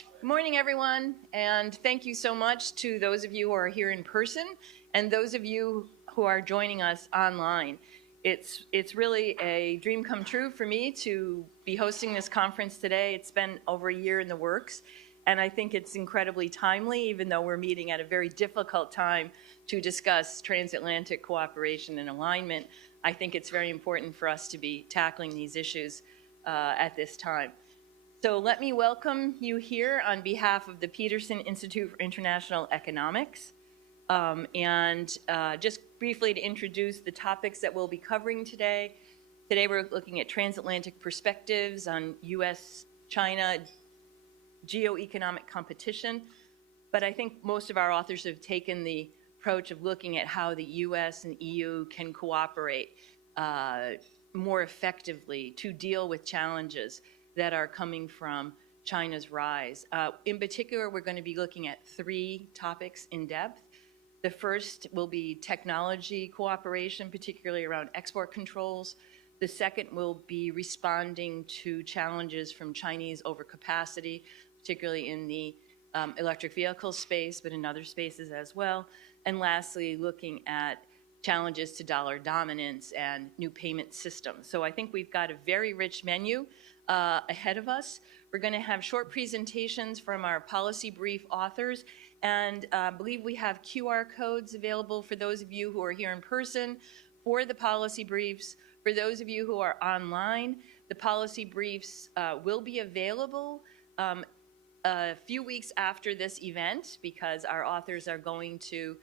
Good morning, everyone, and thank you so much to those of you who are here in person and those of you who are joining us online. It's really a dream come true for me to be hosting this conference today. It's been over a year in the works, and I think it's incredibly timely, even though we're meeting at a very difficult time to discuss transatlantic cooperation and alignment. I think it's very important for us to be tackling these issues at this time. So let me welcome you here on behalf of the Peterson Institute for International Economics. Just briefly to introduce the topics that we'll be covering today. Today we're looking at transatlantic perspectives on U.S.-China geoeconomic competition. But I think most of our authors have taken the approach of looking at how the U.S. and EU can cooperate more effectively to deal with challenges that are coming from China's rise. In particular, we're going to be looking at three topics in depth. The first will be technology cooperation, particularly around export controls. The second will be responding to challenges from Chinese overcapacity, particularly in the electric vehicle space, but in other spaces as well. And lastly, looking at challenges to dollar dominance and new payment systems. So I think we've got a very rich menu ahead of us. We're going to have short presentations from our policy brief authors, and I believe we have QR codes available for those of you who are here in person for the policy briefs. For those of you who are online, the policy briefs will be available a few weeks after this event because our authors are going to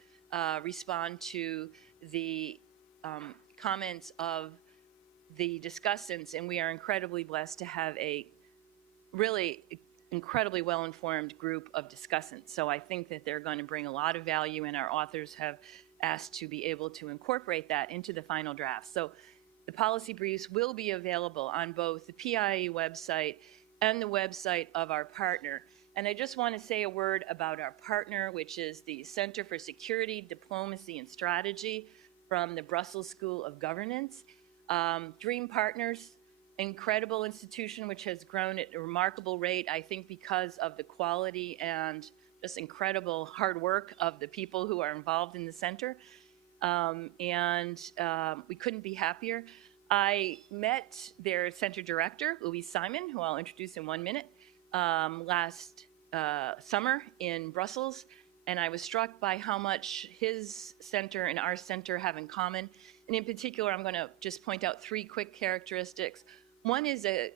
respond to the comments of the discussants, and we are incredibly blessed to have a really incredibly well-informed group of discussants. So I think that they're going to bring a lot of value, and our authors have asked to be able to incorporate that into the final draft. So the policy briefs will be available on both the PIE website and the website of our partner. And I just want to say a word about our partner, which is the Center for Security, Diplomacy, and Strategy from the Brussels School of Governance. Dream Partners, incredible institution which has grown at a remarkable rate, I think because of the quality and just incredible hard work of the people who are involved in the center. We couldn't be happier. I met their center director, Louise Simon, who I'll introduce in 1 minute, last summer in Brussels, and I was struck by how much his center and our center have in common. And in particular, I'm going to just point out three quick characteristics. One is a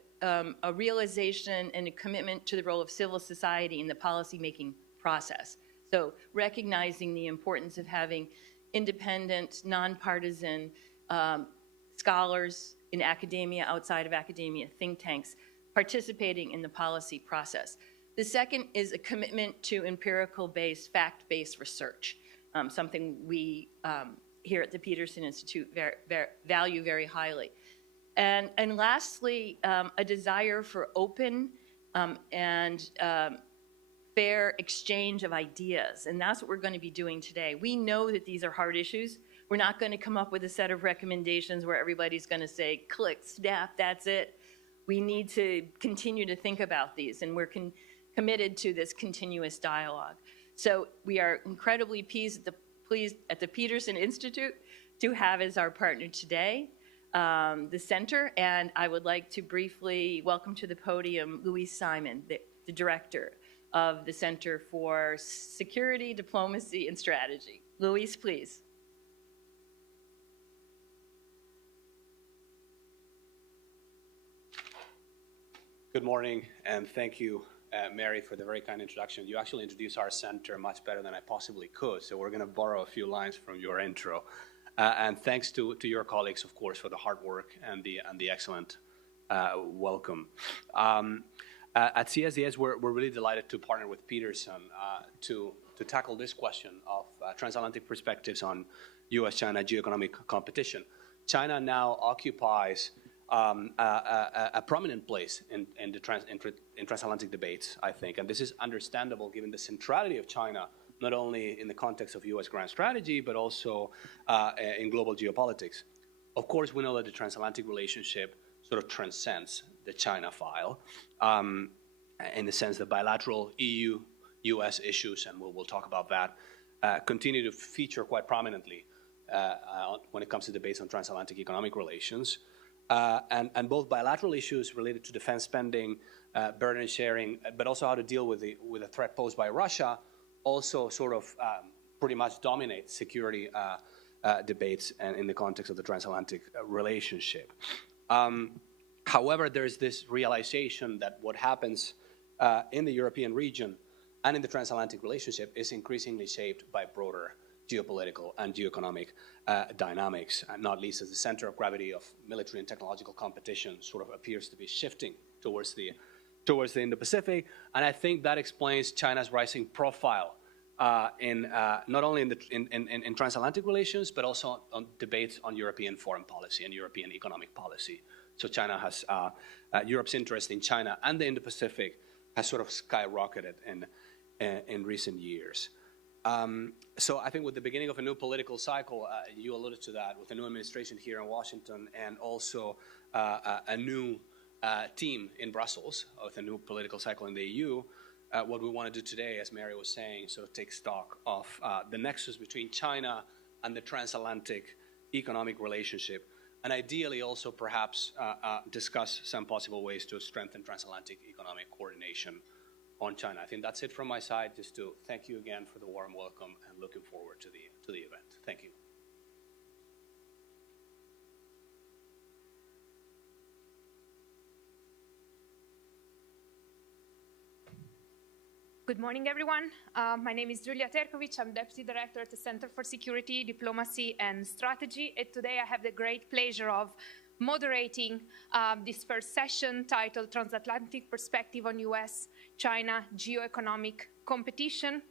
realization and a commitment to the role of civil society in the policymaking process. So recognizing the importance of having independent, nonpartisan scholars in academia, outside of academia, think tanks, participating in the policy process. The second is a commitment to empirical-based, fact-based research, something we here at the Peterson Institute value very highly. And lastly, a desire for open and fair exchange of ideas. And that's what we're going to be doing today. We know that these are hard issues. We're not going to come up with a set of recommendations where everybody's going to say, click, snap, that's it. We need to continue to think about these, and we're committed to this continuous dialogue. So we are incredibly pleased at the Peterson Institute to have as our partner today the center, and I would like to briefly welcome to the podium Louise Simon, the director of the Center for Security, Diplomacy, and Strategy. Louise, please. Good morning, and thank you, Mary, for the very kind introduction. You actually introduced our center much better than I possibly could, so we're going to borrow a few lines from your intro. And thanks to your colleagues, of course, for the hard work and the excellent welcome. At CSDS, we're really delighted to partner with Peterson to tackle this question of transatlantic perspectives on U.S.-China geoeconomic competition. China now occupies a prominent place in transatlantic debates, I think. And this is understandable given the centrality of China, not only in the context of U.S. grand strategy, but also in global geopolitics. Of course, we know that the transatlantic relationship sort of transcends the China file. in the sense that bilateral EU-US issues, and we'll talk about that, continue to feature quite prominently when it comes to debates on transatlantic economic relations. And both bilateral issues related to defense spending, burden sharing, but also how to deal with the threat posed by Russia, also sort of pretty much dominate security debates and in the context of the transatlantic relationship. However, there's this realization that what happens in the European region and in the transatlantic relationship is increasingly shaped by broader geopolitical and geoeconomic dynamics, and not least as the center of gravity of military and technological competition sort of appears to be shifting towards the Indo-Pacific. And I think that explains China's rising profile in not only in transatlantic relations, but also on debates on European foreign policy and European economic policy. So China has, Europe's interest in China and the Indo-Pacific has sort of skyrocketed in recent years. So I think with the beginning of a new political cycle, you alluded to that, with a new administration here in Washington and also a new team in Brussels with a new political cycle in the EU, what we want to do today, as Mary was saying, sort of take stock of the nexus between China and the transatlantic economic relationship, and ideally also perhaps discuss some possible ways to strengthen transatlantic economic coordination on China. I think that's it from my side, just to thank you again for the warm welcome and looking forward to the event. Thank you. Good morning, everyone. My name is Giulia Tercovich. I'm Deputy Director at the Center for Security, Diplomacy and Strategy. And today I have the great pleasure of moderating this first session titled Transatlantic Perspective on US-China Geoeconomic Competition.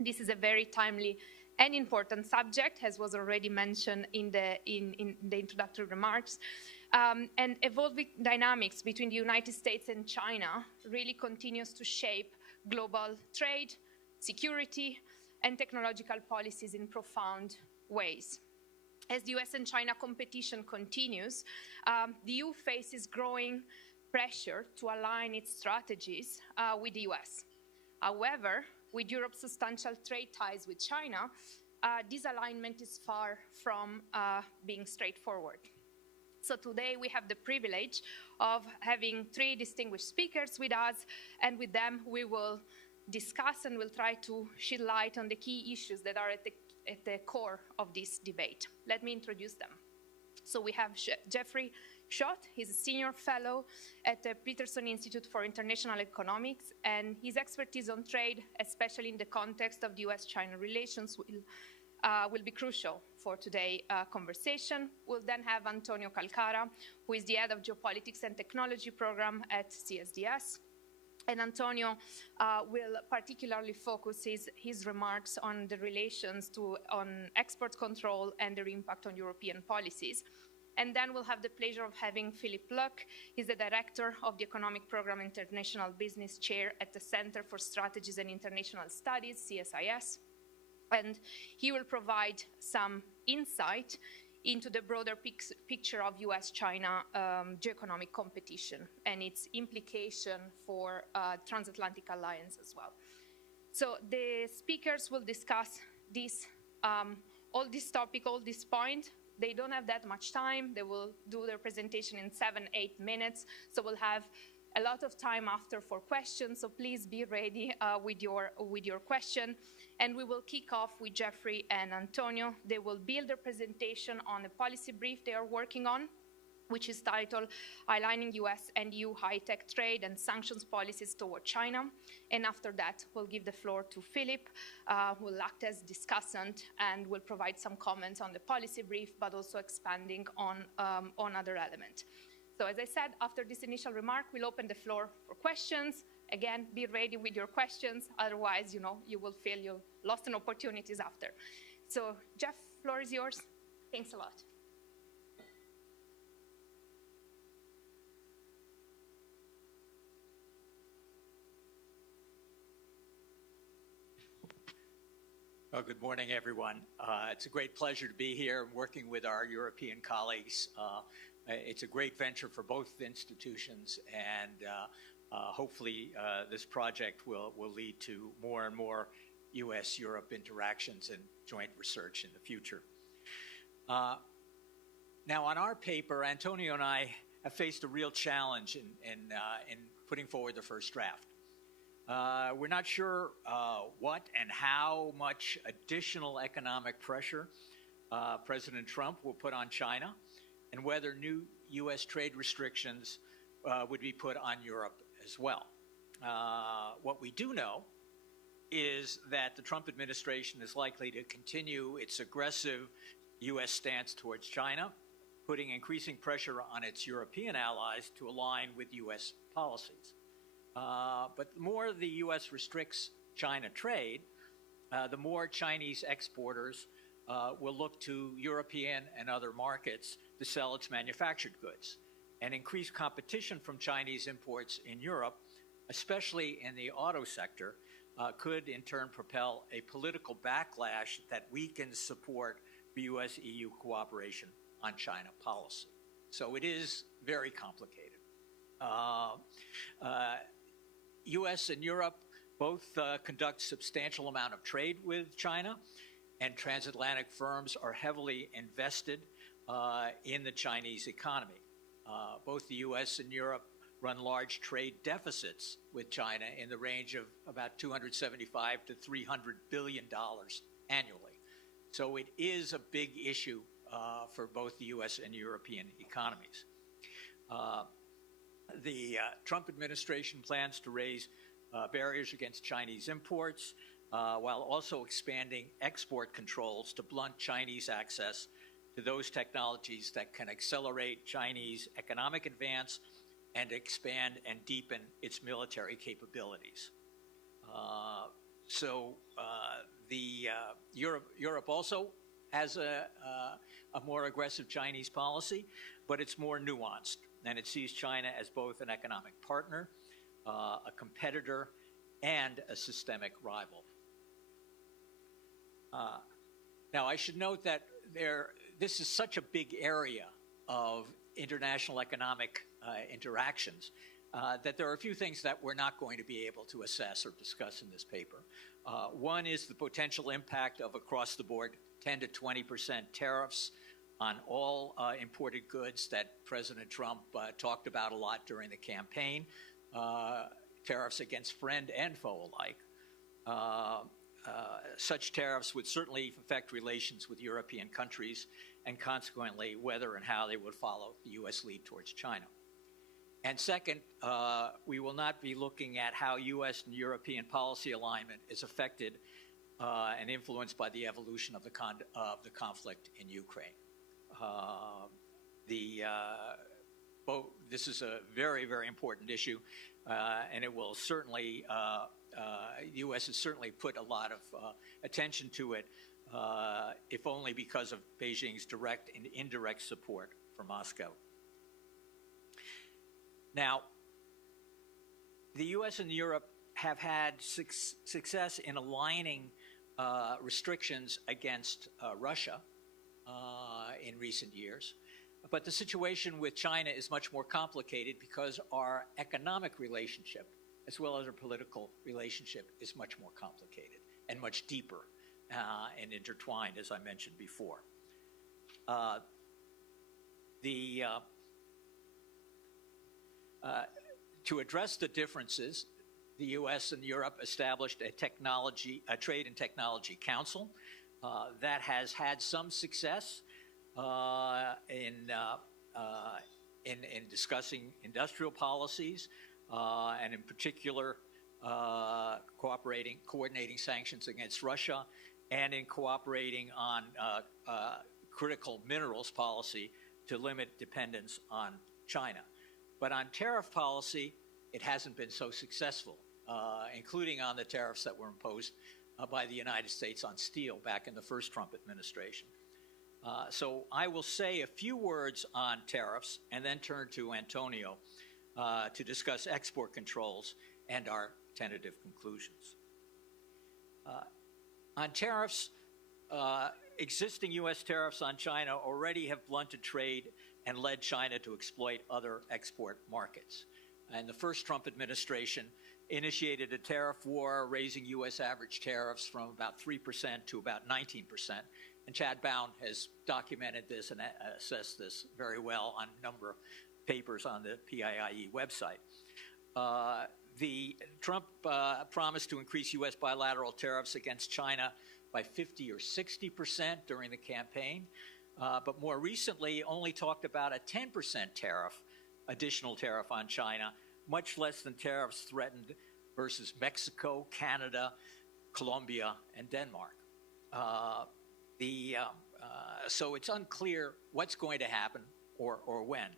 This is a very timely and important subject, as was already mentioned in the introductory remarks. And evolving dynamics between the United States and China really continues to shape global trade, security, and technological policies in profound ways. As the US and China competition continues, the EU faces growing pressure to align its strategies with the US. However, with Europe's substantial trade ties with China, this alignment is far from being straightforward. So today we have the privilege of having three distinguished speakers with us, and with them we will discuss and will try to shed light on the key issues that are at the core of this debate. Let me introduce them. So we have Jeffrey Schott. He's a senior fellow at the Peterson Institute for International Economics, and his expertise on trade, especially in the context of the US-China relations, will be crucial for today's conversation. We'll then have Antonio Calcara, who is the head of Geopolitics and Technology program at CSDS. And Antonio will particularly focus his remarks on the relations on export control and their impact on European policies. And then we'll have the pleasure of having Philip Luck. He's the director of the Economic Program International Business Chair at the Center for Strategies and International Studies, CSIS. And he will provide some insight into the broader picture of US-China geoeconomic competition and its implication for transatlantic alliance as well. So the speakers will discuss this, all this topic, all this point. They don't have that much time. They will do their presentation in 7-8 minutes. So we'll have a lot of time after for questions. So please be ready with your question. And we will kick off with Jeffrey and Antonio. They will build their presentation on a policy brief they are working on, which is titled Aligning US and EU High-Tech Trade and Sanctions Policies Toward China. And after that, we'll give the floor to Philip, who will act as discussant and will provide some comments on the policy brief, but also expanding on other elements. So as I said, after this initial remark, we'll open the floor for questions. Again, be ready with your questions. Otherwise, you will feel you lost an opportunities after. So Jeff, floor is yours. Thanks a lot. Well, good morning, everyone. It's a great pleasure to be here working with our European colleagues. It's a great venture for both institutions, and hopefully this project will lead to more and more U.S.-Europe interactions and joint research in the future. Now, on our paper, Antonio and I have faced a real challenge in putting forward the first draft. We're not sure what and how much additional economic pressure President Trump will put on China, and whether new U.S. trade restrictions would be put on Europe as well. What we do know is that the Trump administration is likely to continue its aggressive U.S. stance towards China, putting increasing pressure on its European allies to align with U.S. policies. But the more the U.S. restricts China trade, the more Chinese exporters will look to European and other markets to sell its manufactured goods. And increased competition from Chinese imports in Europe, especially in the auto sector, could in turn propel a political backlash that weakens support for U.S.-EU cooperation on China policy. So it is very complicated. U.S. and Europe both conduct substantial amount of trade with China, and transatlantic firms are heavily invested in the Chinese economy. Both the U.S. and Europe run large trade deficits with China in the range of about $275 to $300 billion annually. So it is a big issue for both the U.S. and European economies. The Trump administration plans to raise barriers against Chinese imports while also expanding export controls to blunt Chinese access to those technologies that can accelerate Chinese economic advance and expand and deepen its military capabilities. Europe also has a more aggressive Chinese policy, but it's more nuanced, and it sees China as both an economic partner, a competitor, and a systemic rival. Now, I should note that this is such a big area of international economic interactions that there are a few things that we're not going to be able to assess or discuss in this paper. One is the potential impact of across-the-board 10 to 20% tariffs on all imported goods that President Trump talked about a lot during the campaign, tariffs against friend and foe alike. Such tariffs would certainly affect relations with European countries and consequently whether and how they would follow the U.S. lead towards China. And second, we will not be looking at how U.S. and European policy alignment is affected and influenced by the evolution of the conflict in Ukraine. This is a very, very important issue, and it will certainly, the U.S. has certainly put a lot of attention to it, if only because of Beijing's direct and indirect support for Moscow. Now, the U.S. and Europe have had success in aligning restrictions against Russia in recent years. But the situation with China is much more complicated because our economic relationship, as well as our political relationship, is much more complicated and much deeper and intertwined, as I mentioned before. To address the differences, the U.S. and Europe established a Trade and Technology Council that has had some success in discussing industrial policies and in particular coordinating sanctions against Russia and in cooperating on critical minerals policy to limit dependence on China. But on tariff policy, it hasn't been so successful, including on the tariffs that were imposed by the United States on steel back in the first Trump administration. So I will say a few words on tariffs and then turn to Antonio to discuss export controls and our tentative conclusions. On tariffs, existing U.S. tariffs on China already have blunted trade and led China to exploit other export markets. and the first Trump administration initiated a tariff war, raising U.S. average tariffs from about 3% to about 19%. And Chad Bound has documented this and assessed this very well on a number of papers on the PIIE website. The Trump promised to increase U.S. bilateral tariffs against China by 50 or 60% during the campaign, but more recently only talked about a 10% tariff, additional tariff on China, much less than tariffs threatened versus Mexico, Canada, Colombia, and Denmark. So it's unclear what's going to happen or when.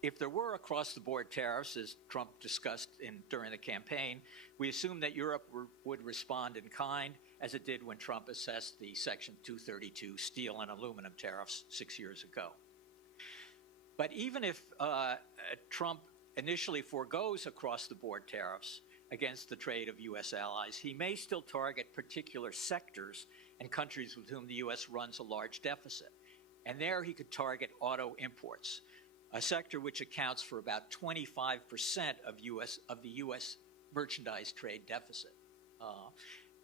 If there were across-the-board tariffs, as Trump discussed during the campaign, we assume that Europe would respond in kind, as it did when Trump assessed the Section 232 steel and aluminum tariffs 6 years ago. But even if Trump initially forgoes across-the-board tariffs against the trade of U.S. allies, he may still target particular sectors and countries with whom the U.S. runs a large deficit. And there he could target auto imports, a sector which accounts for about 25% of the U.S. merchandise trade deficit.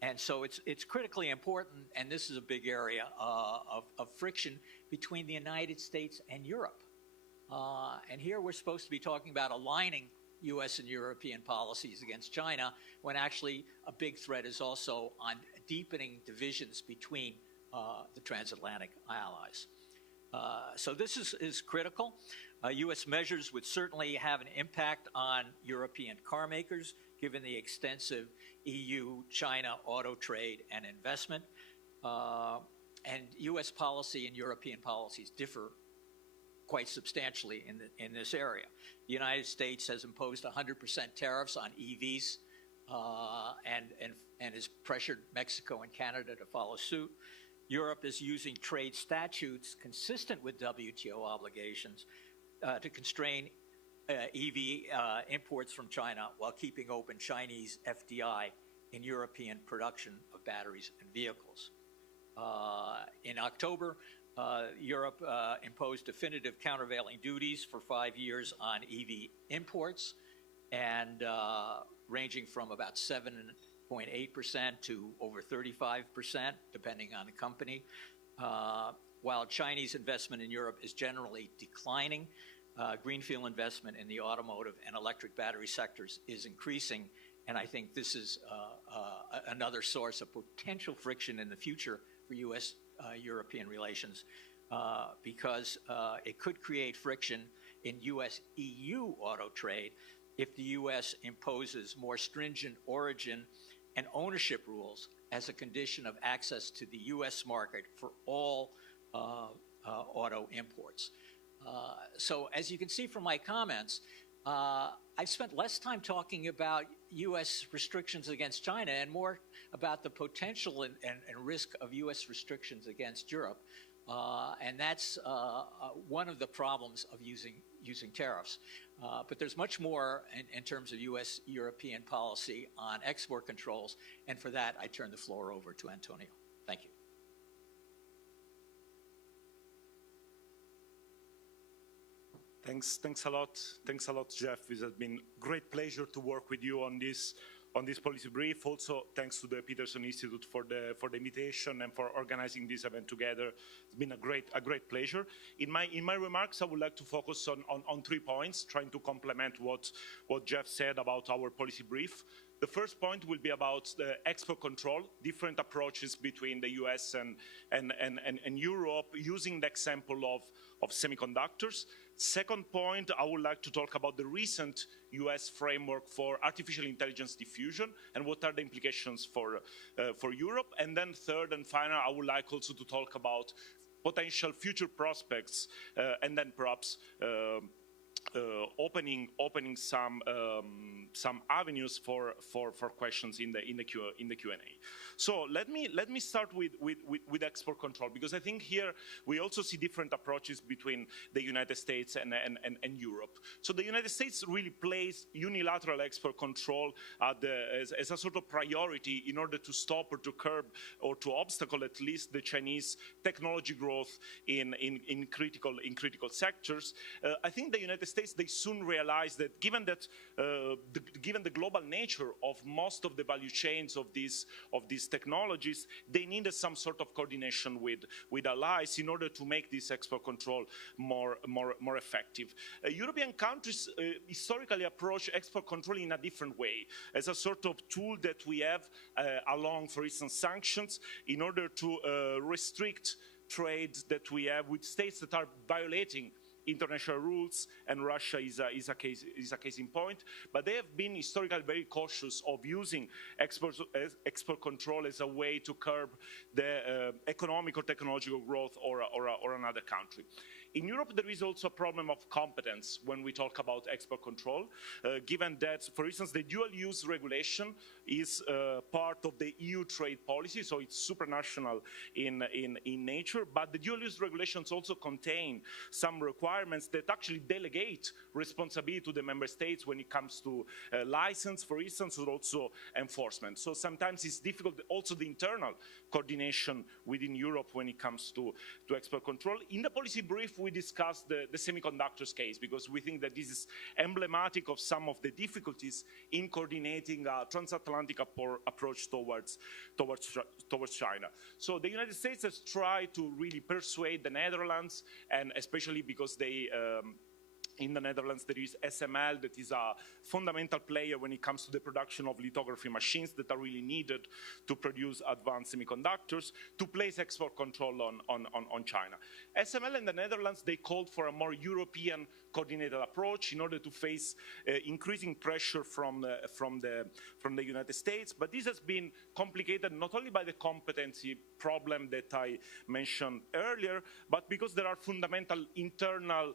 And so it's critically important, and this is a big area of friction between the United States and Europe. And here we're supposed to be talking about aligning U.S. and European policies against China, when actually a big threat is also on deepening divisions between the transatlantic allies. So this is critical. U.S. measures would certainly have an impact on European car makers, given the extensive EU-China auto trade and investment. And U.S. policy and European policies differ quite substantially in this area. The United States has imposed 100% tariffs on EVs and has pressured Mexico and Canada to follow suit. Europe is using trade statutes consistent with WTO obligations to constrain EV imports from China while keeping open Chinese FDI in European production of batteries and vehicles. In October, Europe imposed definitive countervailing duties for 5 years on EV imports, and ranging from about 7.8% to over 35%, depending on the company. While Chinese investment in Europe is generally declining, greenfield investment in the automotive and electric battery sectors is increasing, and I think this is another source of potential friction in the future for U.S.-European relations, because it could create friction in U.S.-EU auto trade if the U.S. imposes more stringent origin and ownership rules as a condition of access to the U.S. market for all auto imports. So as you can see from my comments, I've spent less time talking about U.S. restrictions against China and more about the potential and risk of U.S. restrictions against Europe. And that's one of the problems of using tariffs. But there's much more in terms of U.S.-European policy on export controls. And for that, I turn the floor over to Antonio. Thank you. Thanks a lot, Jeff. It has been a great pleasure to work with you on this policy brief. Also, thanks to the Peterson Institute for the invitation and for organizing this event together. It's been a great pleasure. In my remarks, I would like to focus on 3 points, trying to complement what Jeff said about our policy brief. The first point will be about the export control, different approaches between the US and Europe, using the example of semiconductors. Second point, I would like to talk about the recent US framework for artificial intelligence diffusion and what are the implications for Europe. And then third and final, I would like also to talk about potential future prospects and then perhaps opening some some avenues for questions in the Q&A. So let me start with export control, because I think here we also see different approaches between the United States and Europe. So the United States really plays unilateral export control as a sort of priority in order to stop or to curb or to obstacle at least the Chinese technology growth in critical sectors. I think the United States, they soon realized that given the global nature of most of the value chains of these technologies, they needed some sort of coordination with allies in order to make this export control more effective. European countries historically approach export control in a different way, as a sort of tool that we have along, for instance, sanctions, in order to restrict trade that we have with states that are violating international rules, and Russia is a case in point. But they have been historically very cautious of using export control as a way to curb the economic or technological growth or another country. In Europe, there is also a problem of competence when we talk about export control, given that, for instance, the dual-use regulation is part of the EU trade policy, so it's supranational in nature, but the dual-use regulations also contain some requirements that actually delegate responsibility to the member states when it comes to license, for instance, or also enforcement. So sometimes it's difficult, also the internal coordination within Europe when it comes to export control. In the policy brief, we discussed the semiconductors case, because we think that this is emblematic of some of the difficulties in coordinating a transatlantic approach towards China. So the United States has tried to really persuade the Netherlands, and especially because they in the Netherlands, there is SML, that is a fundamental player when it comes to the production of lithography machines that are really needed to produce advanced semiconductors, to place export control on China. SML and the Netherlands, they called for a more European coordinated approach in order to face increasing pressure from the United States. But this has been complicated not only by the competency problem that I mentioned earlier, but because there are fundamental internal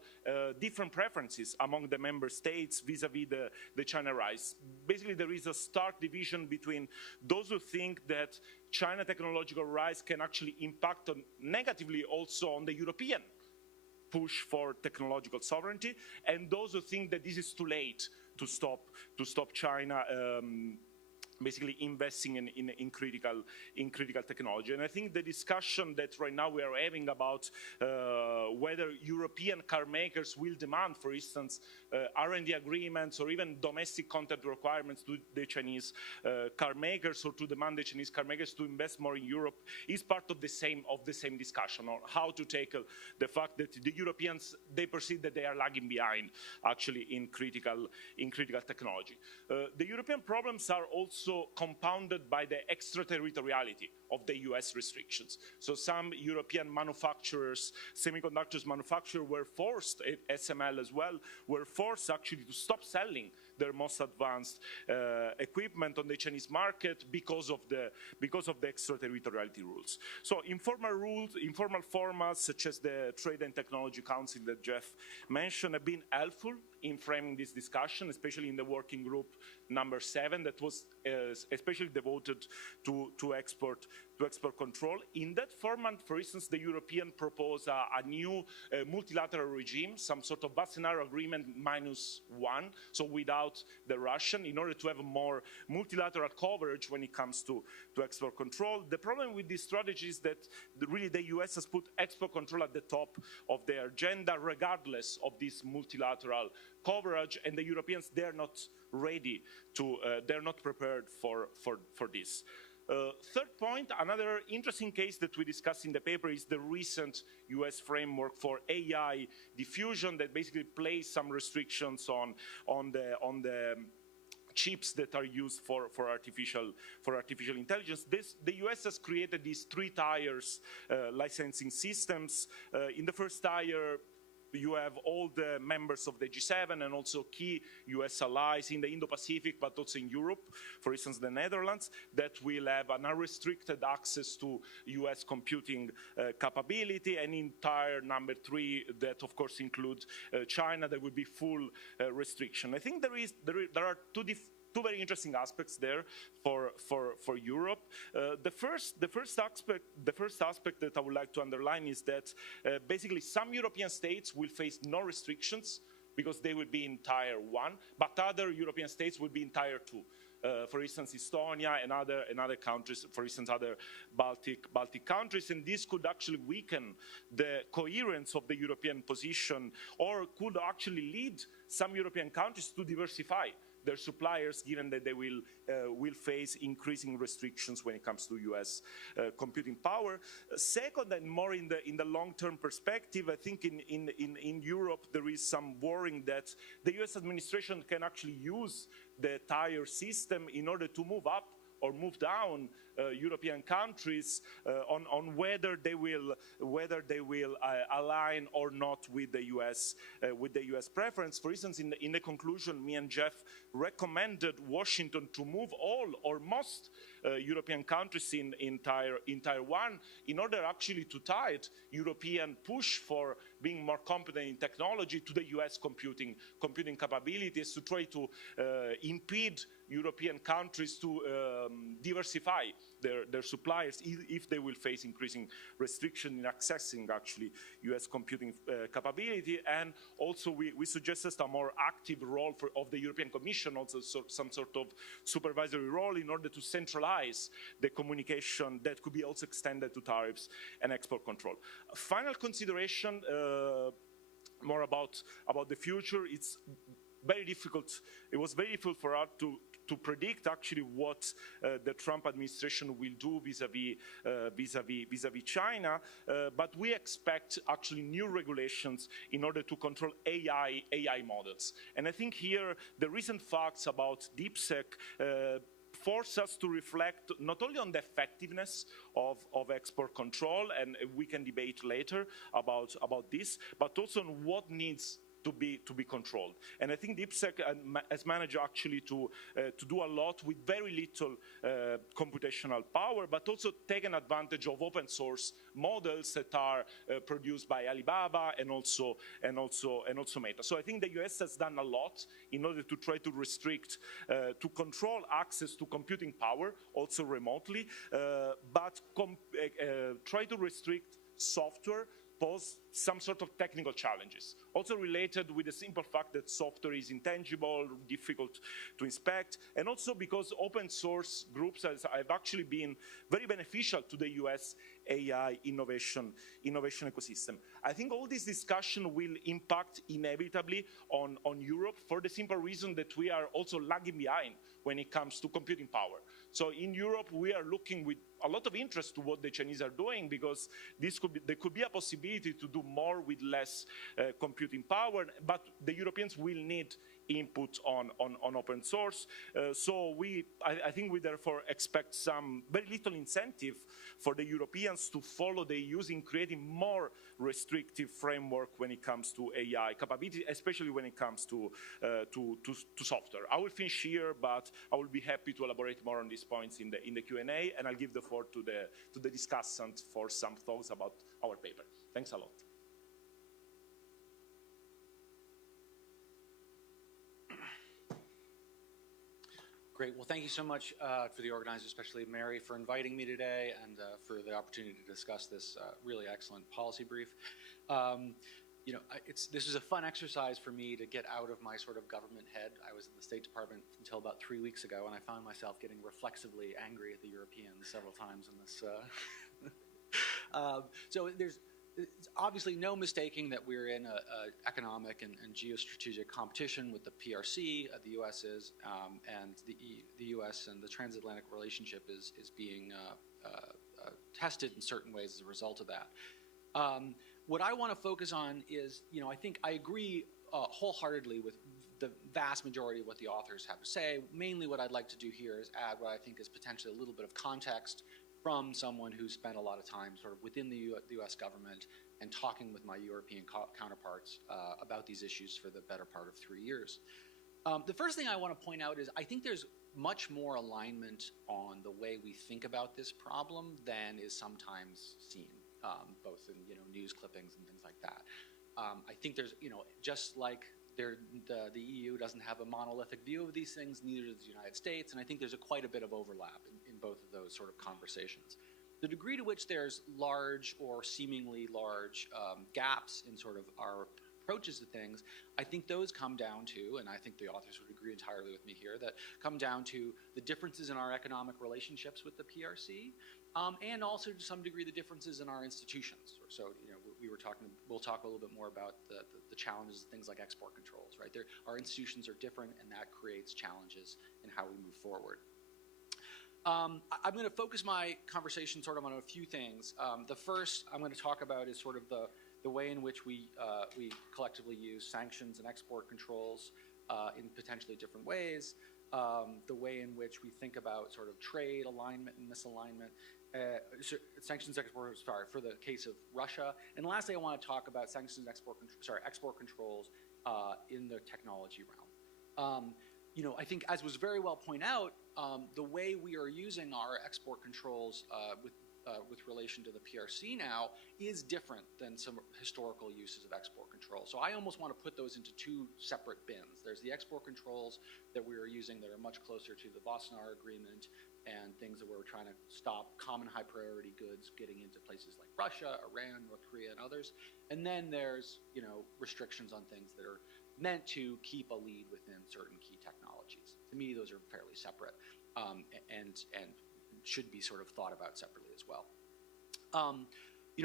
different preferences among the member states vis-a-vis the China rise. Basically, there is a stark division between those who think that China technological rise can actually impact negatively also on the European push for technological sovereignty, and those who think that this is too late to stop China basically investing in critical technology. And I think the discussion that right now we are having about whether European car makers will demand, for instance, R&D agreements or even domestic content requirements to the Chinese car makers, or to demand the Chinese car makers to invest more in Europe, is part of the same discussion on how to tackle the fact that the Europeans, they perceive that they are lagging behind actually in critical technology. The European problems are also compounded by the extraterritoriality of the US restrictions. So some European manufacturers, semiconductors manufacturers, were forced, SML as well, were forced actually to stop selling their most advanced equipment on the Chinese market because of the extraterritoriality rules. So informal rules, informal formats such as the Trade and Technology Council that Jeff mentioned have been helpful in framing this discussion, especially in the working group number 7 that was especially devoted to export control. In that format, for instance, the European proposed a new multilateral regime, some sort of Wassenaar agreement -1, so without the Russian, in order to have a more multilateral coverage when it comes to export control. The problem with this strategy is that really the US has put export control at the top of their agenda, regardless of this multilateral coverage, and the Europeans, they're not ready to, they're not prepared for this. Third point, another interesting case that we discussed in the paper is the recent US framework for AI diffusion that basically placed some restrictions on the chips that are used for artificial intelligence. The US has created these 3 tiers licensing systems. In the first tier, you have all the members of the G7 and also key US allies in the Indo-Pacific, but also in Europe, for instance, the Netherlands, that will have an unrestricted access to US computing capability, and entire number 3, that of course includes China, there will be full restriction. I think there are two very interesting aspects there for Europe. The first aspect that I would like to underline is that basically some European states will face no restrictions because they will be in Tier 1, but other European states will be in Tier 2. For instance, Estonia and other countries, for instance, other Baltic countries, and this could actually weaken the coherence of the European position, or could actually lead some European countries to diversify their suppliers, given that they will face increasing restrictions when it comes to US computing power. Second, and more in the long-term perspective, I think in Europe there is some worrying that the US administration can actually use the tier system in order to move up or move down European countries on whether they will align or not with the US preference. For instance, in the conclusion, me and Jeff recommended Washington to move all or most European countries in Tier 1 in order actually to tie European push for being more competent in technology to the US computing capabilities, to try to impede European countries to diversify their suppliers if they will face increasing restriction in accessing actually US computing capability. And also we suggested a more active role of the European Commission, also some sort of supervisory role in order to centralize the communication that could be also extended to tariffs and export control. Final consideration, more about the future. It's very difficult. It was very difficult for us to predict actually what the Trump administration will do vis-a-vis China, but we expect actually new regulations in order to control AI models. And I think here the recent facts about DeepSeek force us to reflect not only on the effectiveness of export control, and we can debate later about this, but also on what needs to be controlled. And I think DeepSeek has managed actually to do a lot with very little computational power, but also taken advantage of open source models that are produced by Alibaba and also Meta. So I think the US has done a lot in order to try to restrict, to control access to computing power, also remotely, but try to restrict software pose some sort of technical challenges, also related with the simple fact that software is intangible, difficult to inspect, and also because open source groups have actually been very beneficial to the US AI innovation ecosystem. I think all this discussion will impact inevitably on Europe for the simple reason that we are also lagging behind when it comes to computing power. So in Europe, we are looking with a lot of interest to what the Chinese are doing, because there could be a possibility to do more with less computing power, but the Europeans will need input on open source. So I think we therefore expect some very little incentive for the Europeans to follow the EU in creating more restrictive framework when it comes to AI capability, especially when it comes to software. I will finish here, but I will be happy to elaborate more on these points in the Q&A, and I'll give the floor to the discussant for some thoughts about our paper. Thanks a lot. Great. Well, thank you so much for the organizers, especially Mary, for inviting me today and for the opportunity to discuss this really excellent policy brief. You know, this is a fun exercise for me to get out of my sort of government head. I was in the State Department until about 3 weeks ago, and I found myself getting reflexively angry at the Europeans several times in this. So there's obviously no mistaking that we're in an economic and geostrategic competition with the PRC, the U.S. is, and the U.S. and the transatlantic relationship is being tested in certain ways as a result of that. What I want to focus on is, you know, I think I agree wholeheartedly with the vast majority of what the authors have to say. Mainly what I'd like to do here is add what I think is potentially a little bit of context from someone who spent a lot of time sort of within the US government and talking with my European counterparts about these issues for the better part of 3 years. The first thing I want to point out is I think there's much more alignment on the way we think about this problem than is sometimes seen, both in news clippings and things like that. I think there's just like the EU doesn't have a monolithic view of these things, neither does the United States, and I think there's quite a bit of overlap in both of those sort of conversations. The degree to which there's large or seemingly large gaps in sort of our approaches to things, I think those come down to, and I think the authors would agree entirely with me here, that come down to the differences in our economic relationships with the PRC, and also to some degree the differences in our institutions. So, we'll talk a little bit more about the challenges, things like export controls, right? Our institutions are different, and that creates challenges in how we move forward. I'm going to focus my conversation sort of on a few things. The first I'm going to talk about is sort of the way in which we collectively use sanctions and export controls in potentially different ways, the way in which we think about sort of trade alignment and misalignment, sanctions for the case of Russia, and lastly I want to talk about sanctions export controls in the technology realm. I think, as was very well pointed out, the way we are using our export controls with relation to the PRC now is different than some historical uses of export control. So I almost want to put those into two separate bins. There's the export controls that we are using that are much closer to the Wassenaar Agreement and things that we're trying to stop common high priority goods getting into places like Russia, Iran, North Korea, and others. And then there's restrictions on things that are meant to keep a lead within certain key technologies. To me, those are fairly separate and should be sort of thought about separately as well.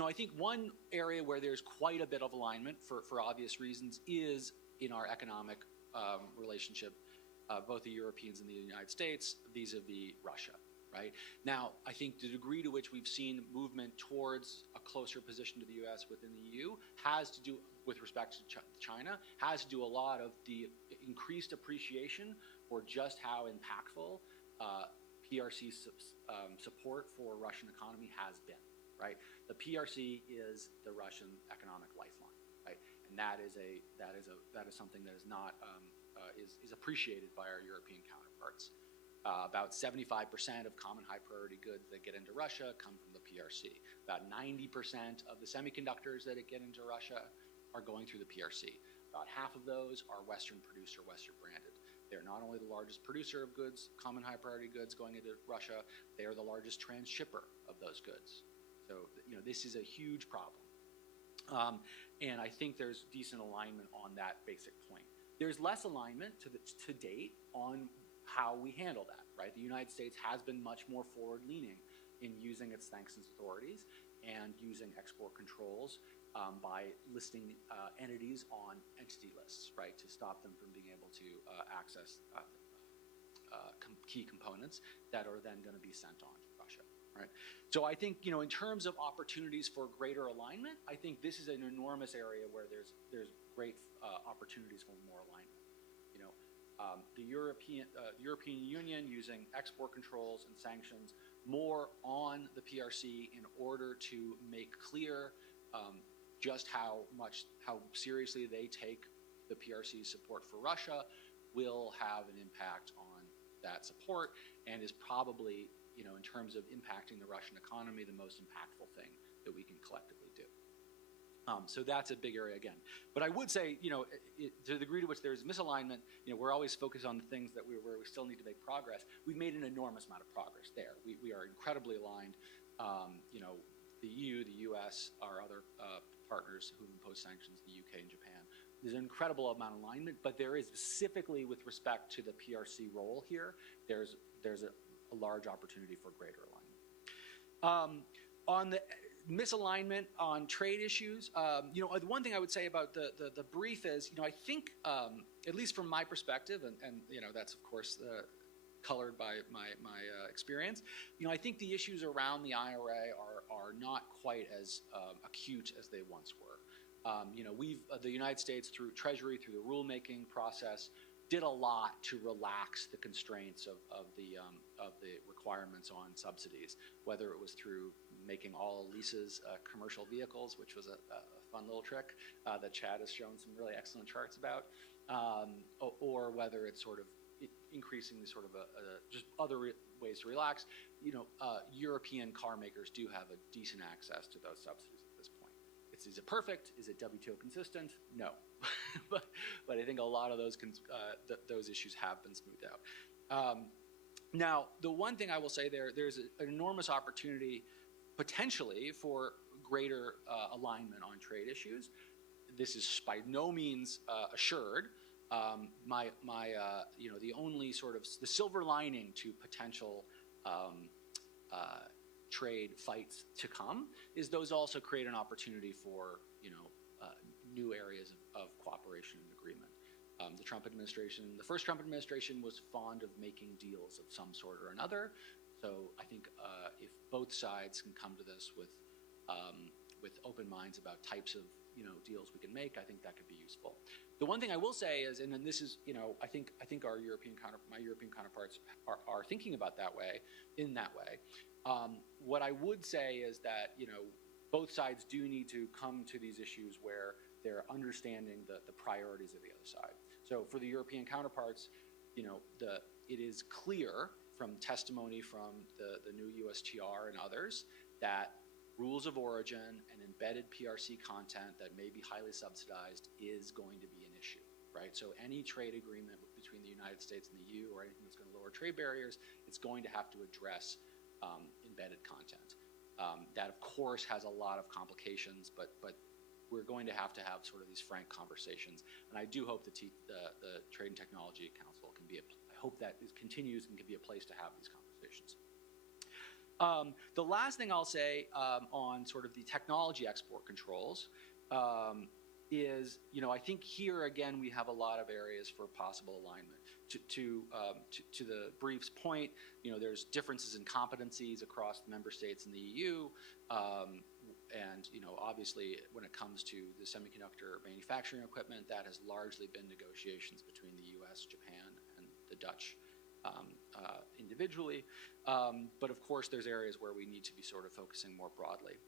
I think one area where there's quite a bit of alignment for obvious reasons is in our economic relationship, both the Europeans and the United States vis-a-vis Russia, right? Now, I think the degree to which we've seen movement towards a closer position to the US within the EU has to do, with respect to China, has to do a lot of the increased appreciation for just how impactful PRC support for Russian economy has been, right? The PRC is the Russian economic lifeline, right? And that is something that is not is appreciated by our European counterparts. About 75% of common high priority goods that get into Russia come from the PRC. About 90% of the semiconductors that get into Russia are going through the PRC. About half of those are Western produced or Western branded. They're not only the largest producer of goods, common high priority goods going into Russia, they are the largest transshipper of those goods. So, this is a huge problem. And I think there's decent alignment on that basic point. There's less alignment to date on how we handle that, right? The United States has been much more forward-leaning in using its sanctions authorities and using export controls by listing entities on entity lists, right, to stop them from being able to access key components that are then going to be sent on to Russia, right? So I think, in terms of opportunities for greater alignment, I think this is an enormous area where there's great opportunities for more alignment. The European Union using export controls and sanctions more on the PRC in order to make clear just how seriously they take the PRC's support for Russia will have an impact on that support and is probably, in terms of impacting the Russian economy, the most impactful thing that we can collectively do. So that's a big area again. But I would say, to the degree to which there's misalignment, we're always focused on the things where we still need to make progress. We've made an enormous amount of progress there. We are incredibly aligned. The EU, the US, our other partners who've imposed sanctions, the UK and Japan. There's an incredible amount of alignment, but there is specifically with respect to the PRC role here, there's a large opportunity for greater alignment. On the misalignment on trade issues, the one thing I would say about the brief is, I think, at least from my perspective, and that's of course colored by my experience, I think the issues around the IRA are not quite as acute as they once were. The United States, through Treasury, through the rulemaking process, did a lot to relax the constraints of the requirements on subsidies, whether it was through making all leases commercial vehicles, which was a fun little trick that Chad has shown some really excellent charts about, or whether it's sort of increasingly sort of just other ways to relax. European car makers do have a decent access to those subsidies at this point. Is it perfect? Is it WTO consistent? No, but I think a lot of those issues have been smoothed out. Now, the one thing I will say there's an enormous opportunity potentially for greater alignment on trade issues. This is by no means assured. The only sort of the silver lining to potential trade fights to come is those also create an opportunity for new areas of cooperation and agreement. The Trump administration, the first Trump administration, was fond of making deals of some sort or another. So I think if both sides can come to this with open minds about types of deals we can make, I think that could be useful. The one thing I will say is, and then this is, I think my European counterparts are thinking about in that way. What I would say is that both sides do need to come to these issues where they're understanding the priorities of the other side. So for the European counterparts, it is clear from testimony from the new USTR and others that rules of origin and embedded PRC content that may be highly subsidized is going to be an issue, right? So any trade agreement between the United States and the EU or anything that's going to lower trade barriers, it's going to have to address embedded content. That, of course, has a lot of complications, but we're going to have sort of these frank conversations. And I do hope the Trade and Technology Council can be I hope that it continues and can be a place to have these conversations. The last thing I'll say on sort of the technology export controls is, I think here again we have a lot of areas for possible alignment. To the brief's point, there's differences in competencies across the member states in the EU, and obviously when it comes to the semiconductor manufacturing equipment, that has largely been negotiations between the U.S., Japan, and the Dutch individually. But of course, there's areas where we need to be sort of focusing more broadly.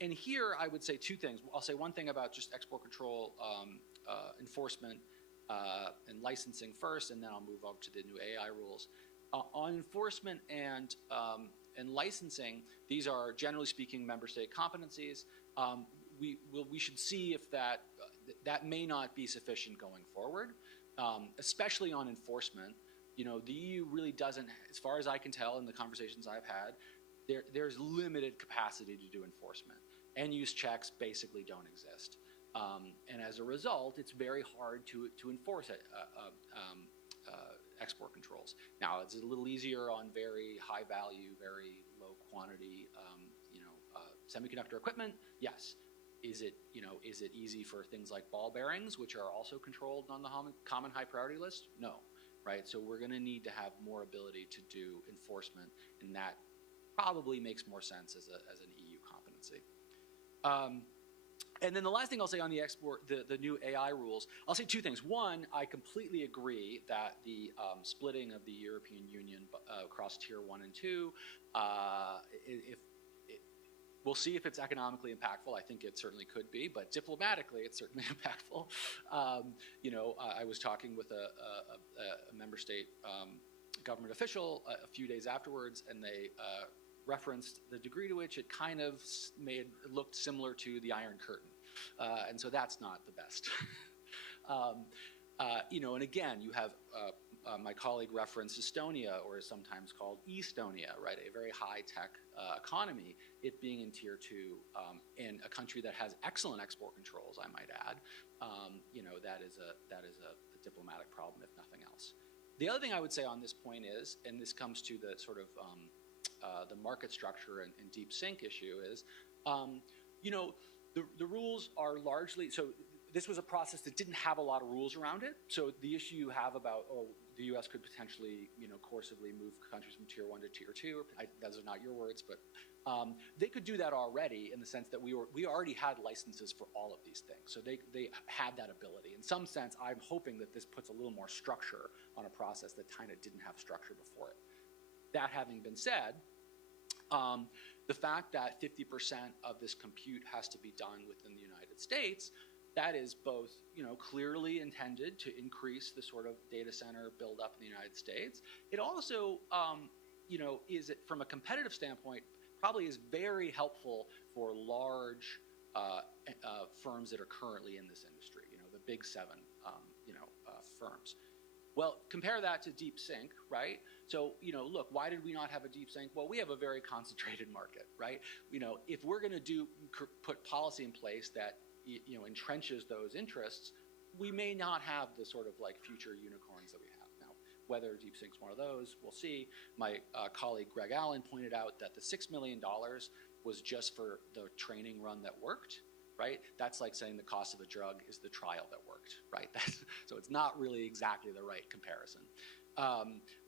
And here, I would say two things. I'll say one thing about just export control enforcement and licensing first, and then I'll move over to the new AI rules. On enforcement and licensing, these are generally speaking member state competencies. We should see if that may not be sufficient going forward, especially on enforcement. The EU really doesn't, as far as I can tell in the conversations I've had, there's limited capacity to do enforcement. End-use checks basically don't exist. And as a result, it's very hard to enforce export controls. Now, it's a little easier on very high value, very low quantity, semiconductor equipment. Yes. Is it easy for things like ball bearings, which are also controlled on the common high priority list? No. Right, so we're going to need to have more ability to do enforcement, and that probably makes more sense as an EU competency. And then the last thing I'll say on the the new AI rules, I'll say two things. One, I completely agree that the splitting of the European Union across Tier 1 and 2, we'll see if it's economically impactful. I think it certainly could be, but diplomatically, it's certainly impactful. I was talking with a member state government official a few days afterwards, and they referenced the degree to which it kind of looked similar to the Iron Curtain. And so that's not the best. And again, you have my colleague referenced Estonia, or is sometimes called Estonia, right? A very high-tech economy, it being in Tier 2, in a country that has excellent export controls, I might add. That is a diplomatic problem, if nothing else. The other thing I would say on this point is, and this comes to the sort of the market structure and deep sink issue, is, the rules are largely, so this was a process that didn't have a lot of rules around it. So the issue you have about, the U.S. could potentially, coercively move countries from Tier 1 to Tier 2. Those are not your words, but They could do that already in the sense that we already had licenses for all of these things. So they had that ability. In some sense, I'm hoping that this puts a little more structure on a process that kind of didn't have structure before it. That having been said, the fact that 50% of this compute has to be done within the United States, that is both, clearly intended to increase the sort of data center build-up in the United States. It also, is from a competitive standpoint, probably is very helpful for large firms that are currently in this industry, the big seven, firms. Well, compare that to DeepSync, right? So, look, why did we not have a DeepSync? Well, we have a very concentrated market, right? If we're going to put policy in place that, entrenches those interests, we may not have the sort of like future unicorns that we have. Now, whether DeepSync's one of those, we'll see. My colleague Greg Allen pointed out that the $6 million was just for the training run that worked, right? That's like saying the cost of a drug is the trial that worked, right? So it's not really exactly the right comparison.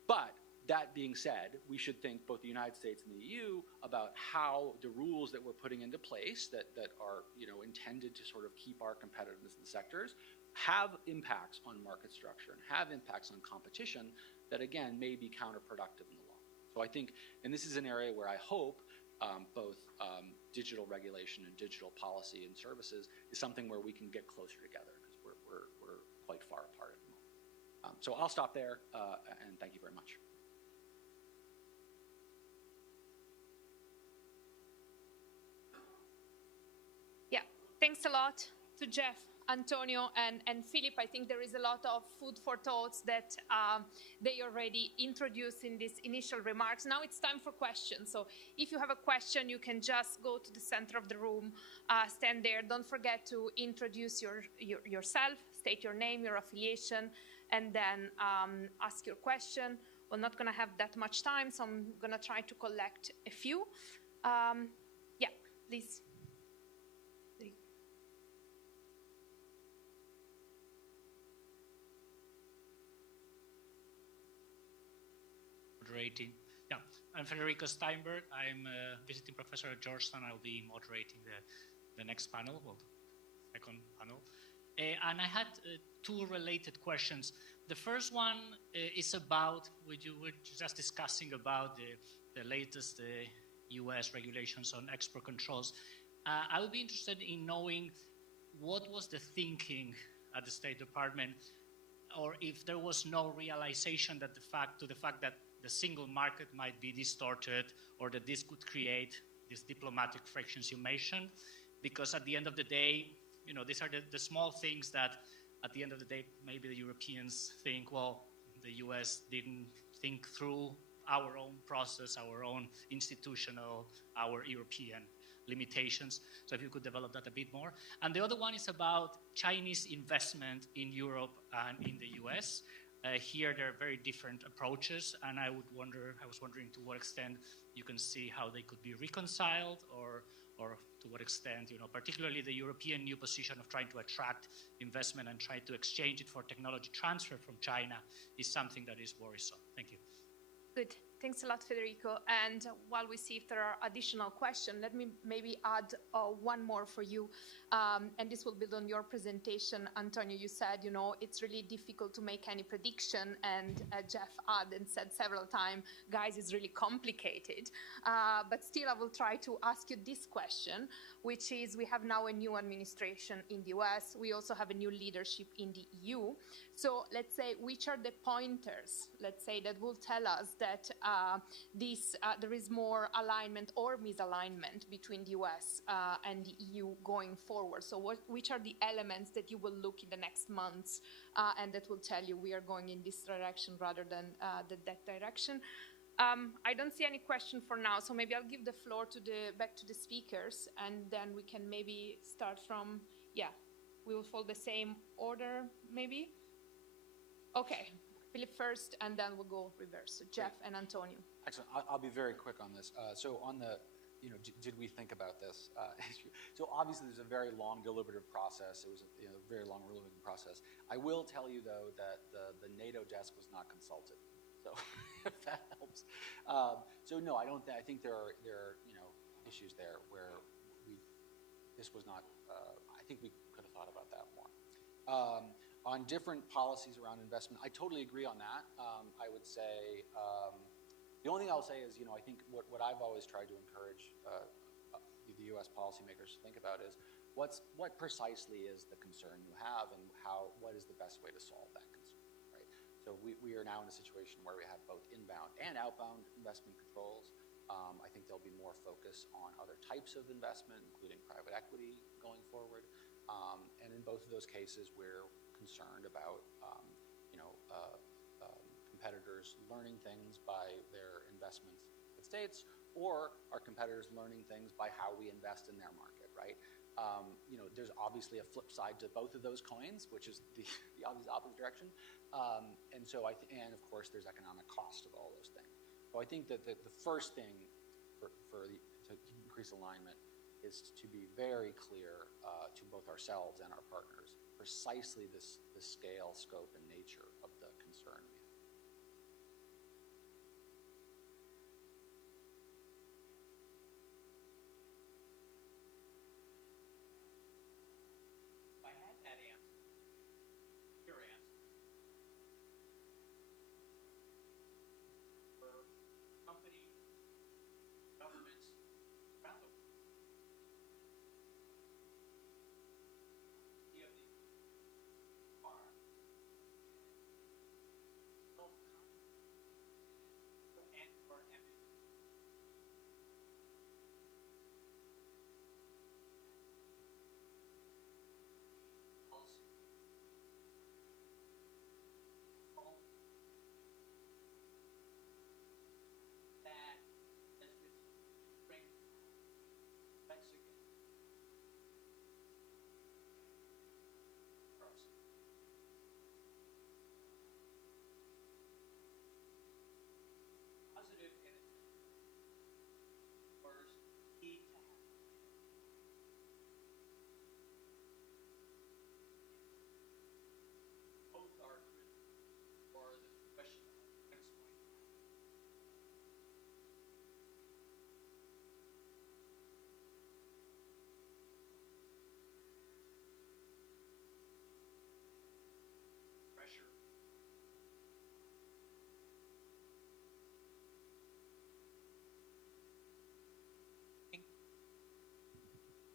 But that being said, we should think both the United States and the EU about how the rules that we're putting into place that are intended to sort of keep our competitiveness in the sectors have impacts on market structure and have impacts on competition that, again, may be counterproductive in the long run. So I think, and this is an area where I hope both digital regulation and digital policy and services is something where we can get closer together, because we're quite far apart at the moment. So I'll stop there, and thank you very much. Yeah, thanks a lot to Jeff, Antonio, and Philip. I think there is a lot of food for thoughts that they already introduced in these initial remarks. Now it's time for questions. So if you have a question, you can just go to the center of the room, stand there. Don't forget to introduce yourself, state your name, your affiliation, and then ask your question. We're not going to have that much time, so I'm going to try to collect a few. Yeah, please. Moderating. Yeah, I'm Federico Steinberg. I'm a visiting professor at Georgetown. I'll be moderating the next panel, well, the second panel. And I had two related questions. The first one is about, you were just discussing about the latest US regulations on export controls. I would be interested in knowing what was the thinking at the State Department, or if there was no realization that the fact that the single market might be distorted, or that this could create these diplomatic frictions you mentioned, because at the end of the day, these are the small things that at the end of the day, maybe the Europeans think, well, the US didn't think through our own process, our own institutional, our European limitations. So if you could develop that a bit more. And the other one is about Chinese investment in Europe and in the US. Here there are very different approaches, and I was wondering to what extent you can see how they could be reconciled, or to what extent, particularly the European new position of trying to attract investment and try to exchange it for technology transfer from China is something that is worrisome. Thank you. Good. Thanks a lot, Federico. And while we see if there are additional questions, let me maybe add one more for you. And this will build on your presentation. Antonio, you said, it's really difficult to make any prediction. And Jeff added and said several times, guys, it's really complicated. But still, I will try to ask you this question, which is, we have now a new administration in the US. We also have a new leadership in the EU. So let's say, which are the pointers, let's say, that will tell us that there is more alignment or misalignment between the US and the EU going forward? So which are the elements that you will look in the next months and that will tell you we are going in this direction rather than that direction? I don't see any question for now, so maybe I'll give the floor back to the speakers, and then we can maybe start from, we will follow the same order, maybe? Okay, Philip first, and then we'll go reverse. So Jeff and Antonio. Excellent. I'll be very quick on this. So on the, did we think about this issue? So obviously there's a very long deliberative process. It was a very long deliberative process. I will tell you, though, that the NATO desk was not consulted. So if that helps. So no, I don't. I think there are issues there where this was not, I think we could have thought about that more. On different policies around investment, I totally agree on that. I would say, the only thing I'll say is, I think what I've always tried to encourage the U.S. policymakers to think about is what precisely is the concern you have, and what is the best way to solve that concern, right? So we are now in a situation where we have both inbound and outbound investment controls. I think there'll be more focus on other types of investment, including private equity going forward. And in both of those cases, we're concerned about competitors learning things by their investments in the United States, or our competitors learning things by how we invest in their market, right? There's obviously a flip side to both of those coins, which is the obvious opposite direction. And of course, there's economic cost of all those things. So I think that the first thing to increase alignment is to be very clear to both ourselves and our partners precisely the scale, scope, and nature of the concern we have.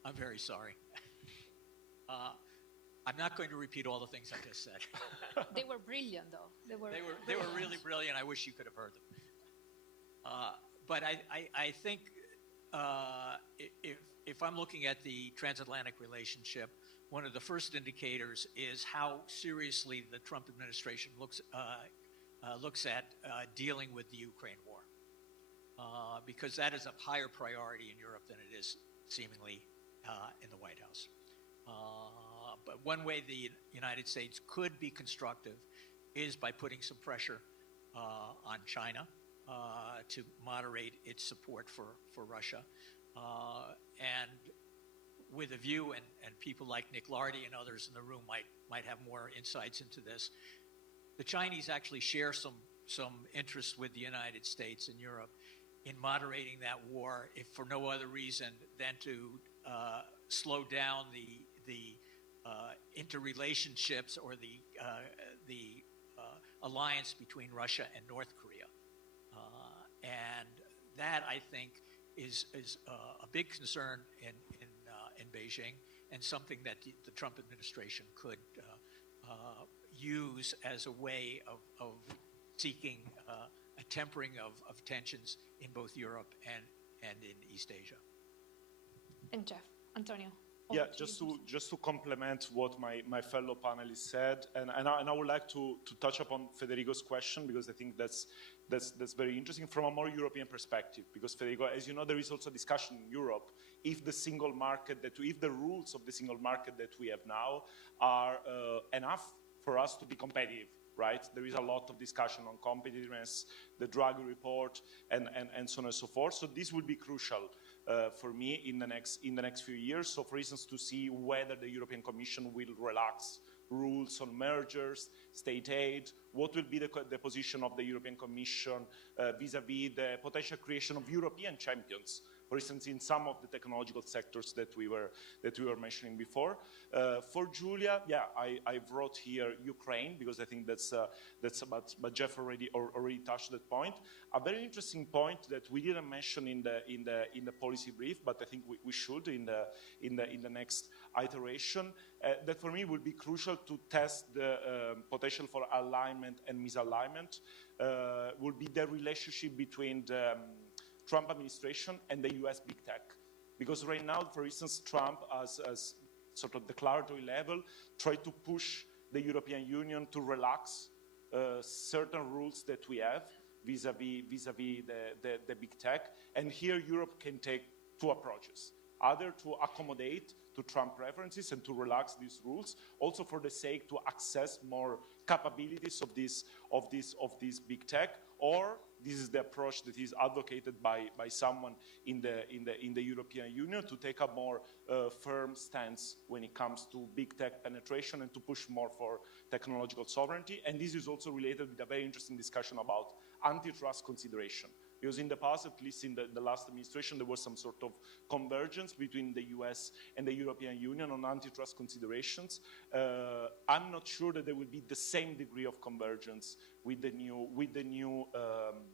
I'm very sorry. I'm not going to repeat all the things I just said. They were brilliant, though. They were really brilliant. I wish you could have heard them. But I think if I'm looking at the transatlantic relationship, one of the first indicators is how seriously the Trump administration looks at dealing with the Ukraine war, because that is a higher priority in Europe than it is seemingly in the White House. But one way the United States could be constructive is by putting some pressure on China to moderate its support for Russia. And with a view, and people like Nick Lardy and others in the room might have more insights into this, the Chinese actually share some interest with the United States and Europe in moderating that war, if for no other reason than to slow down the interrelationships or the alliance between Russia and North Korea. And that, I think, is a big concern in Beijing, and something that the Trump administration could use as a way of seeking a tempering of tensions in both Europe and in East Asia. And Jeff, Antonio. Yeah, just to complement what my fellow panelists said, and I would like to touch upon Federico's question, because I think that's very interesting from a more European perspective. Because Federico, as you know, there is also discussion in Europe if the single market if the rules of the single market that we have now are enough for us to be competitive. Right? There is a lot of discussion on competitiveness, the Draghi report, and so on and so forth. So this will be crucial for me in the next few years. So, for instance, to see whether the European Commission will relax rules on mergers, state aid, what will be the position of the European Commission vis-à-vis the potential creation of European champions for instance, in some of the technological sectors that we were mentioning before. For Giulia, yeah, I wrote here Ukraine because I think that's but Jeff already touched that point. A very interesting point that we didn't mention in the policy brief, but I think we should in the next iteration. That for me will be crucial to test the potential for alignment and misalignment. Will be the relationship between the Trump administration and the US big tech. Because right now, for instance, Trump as sort of declaratory level tried to push the European Union to relax certain rules that we have vis-a-vis the big tech. And here Europe can take two approaches. Either to accommodate to Trump preferences and to relax these rules, also for the sake to access more capabilities of this big tech, or this is the approach that is advocated by someone in the European Union to take a more firm stance when it comes to big tech penetration and to push more for technological sovereignty. And this is also related with a very interesting discussion about antitrust consideration. Because in the past, at least in the last administration, there was some sort of convergence between the US and the European Union on antitrust considerations. I'm not sure that there will be the same degree of convergence with the new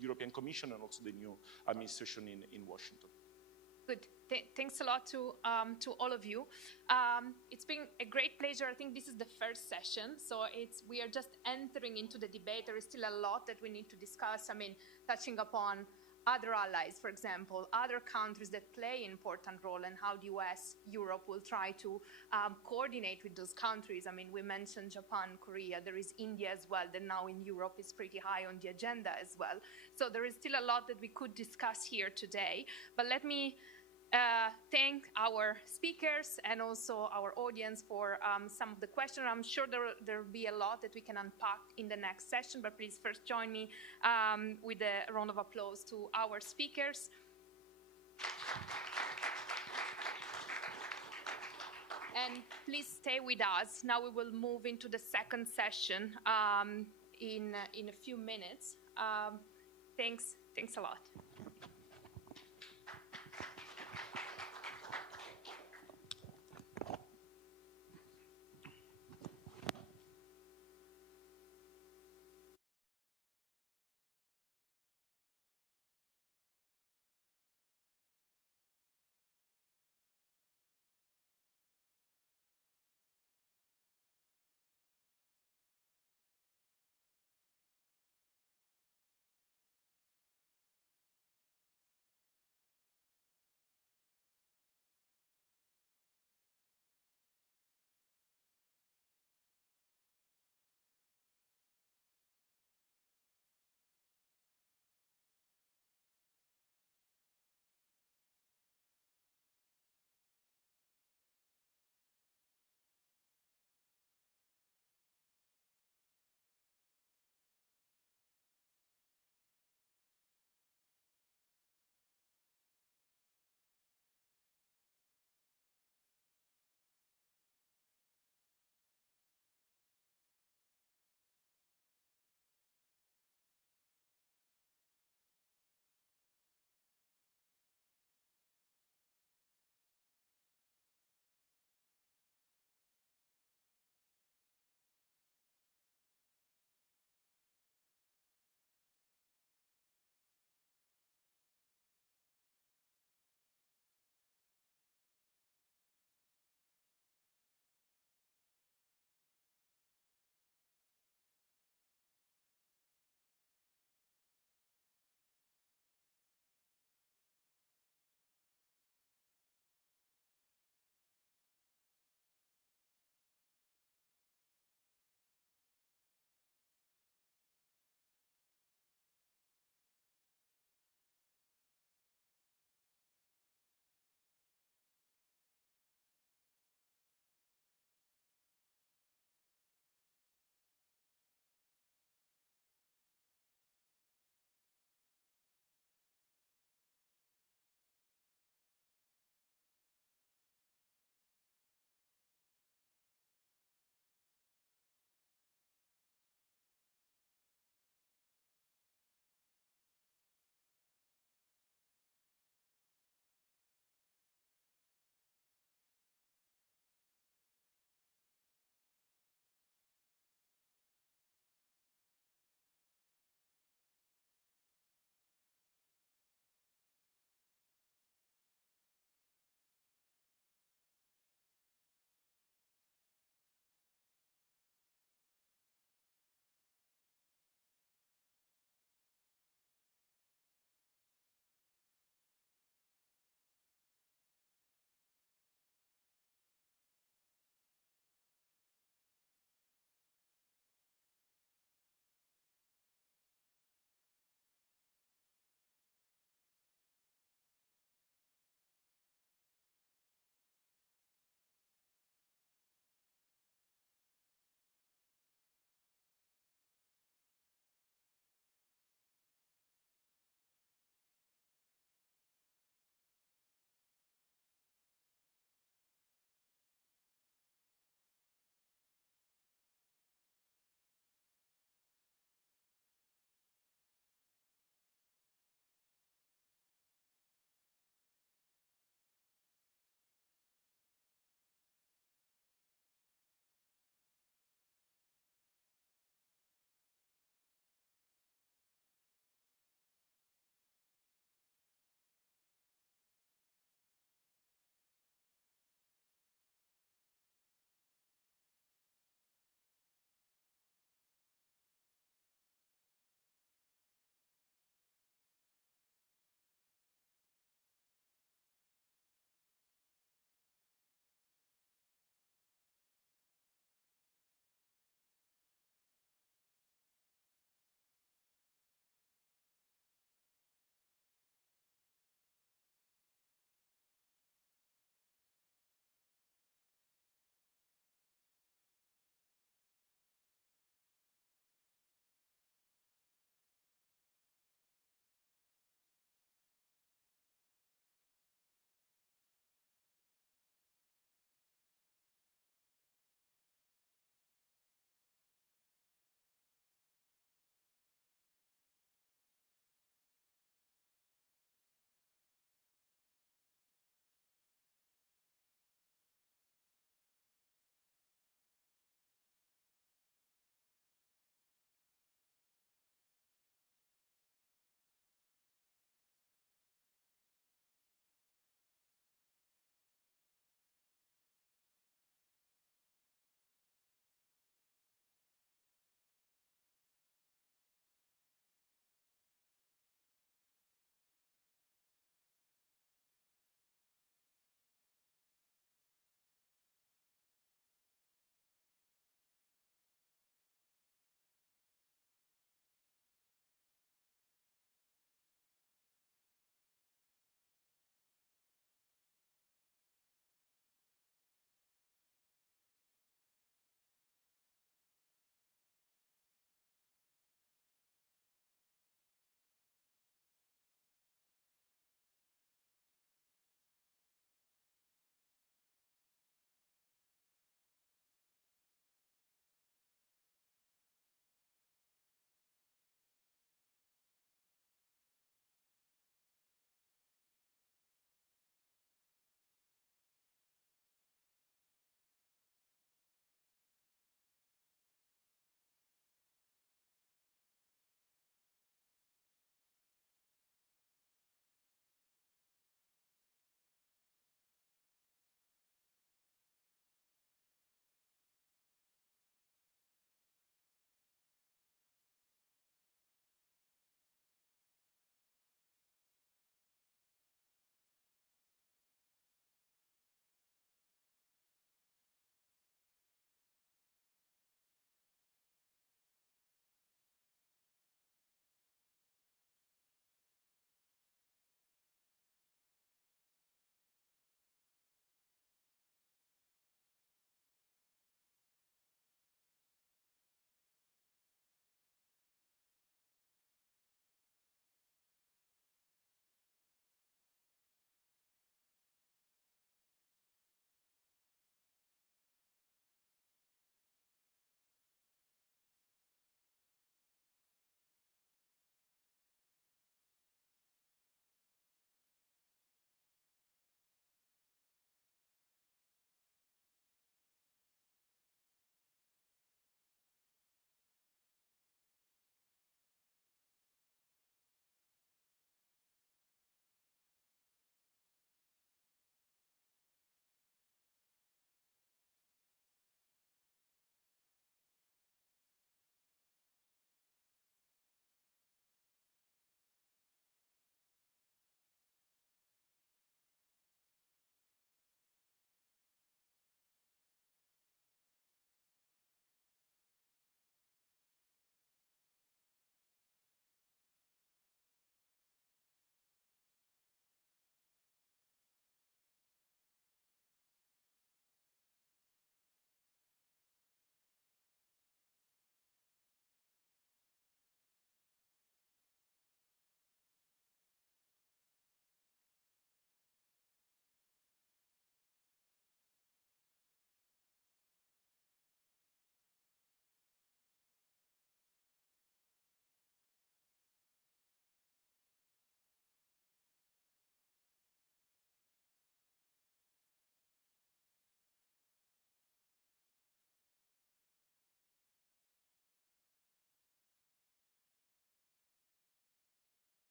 European Commission and also the new administration in Washington. Good. Thanks a lot to all of you. It's been a great pleasure. I think this is the first session, so we are just entering into the debate. There is still a lot that we need to discuss. I mean, touching upon other allies, for example, other countries that play an important role, and how the US, Europe will try to coordinate with those countries. I mean, we mentioned Japan, Korea. There is India as well, that now in Europe is pretty high on the agenda as well. So there is still a lot that we could discuss here today. But let me thank our speakers and also our audience for some of the questions. I'm sure there will be a lot that we can unpack in the next session, but please first join me with a round of applause to our speakers. And please stay with us. Now we will move into the second session in a few minutes. Thanks a lot.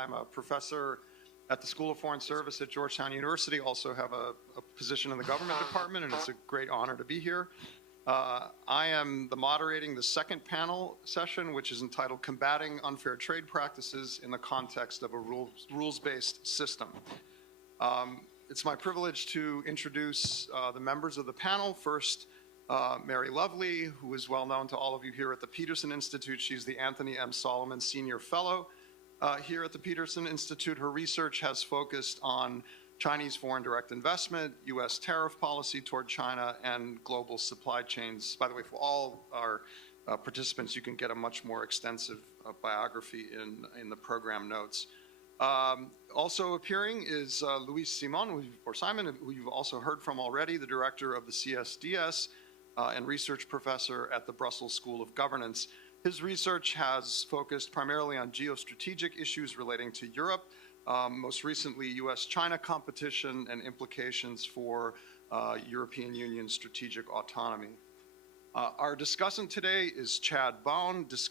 I'm a professor at the School of Foreign Service at Georgetown University, also have a position in the government department, and it's a great honor to be here. I am moderating the second panel session, which is entitled Combating Unfair Trade Practices in the Context of a Rules-Based System. It's my privilege to introduce the members of the panel. First, Mary Lovely, who is well known to all of you here at the Peterson Institute. She's the Anthony M. Solomon Senior Fellow here at the Peterson Institute. Her research has focused on Chinese foreign direct investment, U.S. tariff policy toward China, and global supply chains. By the way, for all our participants, you can get a much more extensive biography in the program notes. Also appearing is Luis Simon, or Simon, who you've also heard from already, the director of the CSDS and research professor at the Brussels School of Governance. His research has focused primarily on geostrategic issues relating to Europe, most recently U.S.-China competition and implications for European Union strategic autonomy. Our discussant today is Chad Bone, who's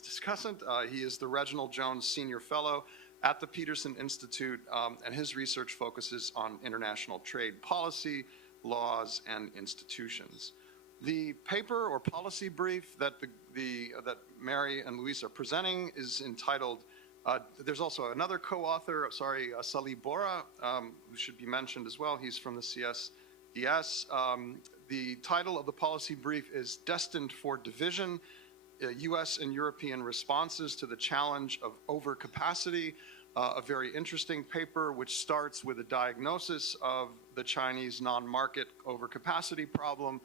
discussant. He is the Reginald Jones Senior Fellow at the Peterson Institute, and his research focuses on international trade policy, laws, and institutions. The paper or policy brief that that Mary and Luis are presenting is entitled, there's also another co-author, Salih Bora, who should be mentioned as well. He's from the CSDS. The title of the policy brief is Destined for Division, U.S. and European Responses to the Challenge of Overcapacity, a very interesting paper which starts with a diagnosis of the Chinese non-market overcapacity problem,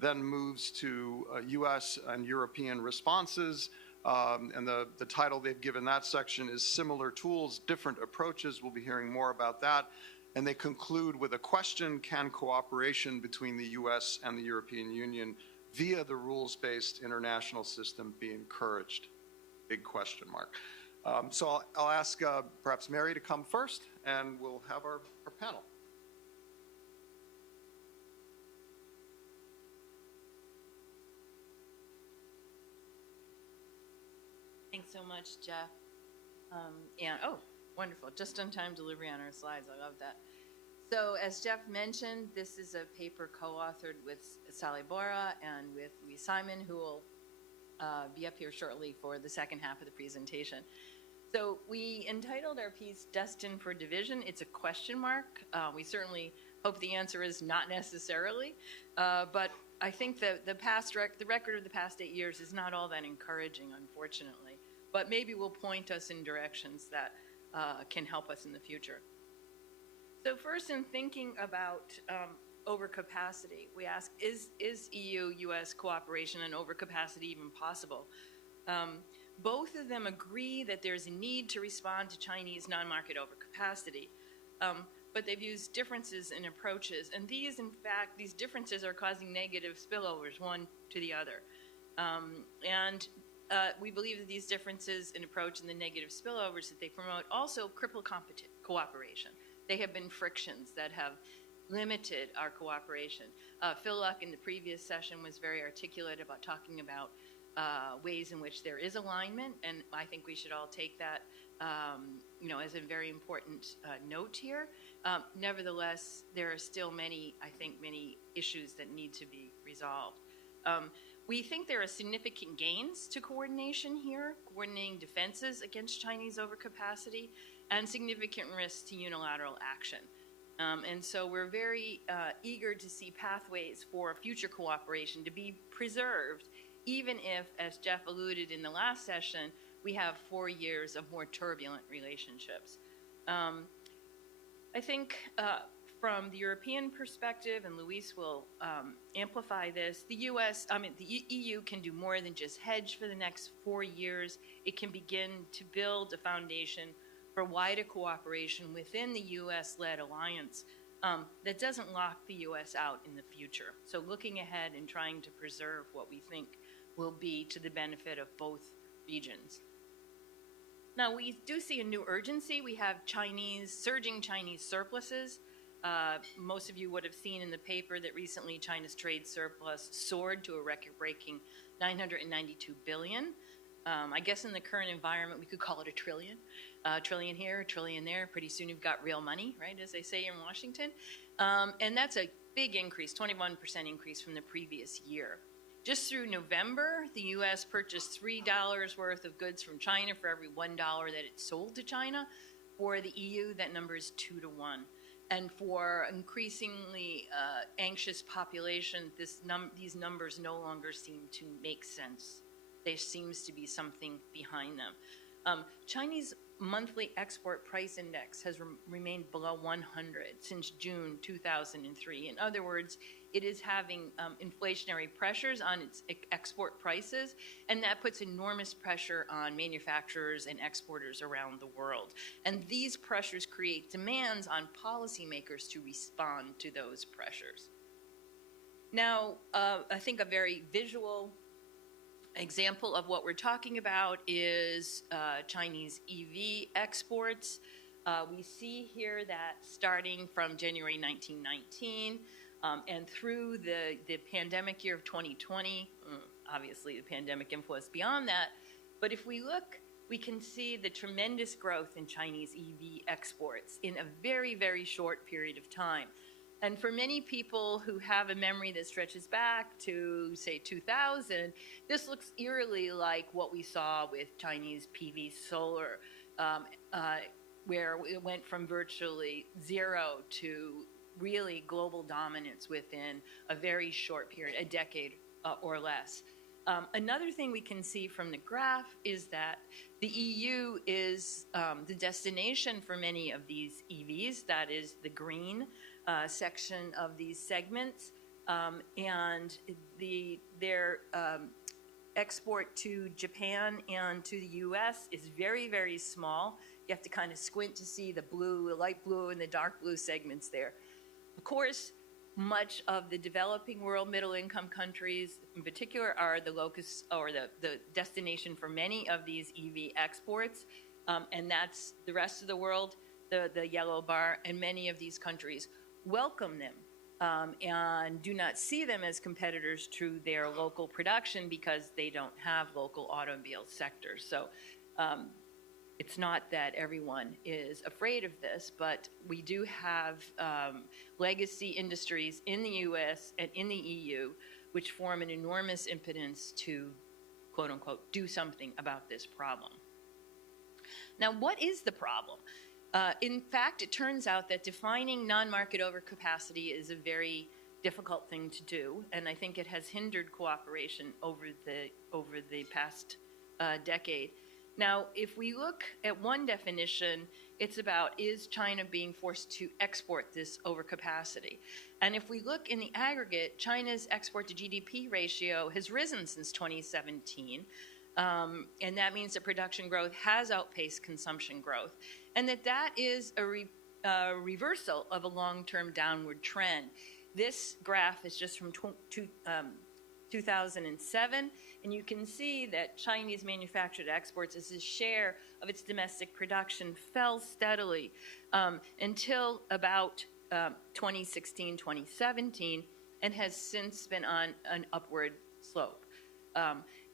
then moves to U.S. and European responses, and the title they've given that section is Similar Tools, Different Approaches. We'll be hearing more about that. And they conclude with a question: can cooperation between the U.S. and the European Union via the rules-based international system be encouraged? Big question mark. So I'll ask perhaps Mary to come first, and we'll have our panel. Thanks so much, Jeff. Oh, wonderful. Just on time delivery on our slides. I love that. So as Jeff mentioned, this is a paper co-authored with Salih Bora and with Luis Simon, who will be up here shortly for the second half of the presentation. So we entitled our piece Destined for Division. It's a question mark. We certainly hope the answer is not necessarily, but I think that the record of the past 8 years is not all that encouraging, unfortunately, but maybe will point us in directions that can help us in the future. So first, in thinking about overcapacity, we ask, is EU-US cooperation and overcapacity even possible? Both of them agree that there's a need to respond to Chinese non-market overcapacity, but they've used differences in approaches, and these differences are causing negative spillovers one to the other. We believe that these differences in approach and the negative spillovers that they promote also cripple cooperation. They have been frictions that have limited our cooperation. Phil Luck in the previous session was very articulate about talking about ways in which there is alignment, and I think we should all take that as a very important note here. Nevertheless, there are still many issues that need to be resolved. We think there are significant gains to coordination here, coordinating defenses against Chinese overcapacity, and significant risks to unilateral action. And so we're very eager to see pathways for future cooperation to be preserved, even if, as Jeff alluded in the last session, we have 4 years of more turbulent relationships. I think from the European perspective, and Luis will amplify this, the EU can do more than just hedge for the next 4 years. It can begin to build a foundation for wider cooperation within the US-led alliance that doesn't lock the US out in the future. So looking ahead and trying to preserve what we think will be to the benefit of both regions. Now, we do see a new urgency. We have surging Chinese surpluses. Most of you would have seen in the paper that recently China's trade surplus soared to a record-breaking $992 billion. I guess in the current environment, we could call it a trillion. A trillion here, a trillion there. Pretty soon you've got real money, right, as they say in Washington. And that's a big increase, 21% increase from the previous year. Just through November, the U.S. purchased $3 worth of goods from China for every $1 that it sold to China. For the EU, that number is 2 to 1. And for increasingly anxious population, these numbers no longer seem to make sense. There seems to be something behind them. Chinese monthly export price index has remained below 100 since June 2003. In other words, it is having inflationary pressures on its export prices, and that puts enormous pressure on manufacturers and exporters around the world. And these pressures create demands on policymakers to respond to those pressures. Now, I think a very visual example of what we're talking about is Chinese EV exports. We see here that starting from January 1919 and through the pandemic year of 2020, obviously the pandemic influenced beyond that, but if we look, we can see the tremendous growth in Chinese EV exports in a very, very short period of time. And for many people who have a memory that stretches back to, say, 2000, this looks eerily like what we saw with Chinese PV solar, where it went from virtually zero to really global dominance within a very short period, a decade or less. Another thing we can see from the graph is that the EU is the destination for many of these EVs. That is the green section of these segments, and their export to Japan and to the U.S. is very, very small. You have to kind of squint to see the blue, the light blue, and the dark blue segments there. Of course, much of the developing world, middle-income countries in particular, are the locus or the destination for many of these EV exports, and that's the rest of the world, the yellow bar, and many of these countries welcome them and do not see them as competitors to their local production because they don't have local automobile sectors. So it's not that everyone is afraid of this, but we do have legacy industries in the US and in the EU which form an enormous impotence to, quote unquote, do something about this problem. Now, what is the problem? In fact, it turns out that defining non-market overcapacity is a very difficult thing to do, and I think it has hindered cooperation over the past decade. Now, if we look at one definition, it's about, is China being forced to export this overcapacity? And if we look in the aggregate, China's export to GDP ratio has risen since 2017, and that means that production growth has outpaced consumption growth, and that is a reversal of a long-term downward trend. This graph is just from 2007, and you can see that Chinese manufactured exports as a share of its domestic production fell steadily until about 2016, 2017, and has since been on an upward slope.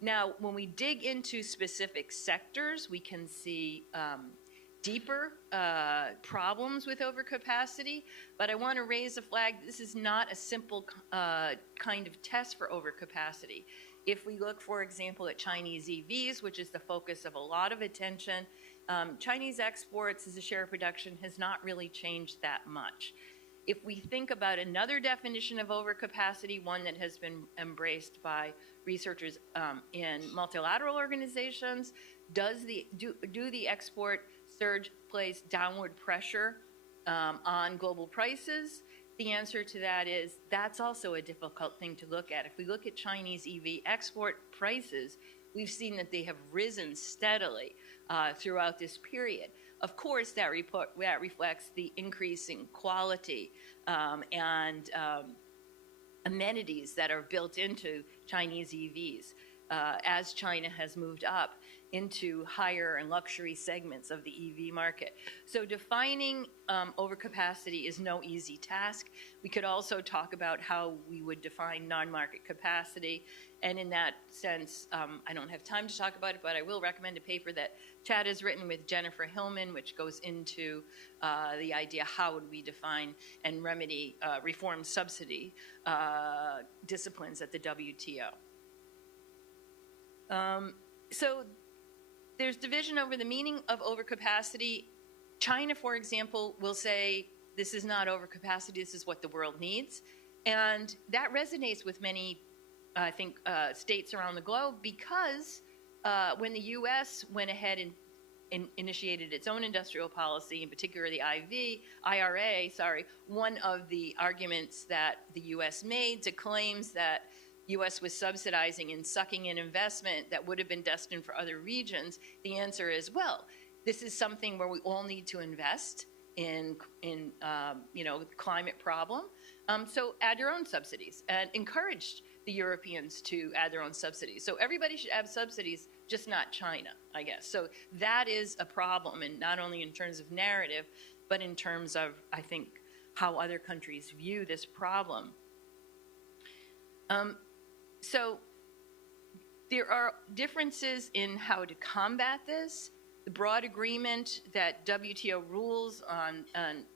Now, when we dig into specific sectors, we can see deeper problems with overcapacity, but I want to raise a flag. This is not a simple kind of test for overcapacity. If we look, for example, at Chinese EVs, which is the focus of a lot of attention, Chinese exports as a share of production has not really changed that much. If we think about another definition of overcapacity, one that has been embraced by researchers in multilateral organizations, do the export surge place downward pressure on global prices? The answer to that is that's also a difficult thing to look at. If we look at Chinese EV export prices, we've seen that they have risen steadily throughout this period. Of course, that reflects the increasing quality and amenities that are built into Chinese EVs as China has moved up. into higher and luxury segments of the EV market. So defining overcapacity is no easy task. We could also talk about how we would define non-market capacity. And in that sense, I don't have time to talk about it, but I will recommend a paper that Chad has written with Jennifer Hillman, which goes into the idea how would we define and remedy reform subsidy disciplines at the WTO. So there's division over the meaning of overcapacity. China, for example, will say, this is not overcapacity, this is what the world needs. And that resonates with many, I think, states around the globe, because when the U.S. went ahead and initiated its own industrial policy, in particular the IRA, one of the arguments that the U.S. made to claims that U.S. was subsidizing and sucking in investment that would have been destined for other regions, the answer is, well, this is something where we all need to invest in climate problem. So add your own subsidies, and encouraged the Europeans to add their own subsidies. So everybody should have subsidies, just not China, I guess. So that is a problem, and not only in terms of narrative, but in terms of, I think, how other countries view this problem. So there are differences in how to combat this. The broad agreement that WTO rules on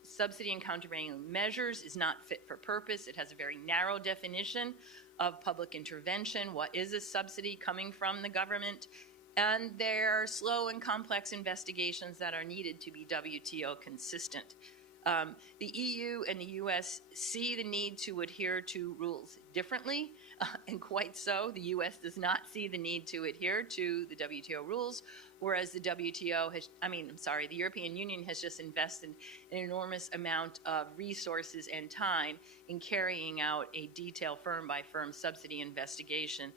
subsidy and countervailing measures is not fit for purpose. It has a very narrow definition of public intervention. What is a subsidy coming from the government? And there are slow and complex investigations that are needed to be WTO consistent. The EU and the US see the need to adhere to rules differently, and quite so. The US does not see the need to adhere to the WTO rules, whereas the the European Union has just invested an enormous amount of resources and time in carrying out a detailed firm-by-firm subsidy investigation,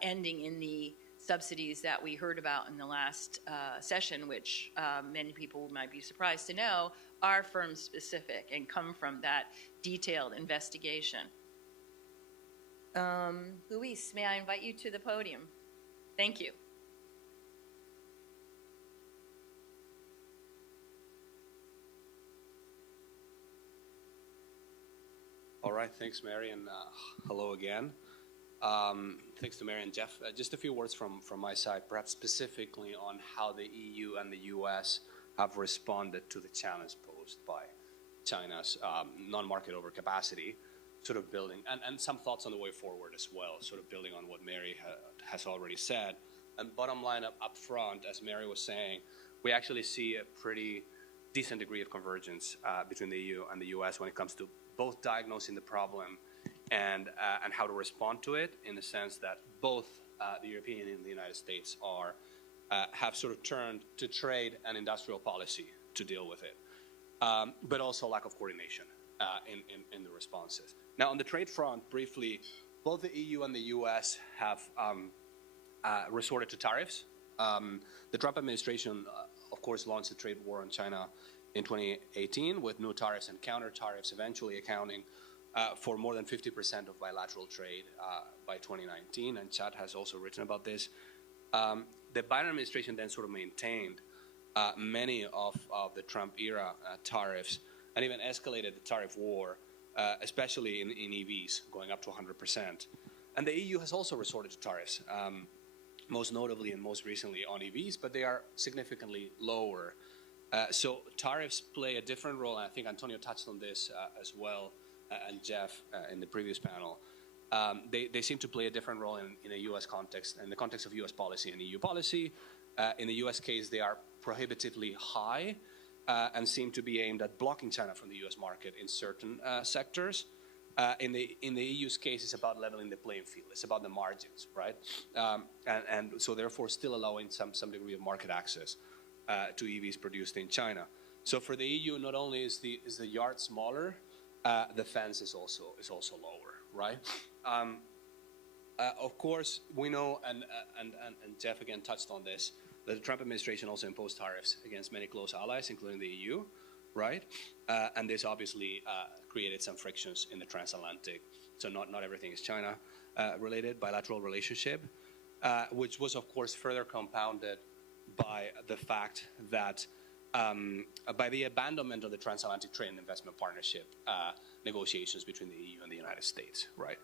ending in the subsidies that we heard about in the last session, which many people might be surprised to know are firm-specific and come from that detailed investigation. Luis, may I invite you to the podium? Thank you. All right, thanks, Mary, and hello again. Thanks to Mary and Jeff. Just a few words from my side, perhaps specifically on how the EU and the US have responded to the challenge posed by China's non-market overcapacity, sort of building, and some thoughts on the way forward as well, sort of building on what Mary has already said. And bottom line up front, as Mary was saying, we actually see a pretty decent degree of convergence between the EU and the US when it comes to both diagnosing the problem and how to respond to it, in the sense that both the European Union and the United States have sort of turned to trade and industrial policy to deal with it, but also lack of coordination in the responses. Now, on the trade front, briefly, both the EU and the US have resorted to tariffs. The Trump administration, of course, launched a trade war on China in 2018 with new tariffs and counter tariffs, eventually accounting for more than 50% of bilateral trade by 2019, and Chad has also written about this. The Biden administration then sort of maintained many of the Trump-era tariffs, and even escalated the tariff war, especially in EVs, going up to 100%. And the EU has also resorted to tariffs, most notably and most recently on EVs, but they are significantly lower. So tariffs play a different role, and I think Antonio touched on this as well, and Jeff in the previous panel. They seem to play a different role in a U.S. context, in the context of U.S. policy and EU policy. In the U.S. case, they are prohibitively high and seem to be aimed at blocking China from the U.S. market in certain sectors. In the EU's case, it's about leveling the playing field. It's about the margins, right? And so therefore still allowing some degree of market access to EVs produced in China. So for the EU, not only is the yard smaller, the fence is also lower, right? Of course, we know, and Jeff again touched on this, that the Trump administration also imposed tariffs against many close allies, including the EU, right? And this obviously created some frictions in the transatlantic. So not everything is China related bilateral relationship. which was, of course, further compounded by the fact that by the abandonment of the Transatlantic Trade and Investment Partnership negotiations between the EU and the United States, right?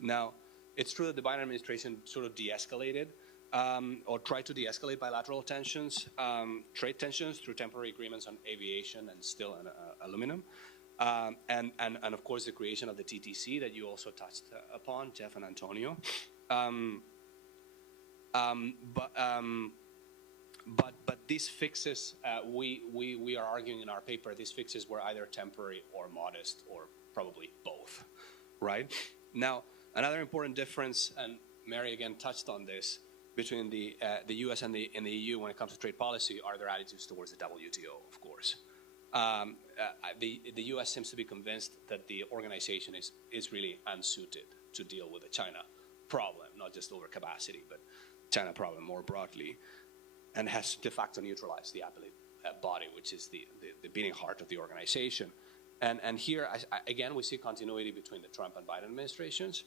Now, it's true that the Biden administration sort of de-escalated or tried to de-escalate bilateral tensions, trade tensions through temporary agreements on aviation and steel and aluminum. And of course, the creation of the TTC that you also touched upon, Jeff and Antonio. But these fixes, we are arguing in our paper, these fixes were either temporary or modest or probably both, right? Now, another important difference, and Mary again touched on this, between the U.S. and the EU when it comes to trade policy are their attitudes towards the WTO, of course. The U.S. seems to be convinced that the organization is really unsuited to deal with the China problem, not just overcapacity, but China problem more broadly, and has de facto neutralized the appellate body, which is the beating heart of the organization. And here, again, we see continuity between the Trump and Biden administrations.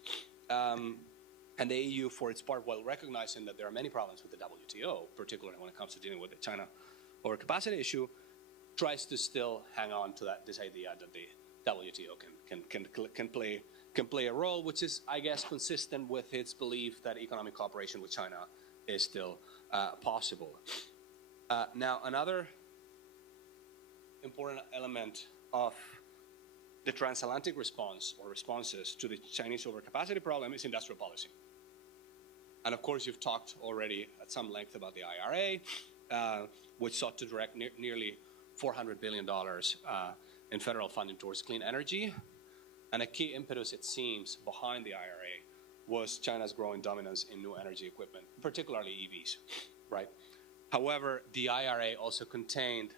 And the EU, for its part, while recognizing that there are many problems with the WTO, particularly when it comes to dealing with the China overcapacity issue, tries to still hang on to this idea that the WTO can play a role, which is, I guess, consistent with its belief that economic cooperation with China is still possible. Now, another important element of the transatlantic response or responses to the Chinese overcapacity problem is industrial policy. And of course, you've talked already at some length about the IRA, which sought to direct nearly $400 billion in federal funding towards clean energy. And a key impetus, it seems, behind the IRA was China's growing dominance in new energy equipment, particularly EVs, right? However, the IRA also contained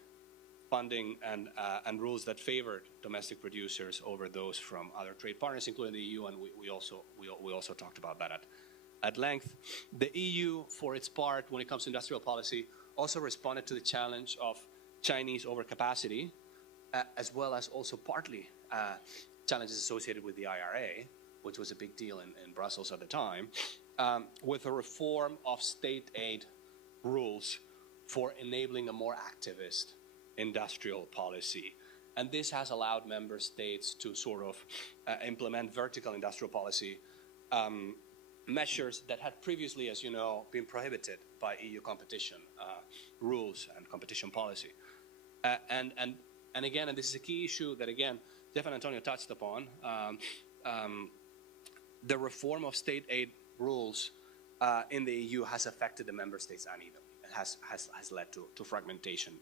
funding and rules that favored domestic producers over those from other trade partners, including the EU, and we also talked about that at length. The EU, for its part, when it comes to industrial policy, also responded to the challenge of Chinese overcapacity, as well as also partly challenges associated with the IRA, which was a big deal in Brussels at the time, with a reform of state aid rules for enabling a more activist industrial policy. And this has allowed member states to sort of implement vertical industrial policy measures that had previously, as you know, been prohibited by EU competition rules and competition policy. And again, and this is a key issue that, again, Jeff and Antonio touched upon, the reform of state aid rules in the EU has affected the member states unevenly. It has led to fragmentation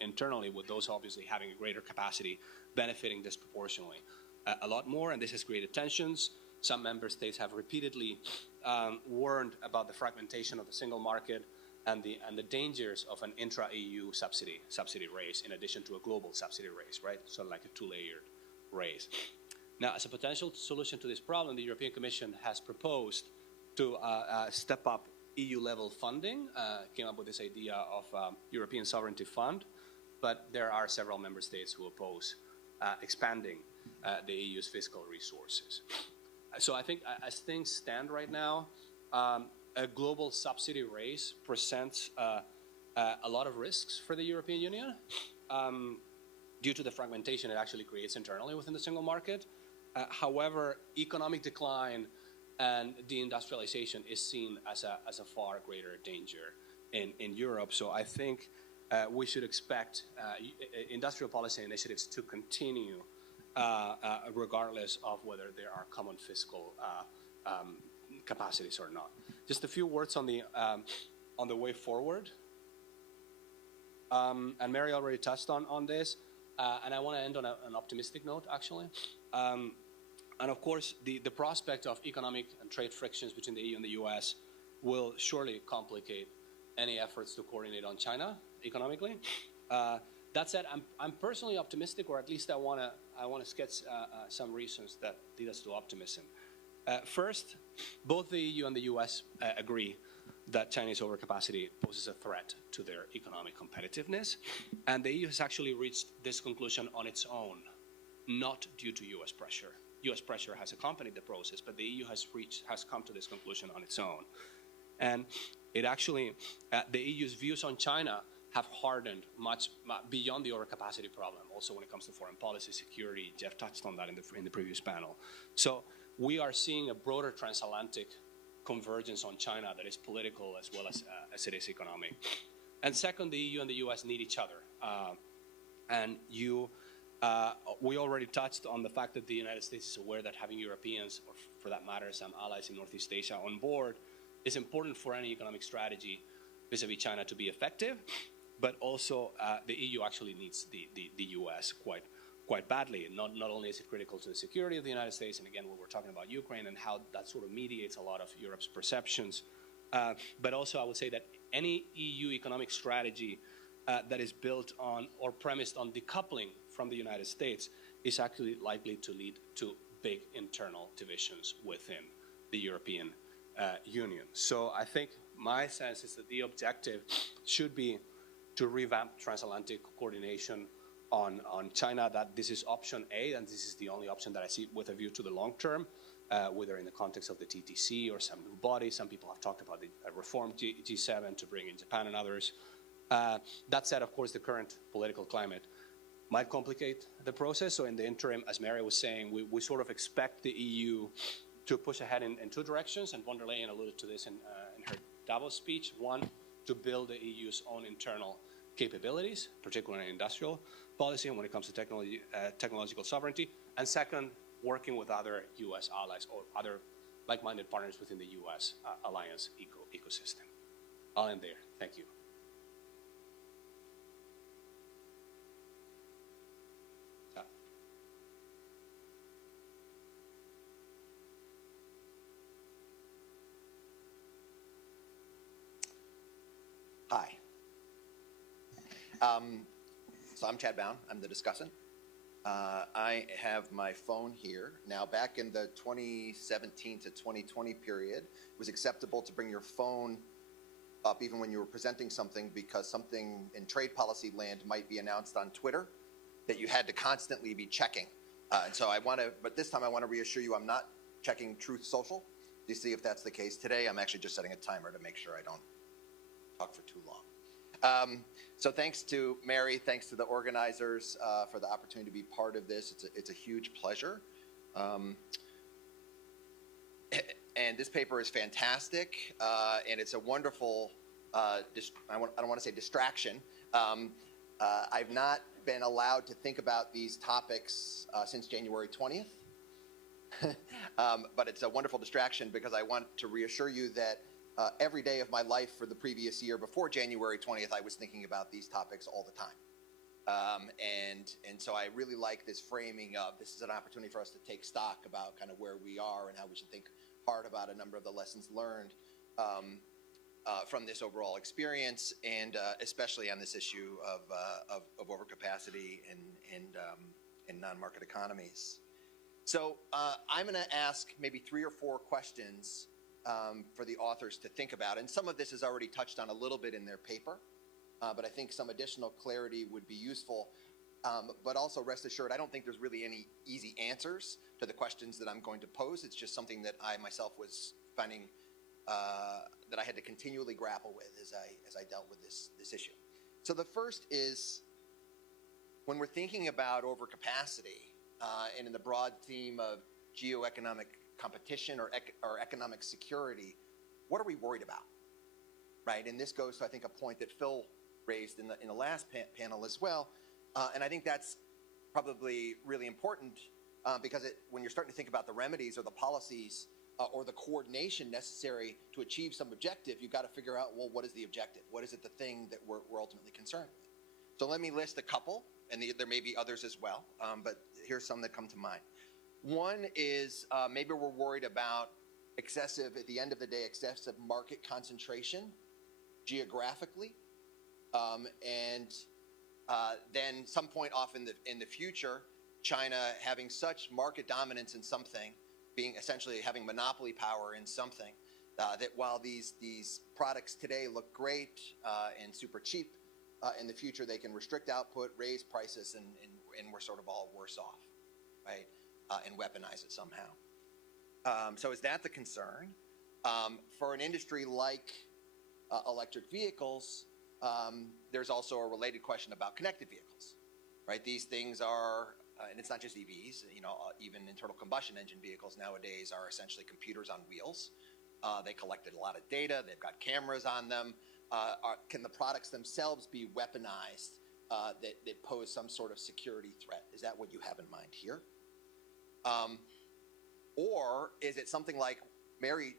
internally, with those obviously having a greater capacity benefiting disproportionately a lot more, and this has created tensions. Some member states have repeatedly warned about the fragmentation of the single market and the dangers of an intra-EU subsidy race in addition to a global subsidy race, right? Sort of like a two-layered race. Now, as a potential solution to this problem, the European Commission has proposed to step up EU-level funding, came up with this idea of European Sovereignty Fund, but there are several member states who oppose expanding the EU's fiscal resources. So I think as things stand right now, a global subsidy race presents a lot of risks for the European Union due to the fragmentation it actually creates internally within the single market. However, economic decline and deindustrialization is seen as a far greater danger in Europe. So I think we should expect industrial policy initiatives to continue regardless of whether there are common fiscal capacities or not. Just a few words on the way forward. And Mary already touched on this, and I want to end on an optimistic note, actually. And of course, the prospect of economic and trade frictions between the EU and the US will surely complicate any efforts to coordinate on China economically. That said, I'm personally optimistic, or at least I want to sketch some reasons that lead us to optimism. First, both the EU and the US agree that Chinese overcapacity poses a threat to their economic competitiveness, and the EU has actually reached this conclusion on its own, not due to US pressure. US pressure has accompanied the process, but the EU has come to this conclusion on its own. And it actually, the EU's views on China have hardened much beyond the overcapacity problem, also when it comes to foreign policy, security. Jeff touched on that in the previous panel. So we are seeing a broader transatlantic convergence on China that is political as well as it is economic. And second, the EU and the US need each other. We already touched on the fact that the United States is aware that having Europeans, or for that matter, some allies in Northeast Asia on board is important for any economic strategy vis-a-vis China to be effective. But also, the EU actually needs the US quite badly. Not only is it critical to the security of the United States, and again, when we're talking about Ukraine and how that sort of mediates a lot of Europe's perceptions, but also I would say that any EU economic strategy that is built on or premised on decoupling from the United States is actually likely to lead to big internal divisions within the European Union. So I think my sense is that the objective should be to revamp transatlantic coordination on China, that this is option A, and this is the only option that I see with a view to the long term, whether in the context of the TTC or some new body. Some people have talked about the reformed G7 to bring in Japan and others. That said, of course, the current political climate might complicate the process. So in the interim, as Mary was saying, we sort of expect the EU to push ahead in two directions, and von der Leyen alluded to this in her Davos speech. One, to build the EU's own internal capabilities, particularly in industrial policy and when it comes to technological sovereignty. And second, working with other US allies or other like-minded partners within the US alliance ecosystem. I'll end there. Thank you. Hi. So I'm Chad Bown. I'm the discussant. I have my phone here. Now, back in the 2017 to 2020 period, it was acceptable to bring your phone up even when you were presenting something because something in trade policy land might be announced on Twitter that you had to constantly be checking. And so but this time I want to reassure you I'm not checking Truth Social to see if that's the case. Today, I'm actually just setting a timer to make sure I don't talk for too long. So thanks to Mary, thanks to the organizers for the opportunity to be part of this. It's a huge pleasure. And this paper is fantastic, and it's a wonderful, I don't want to say distraction. I've not been allowed to think about these topics since January 20th. But it's a wonderful distraction because I want to reassure you that every day of my life for the previous year before January 20th, I was thinking about these topics all the time. And so I really like this framing of this is an opportunity for us to take stock about kind of where we are and how we should think hard about a number of the lessons learned from this overall experience, and especially on this issue of overcapacity in non-market economies. So I'm going to ask maybe 3 or 4 questions for the authors to think about. And some of this is already touched on a little bit in their paper, but I think some additional clarity would be useful. But also rest assured, I don't think there's really any easy answers to the questions that I'm going to pose. It's just something that I myself was finding that I had to continually grapple with as I dealt with this issue. So the first is, when we're thinking about overcapacity, and in the broad theme of geoeconomic competition or economic security, what are we worried about, right? And this goes to, I think, a point that Phil raised in the last panel as well. And I think that's probably really important because when you're starting to think about the remedies or the policies or the coordination necessary to achieve some objective, you've got to figure out, well, what is the objective? What is it the thing that we're ultimately concerned with? So let me list a couple, and there may be others as well, but here's some that come to mind. One is maybe we're worried about at the end of the day, excessive market concentration geographically, and then some point off in the future, China having such market dominance in something, being essentially having monopoly power in something, that while these products today look great and super cheap, in the future they can restrict output, raise prices, and we're sort of all worse off, right? And weaponize it somehow. So is that the concern? For an industry like electric vehicles, there's also a related question about connected vehicles, right? These things are, and it's not just EVs, even internal combustion engine vehicles nowadays are essentially computers on wheels. They collected a lot of data. They've got cameras on them. Can the products themselves be weaponized that pose some sort of security threat? Is that what you have in mind here? Or is it something like Mary,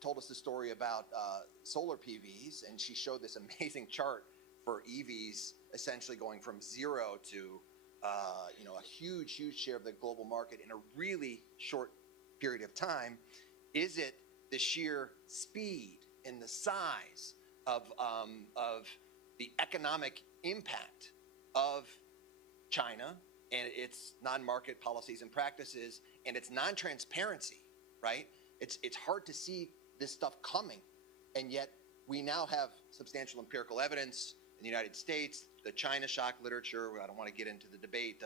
told us the story about solar PVs, and she showed this amazing chart for EVs essentially going from zero to a huge share of the global market in a really short period of time. Is it the sheer speed and the size of the economic impact of China and its non-market policies and practices and its non-transparency, right? It's hard to see this stuff coming, and yet we now have substantial empirical evidence in the United States, the China shock literature. I don't want to get into the debate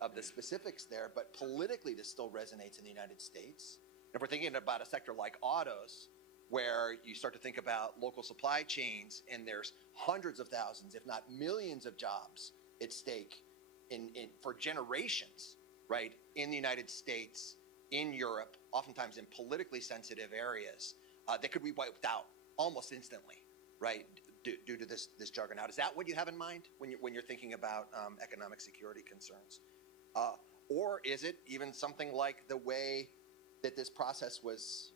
of the specifics there, but politically this still resonates in the United States. If we're thinking about a sector like autos, where you start to think about local supply chains, and there's hundreds of thousands, if not millions of jobs at stake for generations, right, in the United States, in Europe, oftentimes in politically sensitive areas, that could be wiped out almost instantly, right, due to this juggernaut. Is that what you have in mind when you're thinking about economic security concerns? Or is it even something like the way that this process was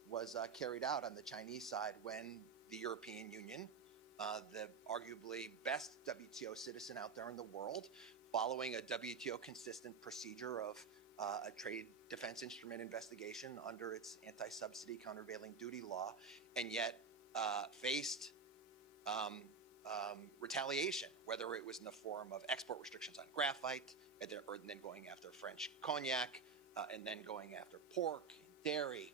carried out on the Chinese side when the European Union, the arguably best WTO citizen out there in the world, following a WTO consistent procedure of a trade defense instrument investigation under its anti-subsidy countervailing duty law, and yet faced retaliation, whether it was in the form of export restrictions on graphite, or then going after French cognac, and then going after pork, dairy,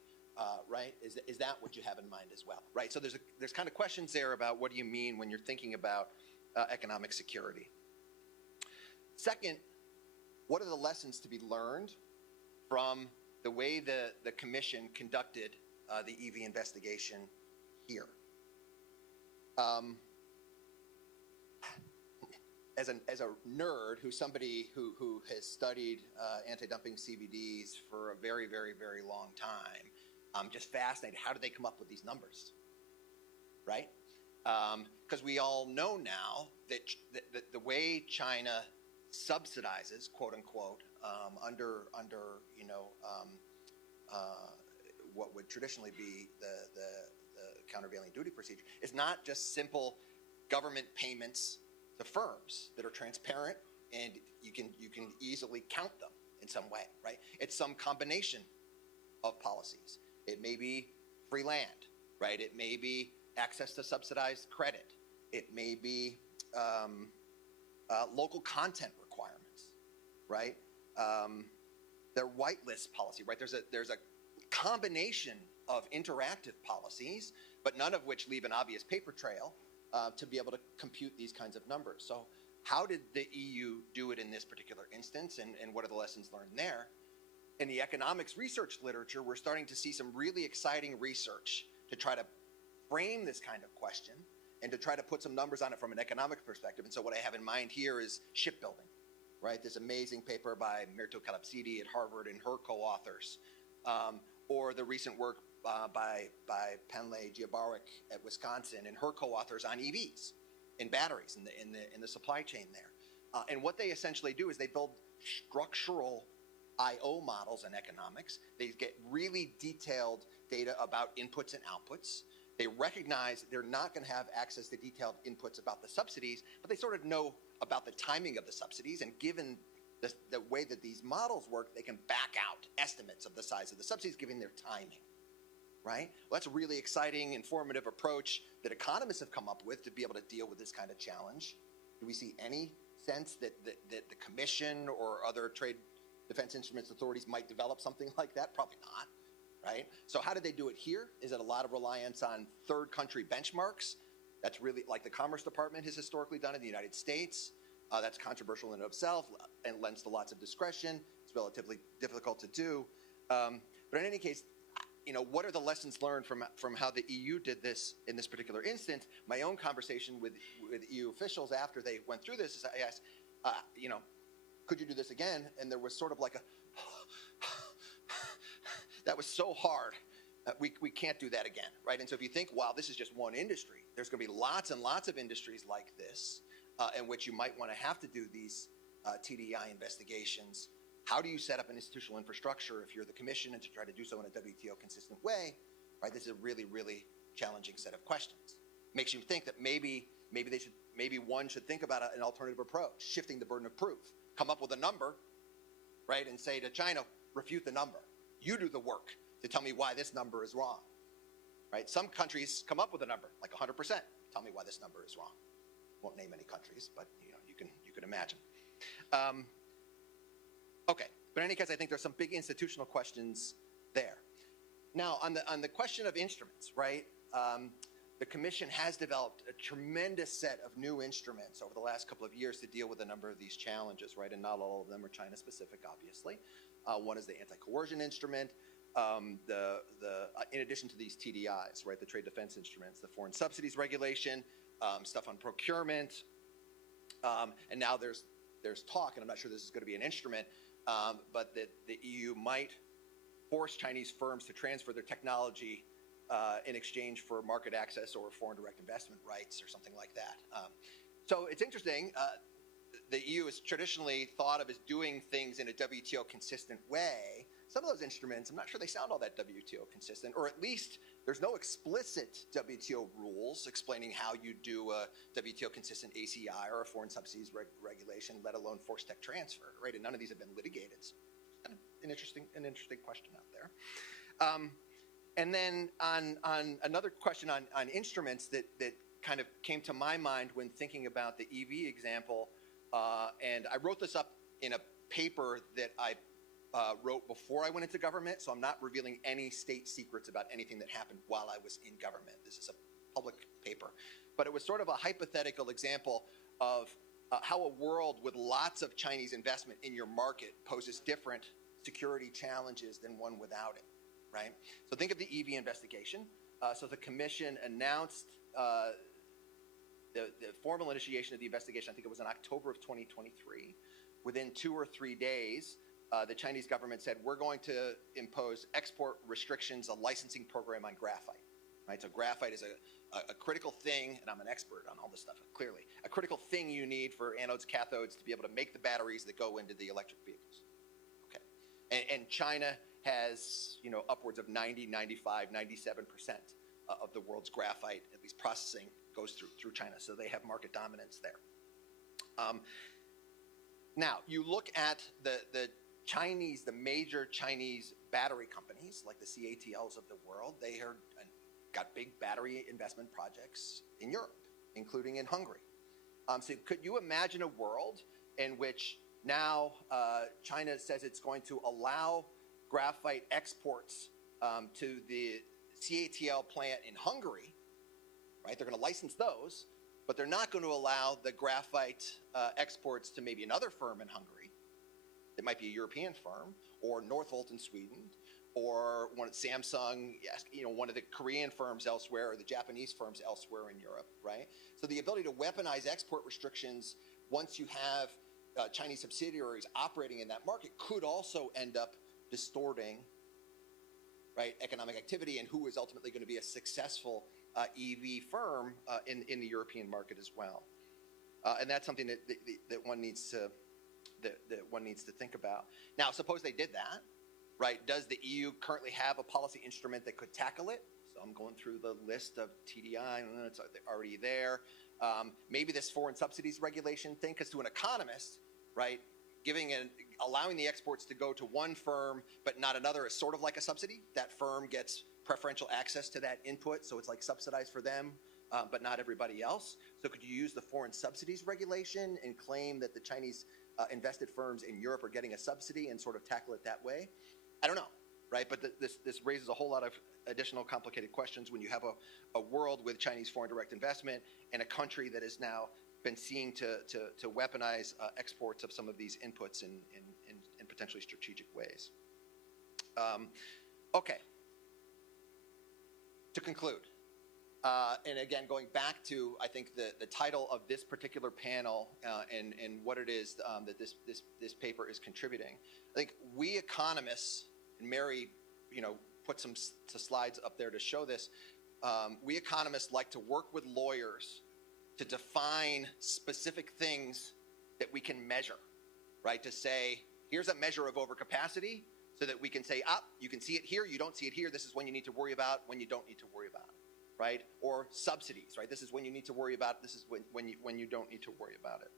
right? Is that what you have in mind as well, right? So there's kind of questions there about what do you mean when you're thinking about economic security. Second, what are the lessons to be learned from the way the Commission conducted the EV investigation here? As a nerd, who's somebody who has studied anti-dumping CVDs for a very, very, very long time, I'm just fascinated. How did they come up with these numbers, right? Because we all know now that the way China subsidizes, quote unquote, under what would traditionally be the countervailing duty procedure, is not just simple government payments to firms that are transparent and you can easily count them in some way, right? It's some combination of policies. It may be free land, right? It may be access to subsidized credit. It may be local content requirements, right? Their whitelist policy, right? There's a combination of interactive policies, but none of which leave an obvious paper trail to be able to compute these kinds of numbers. So how did the EU do it in this particular instance, and what are the lessons learned there? In the economics research literature, we're starting to see some really exciting research to try to frame this kind of question and to try to put some numbers on it from an economic perspective. And so what I have in mind here is shipbuilding, right? This amazing paper by Mirto Kalapsidi at Harvard and her co-authors, or the recent work by Penle Giabarek at Wisconsin and her co-authors on EVs and batteries in the supply chain there. And what they essentially do is they build structural I/O models in economics. They get really detailed data about inputs and outputs. They recognize they're not going to have access to detailed inputs about the subsidies, but they sort of know about the timing of the subsidies. And given the way that these models work, they can back out estimates of the size of the subsidies, given their timing, right? Well, that's a really exciting, informative approach that economists have come up with to be able to deal with this kind of challenge. Do we see any sense that the Commission or other trade defense instruments authorities might develop something like that? Probably not, right? So how did they do it here? Is it a lot of reliance on third country benchmarks? That's really like the Commerce Department has historically done in the United States. That's controversial in and of itself and lends to lots of discretion. It's relatively difficult to do. But in any case, you know, what are the lessons learned from how the EU did this in this particular instance? My own conversation with EU officials after they went through this is I asked, you know, could you do this again? And there was sort of like a, that was so hard. We can't do that again, right? And so if you think, wow, this is just one industry, there's going to be lots and lots of industries like this in which you might want to have to do these TDI investigations. How do you set up an institutional infrastructure if you're the Commission and to try to do so in a WTO consistent way, right? This is a really, really challenging set of questions. Makes you think that maybe one should think about an alternative approach, shifting the burden of proof, come up with a number, right, and say to China, refute the number. You do the work to tell me why this number is wrong, right? Some countries come up with a number, like 100%. Tell me why this number is wrong. Won't name any countries, but you know, you can imagine. Okay, but in any case, I think there's some big institutional questions there. Now, on the question of instruments, right? The Commission has developed a tremendous set of new instruments over the last couple of years to deal with a number of these challenges, right? And not all of them are China-specific, obviously. One is the anti-coercion instrument. In addition to these TDIs, right, the trade defense instruments, the foreign subsidies regulation, stuff on procurement, and now there's talk, and I'm not sure this is going to be an instrument, but that the EU might force Chinese firms to transfer their technology in exchange for market access or foreign direct investment rights or something like that. So it's interesting. The EU is traditionally thought of as doing things in a WTO consistent way. Some of those instruments, I'm not sure they sound all that WTO consistent, or at least there's no explicit WTO rules explaining how you do a WTO consistent ACI or a foreign subsidies regulation, let alone forced tech transfer, right? And none of these have been litigated. So kind of an interesting question out there. And then on another question on instruments that kind of came to my mind when thinking about the EV example, and I wrote this up in a paper that I wrote before I went into government, so I'm not revealing any state secrets about anything that happened while I was in government. This is a public paper. But it was sort of a hypothetical example of how a world with lots of Chinese investment in your market poses different security challenges than one without it, right? So think of the EV investigation. So the Commission announced the formal initiation of the investigation, I think it was in October of 2023. Within 2 or 3 days, the Chinese government said, we're going to impose export restrictions, a licensing program on graphite, right? So graphite is a critical thing, and I'm an expert on all this stuff, clearly. A critical thing you need for anodes, cathodes to be able to make the batteries that go into the electric vehicles, okay? And China has, you know, upwards of 90, 95, 97% of the world's graphite, at least processing, goes through China, so they have market dominance there. Now, you look at the major Chinese battery companies, like the CATLs of the world, they are got big battery investment projects in Europe, including in Hungary. So could you imagine a world in which now China says it's going to allow graphite exports to the CATL plant in Hungary, right? They're going to license those, but they're not going to allow the graphite exports to maybe another firm in Hungary. It might be a European firm, or Northvolt in Sweden, or Samsung, you know, one of the Korean firms elsewhere, or the Japanese firms elsewhere in Europe, right? So the ability to weaponize export restrictions once you have Chinese subsidiaries operating in that market could also end up distorting, right, economic activity and who is ultimately going to be a successful EV firm in the European market as well. And that's something that one needs to think about. Now, suppose they did that, right? Does the EU currently have a policy instrument that could tackle it? So I'm going through the list of TDI, and it's already there. Maybe this foreign subsidies regulation thing, because to an economist, right, allowing the exports to go to one firm but not another is sort of like a subsidy. That firm gets preferential access to that input, so it's like subsidized for them, but not everybody else. So could you use the foreign subsidies regulation and claim that the Chinese invested firms in Europe are getting a subsidy and sort of tackle it that way? I don't know, right? But this raises a whole lot of additional complicated questions when you have a world with Chinese foreign direct investment and a country that has now been seen to weaponize exports of some of these inputs in potentially strategic ways. Okay, to conclude, and again, going back to, I think, the title of this particular panel and what it is that this paper is contributing, I think we economists, and Mary, put some slides up there to show this, we economists like to work with lawyers to define specific things that we can measure, right? To say, here's a measure of overcapacity, so that we can say, you can see it here, you don't see it here, this is when you need to worry about, when you don't need to worry about it, right? Or subsidies, right? This is when you need to worry about it, this is when you don't need to worry about it.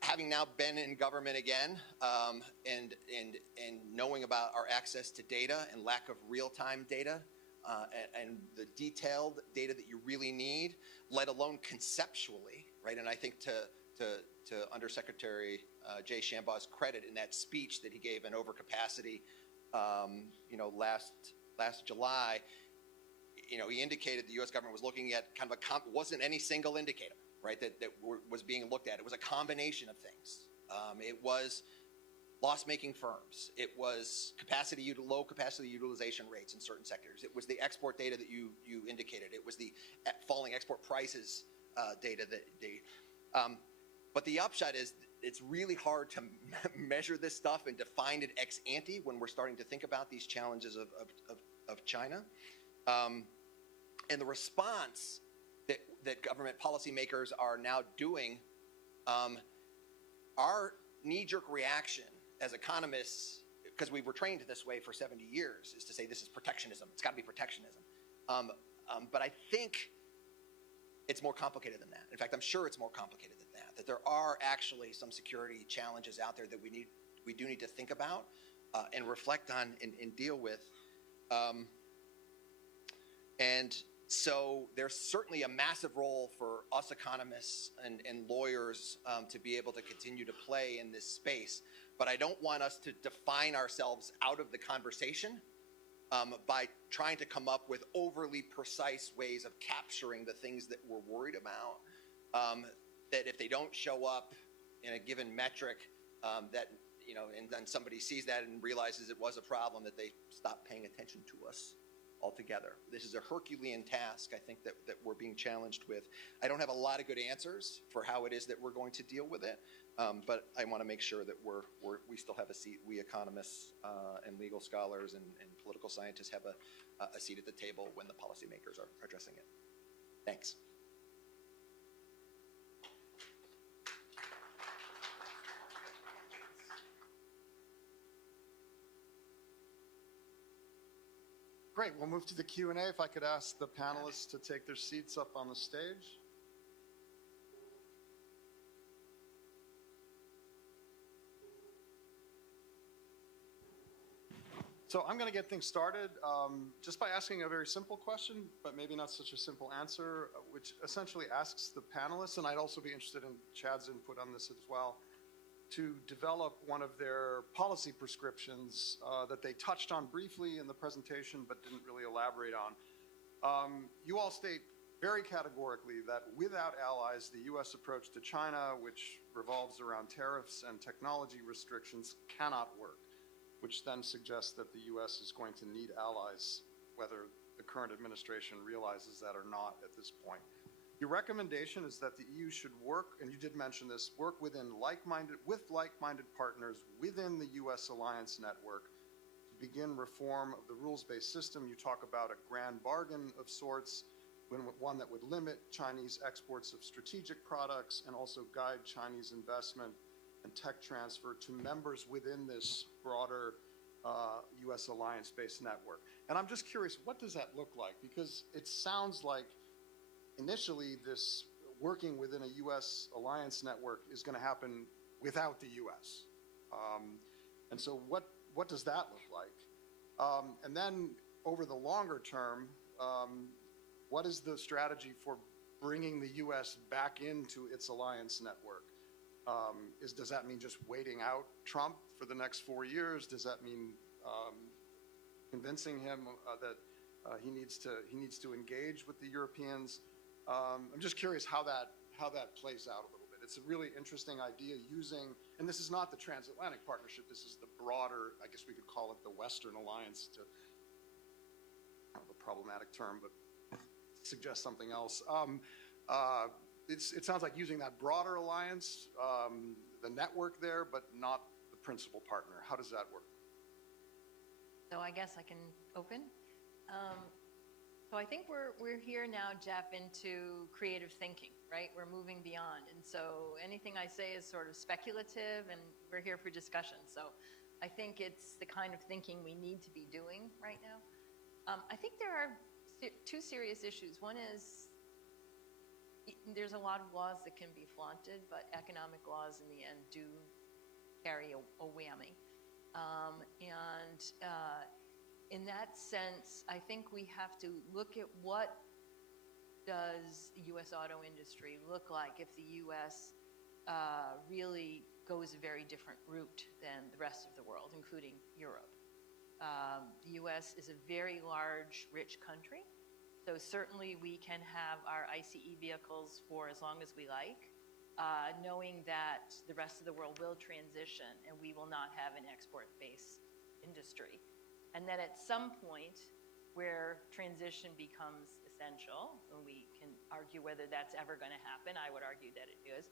Having now been in government again, and knowing about our access to data and lack of real-time data, and the detailed data that you really need, let alone conceptually, right? And I think to Undersecretary Jay Shambaugh's credit in that speech that he gave in overcapacity, last July, he indicated the U.S. government was looking at kind of wasn't any single indicator, right, that was being looked at. It was a combination of things. It was loss-making firms. It was low capacity utilization rates in certain sectors. It was the export data that you indicated. It was the falling export prices data that they. But the upshot is it's really hard to measure this stuff and define it ex ante when we're starting to think about these challenges of China. And the response that government policymakers are now doing, our knee-jerk reaction as economists, because we were trained this way for 70 years, is to say this is protectionism. It's got to be protectionism. But I think it's more complicated than that. In fact, I'm sure it's more complicated than that, that there are actually some security challenges out there that we do need to think about and reflect on and deal with. And so there's certainly a massive role for us economists and lawyers to be able to continue to play in this space. But I don't want us to define ourselves out of the conversation by trying to come up with overly precise ways of capturing the things that we're worried about, that if they don't show up in a given metric, that, and then somebody sees that and realizes it was a problem, that they stop paying attention to us altogether. This is a Herculean task, I think, that we're being challenged with. I don't have a lot of good answers for how it is that we're going to deal with it, but I want to make sure that we still have a seat. We economists and legal scholars and political scientists have a seat at the table when the policymakers are addressing it. Thanks. Great, we'll move to the Q&A. If I could ask the panelists to take their seats up on the stage. So I'm going to get things started just by asking a very simple question, but maybe not such a simple answer, which essentially asks the panelists, and I'd also be interested in Chad's input on this as well, to develop one of their policy prescriptions that they touched on briefly in the presentation but didn't really elaborate on. You all state very categorically that without allies, the U.S. approach to China, which revolves around tariffs and technology restrictions, cannot work, which then suggests that the U.S. is going to need allies, whether the current administration realizes that or not at this point. Your recommendation is that the EU should work, and you did mention this, work with like-minded partners within the U.S. alliance network to begin reform of the rules-based system. You talk about a grand bargain of sorts, one that would limit Chinese exports of strategic products and also guide Chinese investment and tech transfer to members within this broader U.S. alliance-based network. And I'm just curious, what does that look like? Because it sounds like initially this working within a U.S. alliance network is going to happen without the U.S. And so what does that look like? And then over the longer term, what is the strategy for bringing the U.S. back into its alliance network? Does that mean just waiting out Trump for the next 4 years? Does that mean convincing him that he needs to engage with the Europeans? I'm just curious how that plays out a little bit. It's a really interesting idea using, and this is not the Transatlantic Partnership, this is the broader, I guess we could call it the Western Alliance, to kind of a problematic term, but suggest something else. It sounds like using that broader alliance, the network there, but not the principal partner. How does that work? So I guess I can open. So I think we're here now, Jeff, into creative thinking, right? We're moving beyond. And so anything I say is sort of speculative, and we're here for discussion. So I think it's the kind of thinking we need to be doing right now. I think there are two serious issues. One is there's a lot of laws that can be flaunted, but economic laws in the end do carry a whammy. In that sense, I think we have to look at what does the U.S. auto industry look like if the U.S. Really goes a very different route than the rest of the world, including Europe. The U.S. is a very large, rich country, so certainly we can have our ICE vehicles for as long as we like, knowing that the rest of the world will transition and we will not have an export-based industry. And then at some point where transition becomes essential, and we can argue whether that's ever going to happen, I would argue that it is,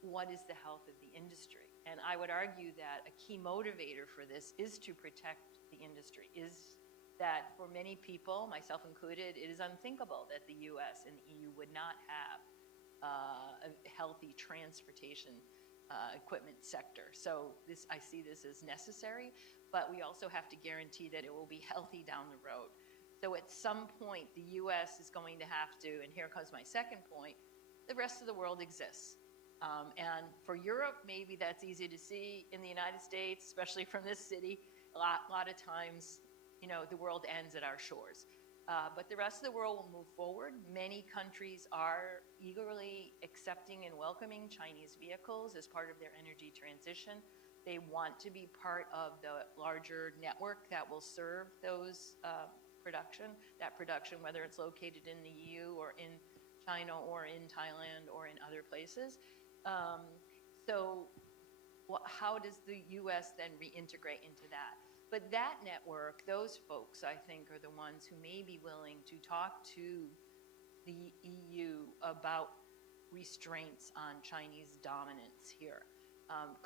what is the health of the industry? And I would argue that a key motivator for this is to protect the industry, is that for many people, myself included, it is unthinkable that the US and the EU would not have a healthy transportation equipment sector. So I see this as necessary, but we also have to guarantee that it will be healthy down the road. So at some point, the US is going to have to, and here comes my second point, the rest of the world exists. And for Europe, maybe that's easy to see. In the United States, especially from this city, a lot of times, you know, the world ends at our shores. But the rest of the world will move forward. Many countries are eagerly accepting and welcoming Chinese vehicles as part of their energy transition. They want to be part of the larger network that will serve those production, whether it's located in the EU or in China or in Thailand or in other places. How does the US then reintegrate into that? But that network, those folks, I think, are the ones who may be willing to talk to the EU about restraints on Chinese dominance here.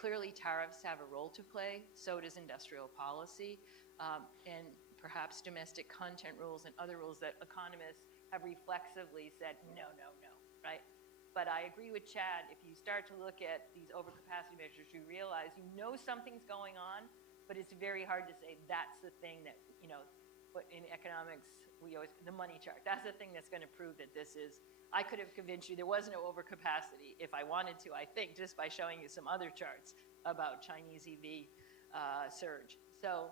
Clearly, tariffs have a role to play, so does industrial policy, and perhaps domestic content rules and other rules that economists have reflexively said, no, no, no, right? But I agree with Chad, if you start to look at these overcapacity measures, you realize you know something's going on, but it's very hard to say that's the thing that, you know, but in economics, the money chart, that's the thing that's going to prove that this is, I could have convinced you there was no overcapacity if I wanted to, I think, just by showing you some other charts about Chinese EV surge. So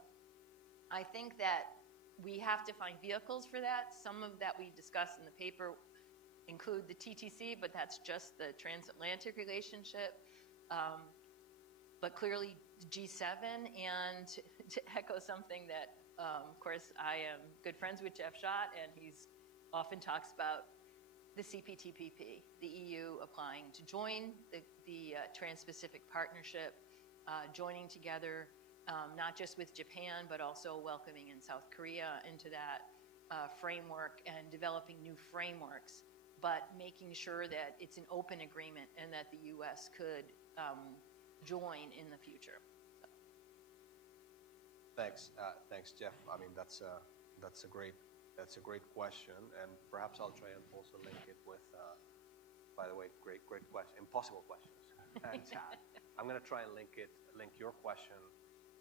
I think that we have to find vehicles for that. Some of that we discussed in the paper include the TTC, but that's just the transatlantic relationship. But clearly G7, and to echo something that, of course, I am good friends with Jeff Schott, and he's often talks about the CPTPP, the EU applying to join the Trans-Pacific Partnership, joining together, not just with Japan, but also welcoming in South Korea into that framework and developing new frameworks, but making sure that it's an open agreement and that the U.S. could join in the future. So. Thanks, Jeff. I mean, that's a great question, and perhaps I'll try and also link it with, by the way, great question, impossible questions, and Chad. I'm going to try and link your question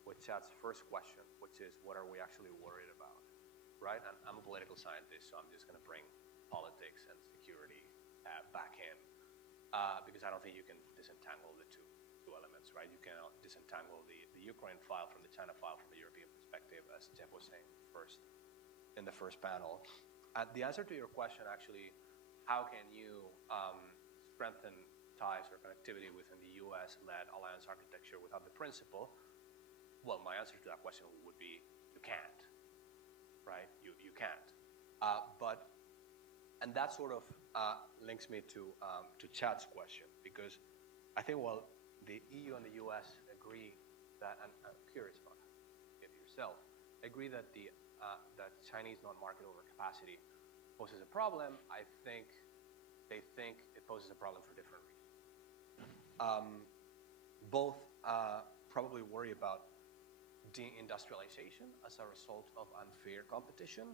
with Chad's first question, which is, what are we actually worried about, right? And I'm a political scientist, so I'm just going to bring politics and security back in, because I don't think you can disentangle the two elements, right? You cannot disentangle the Ukraine file from the China file from a European perspective, as Jeff was saying in the first panel. The answer to your question, actually, how can you strengthen ties or connectivity within the US-led alliance architecture without the principle? Well, my answer to that question would be, you can't, right? You can't. And that sort of links me to Chad's question, because I think while the EU and the US agree that, and I'm curious about it yourself, agree that that Chinese non-market overcapacity poses a problem, I think they think it poses a problem for different reasons. Both probably worry about deindustrialization as a result of unfair competition.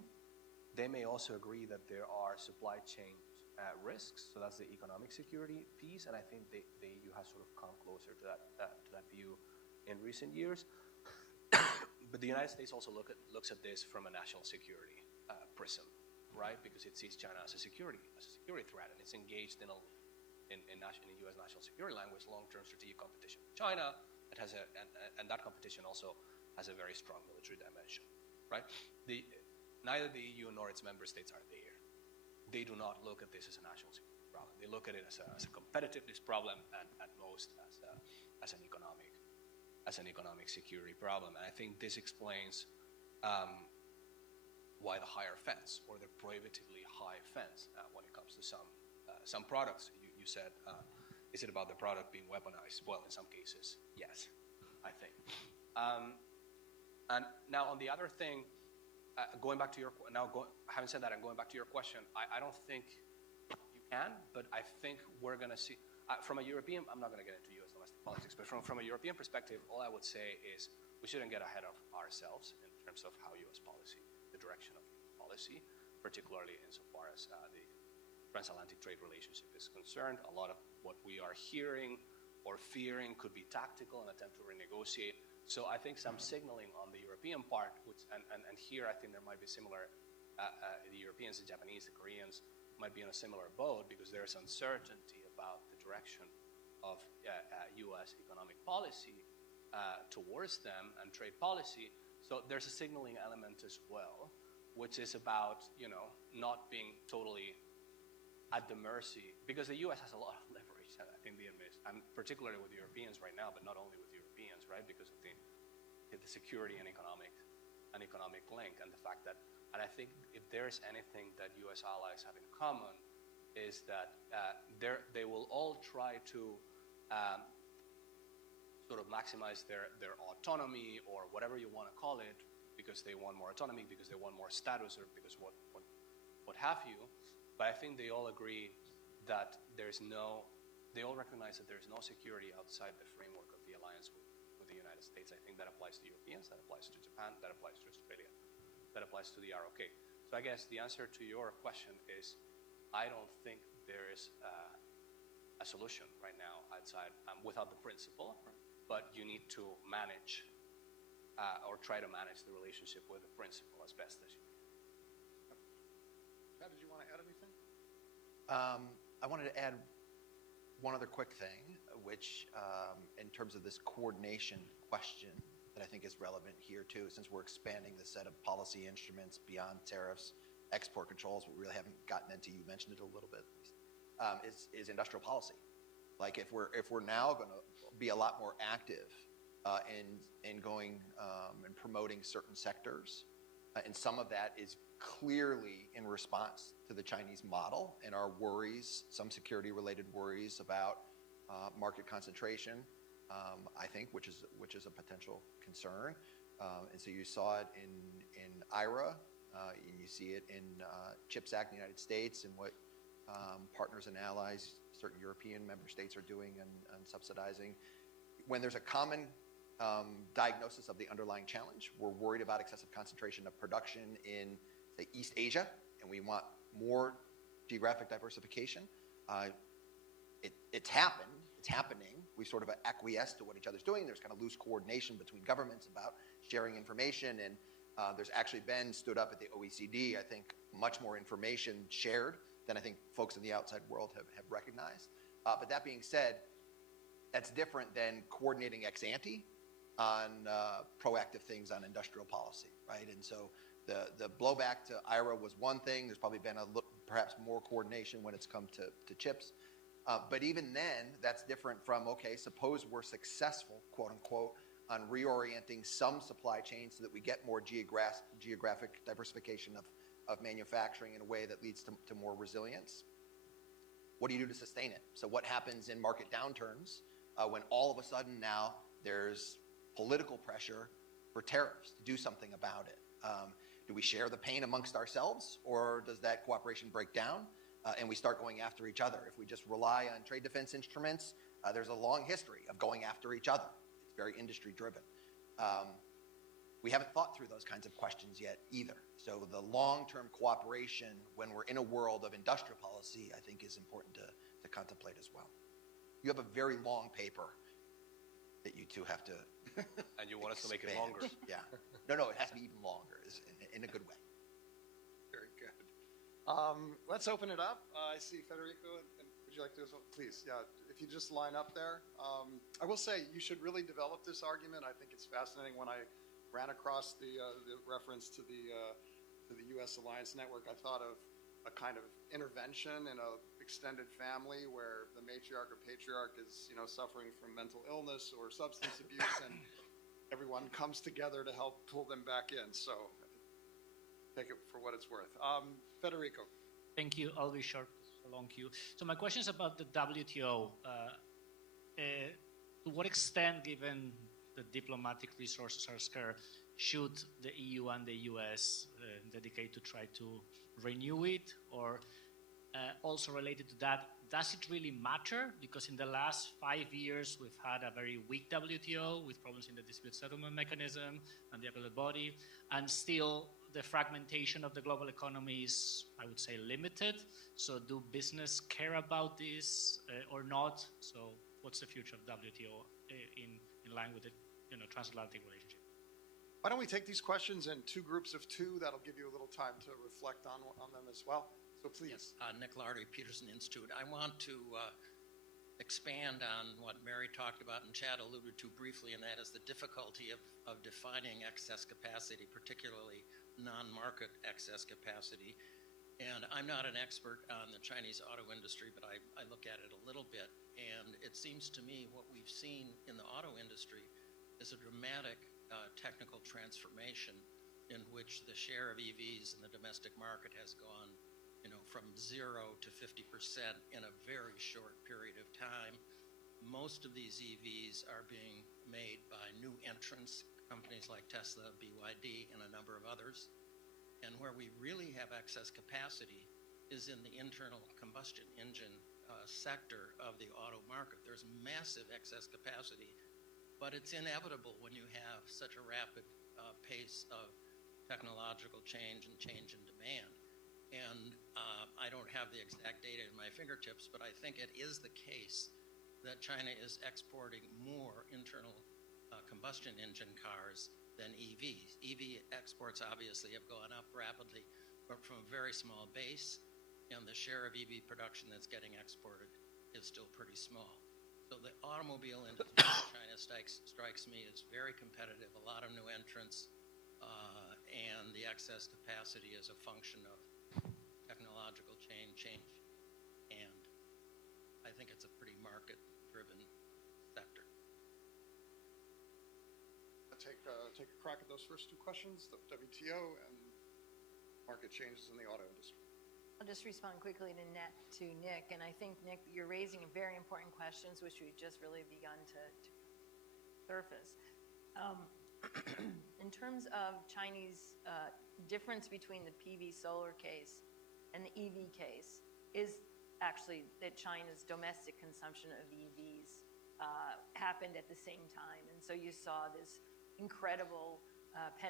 They may also agree that there are supply chain risks, so that's the economic security piece, and I think the EU has sort of come closer to that view in recent years. But the United States also looks at this from a national security prism, right? Because it sees China as a security threat, and it's engaged in U.S. national security language, long-term strategic competition with China. It has and that competition also has a very strong military dimension, right? Neither the EU nor its member states are there. They do not look at this as a national security problem. They look at it as a competitiveness problem, and at most as an economic security problem. And I think this explains why the higher fence, or the prohibitively high fence, when it comes to some products. You said, is it about the product being weaponized? Well, in some cases, yes, I think. And now on the other thing, having said that, and going back to your question, I don't think you can, but I think we're going to see, from a European, I'm not going to get into U.S. domestic politics, but from a European perspective, all I would say is we shouldn't get ahead of ourselves in terms of how U.S. policy, the direction of policy, particularly insofar as the transatlantic trade relationship is concerned. A lot of what we are hearing or fearing could be tactical, an attempt to renegotiate. So I think some signaling on the European part, and here I think there might be similar, the Europeans, the Japanese, the Koreans might be in a similar boat because there's uncertainty about the direction of U.S. economic policy towards them and trade policy. So there's a signaling element as well, which is about, not being totally at the mercy, because the U.S. has a lot of leverage, I think, and particularly with Europeans right now, but not only with Europeans, right, because of the security and economic link, and the fact that, and I think if there's anything that U.S. allies have in common, is that they will all try to sort of maximize their autonomy, or whatever you want to call it, because they want more autonomy, because they want more status, or because what have you. But I think they all agree that they all recognize that there's no security outside the framework of the alliance with the United States. I think that applies to Europeans, that applies to Japan, that applies to Australia, that applies to the ROK. So I guess the answer to your question is, I don't think there is a solution right now outside, without the principle, but you need to manage or try to manage the relationship with the principle as best as you can. Chad, did you want to add anything? I wanted to add one other quick thing, which in terms of this coordination question that I think is relevant here too, since we're expanding the set of policy instruments beyond tariffs, export controls, we really haven't gotten into, you mentioned it a little bit, is industrial policy. Like if we're now going to be a lot more active in going and promoting certain sectors, and some of that is clearly in response to the Chinese model and our worries, some security-related worries about market concentration, I think, which is a potential concern. And so you saw it in IRA, and you see it in CHIPS Act in the United States, and what partners and allies, certain European member states are doing and subsidizing. When there's a common diagnosis of the underlying challenge, we're worried about excessive concentration of production in, say, East Asia, and we want more geographic diversification. It's happening. We sort of acquiesce to what each other's doing. There's kind of loose coordination between governments about sharing information, and there's actually been, stood up at the OECD, I think, much more information shared than I think folks in the outside world have recognized. But that being said, that's different than coordinating ex ante on proactive things on industrial policy, right? And so the blowback to IRA was one thing. There's probably been perhaps more coordination when it's come to chips. But even then, that's different from, okay, suppose we're successful, quote unquote, on reorienting some supply chains so that we get more geographic diversification of manufacturing in a way that leads to more resilience. what do you do to sustain it? So what happens in market downturns when all of a sudden now there's political pressure for tariffs to do something about it? Do we share the pain amongst ourselves, or does that cooperation break down and we start going after each other? If we just rely on trade defense instruments, there's a long history of going after each other. It's very industry driven. We haven't thought through those kinds of questions yet either. So the long-term cooperation when we're in a world of industrial policy, I think, is important to contemplate as well. You have a very long paper that you two have to And you want us to make it longer. Yeah. No, it has to be even longer in a good way. Very good. Let's open it up. I see Federico, and would you like to, please, yeah, if you just line up there. I will say you should really develop this argument. I think it's fascinating. When I ran across the reference to the U.S. Alliance Network, I thought of a kind of intervention in an extended family where the matriarch or patriarch is, suffering from mental illness or substance abuse, and everyone comes together to help pull them back in. So take it for what it's worth. Federico. Thank you. I'll be short. It's a long queue. So my question is about the WTO. To what extent, given the diplomatic resources are scarce, should the EU and the US dedicate to try to renew it? Or also related to that, does it really matter? Because in the last 5 years, we've had a very weak WTO with problems in the dispute settlement mechanism and the appellate body, and still the fragmentation of the global economy is, I would say, limited. So do business care about this or not? So what's the future of WTO in line with the transatlantic relationship? Why don't we take these questions in two groups of two? That'll give you a little time to reflect on them as well. So please. Yes, Nick Lardy, Peterson Institute. I want to expand on what Mary talked about and Chad alluded to briefly, and that is the difficulty of defining excess capacity, particularly non-market excess capacity. And I'm not an expert on the Chinese auto industry, but I look at it a little bit. And it seems to me what we've seen in the auto industry is a dramatic technical transformation in which the share of EVs in the domestic market has gone from 0 to 50% in a very short period of time. Most of these EVs are being made by new entrants, companies like Tesla, BYD, and a number of others. And where we really have excess capacity is in the internal combustion engine sector of the auto market. There's massive excess capacity, but it's inevitable when you have such a rapid pace of technological change and change in demand. And I don't have the exact data in my fingertips, but I think it is the case that China is exporting more internal combustion engine cars than EVs. EV exports obviously have gone up rapidly, but from a very small base, and the share of EV production that's getting exported is still pretty small. So the automobile industry in China strikes me as very competitive, a lot of new entrants, and the excess capacity is a function of technological change, and I think it's a pretty market-driven sector. Take a crack at those first two questions, the WTO and market changes in the auto industry. I'll just respond quickly to Nick, and I think, Nick, you're raising very important questions which we've just really begun to surface. In terms of Chinese difference between the PV solar case and the EV case is actually that China's domestic consumption of EVs happened at the same time. And so you saw this incredible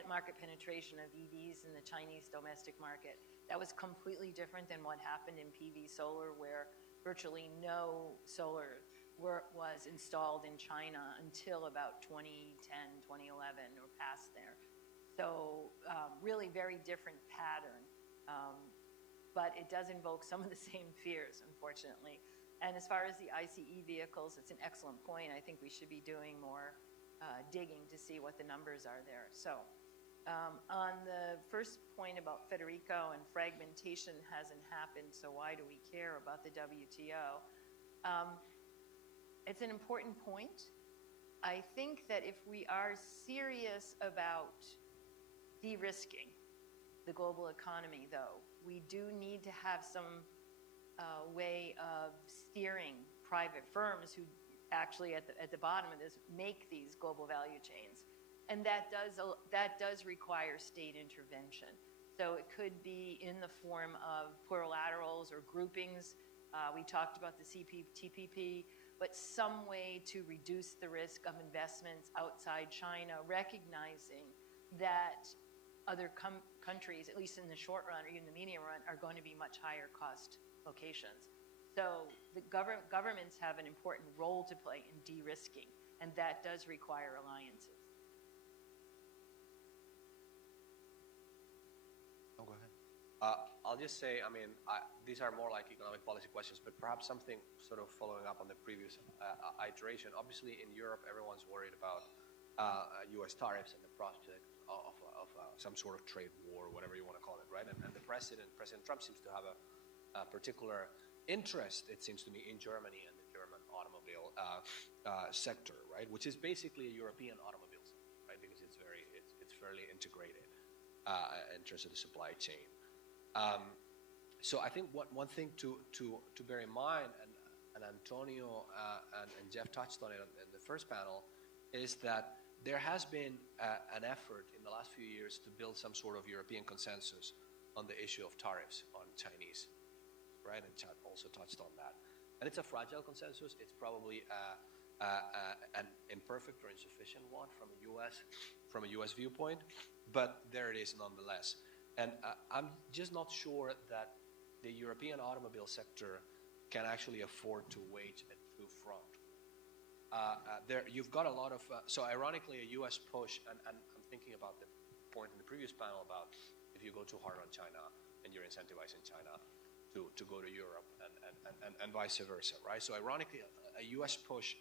market penetration of EVs in the Chinese domestic market. That was completely different than what happened in PV solar, where virtually no solar was installed in China until about 2010, 2011, or past there. So really very different pattern. But it does invoke some of the same fears, unfortunately. And as far as the ICE vehicles, it's an excellent point. I think we should be doing more digging to see what the numbers are there. So on the first point about Federico and fragmentation hasn't happened, so why do we care about the WTO? It's an important point. I think that if we are serious about de-risking the global economy, though, we do need to have some way of steering private firms who actually at the bottom of this make these global value chains. And that does require state intervention. So it could be in the form of plurilaterals or groupings. We talked about the CPTPP, but some way to reduce the risk of investments outside China, recognizing that other countries, at least in the short run or even the medium run, are going to be much higher cost locations. So the governments have an important role to play in de-risking, and that does require alliances. Oh, go ahead. I'll just say, I mean, these are more like economic policy questions, but perhaps something sort of following up on the previous iteration. Obviously, in Europe, everyone's worried about U.S. tariffs and the prospect of some sort of trade war, whatever you want to call it, right? And the President Trump seems to have a particular interest, it seems to me, in Germany and the German automobile sector, right? Which is basically a European automobile sector, right? Because it's fairly integrated in terms of the supply chain. So I think one thing to bear in mind, and Antonio and Jeff touched on it in the first panel, is that there has been an effort in the last few years to build some sort of European consensus on the issue of tariffs on Chinese, right? And Chad also touched on that. And it's a fragile consensus. It's probably an imperfect or insufficient one from a U.S. viewpoint, but there it is nonetheless. And I'm just not sure that the European automobile sector can actually afford to wage a true front. You've got a lot of, so ironically, a U.S. push, and I'm thinking about the point in the previous panel about if you go too hard on China and you're incentivizing China to go to Europe and vice versa, right? So ironically, a U.S. push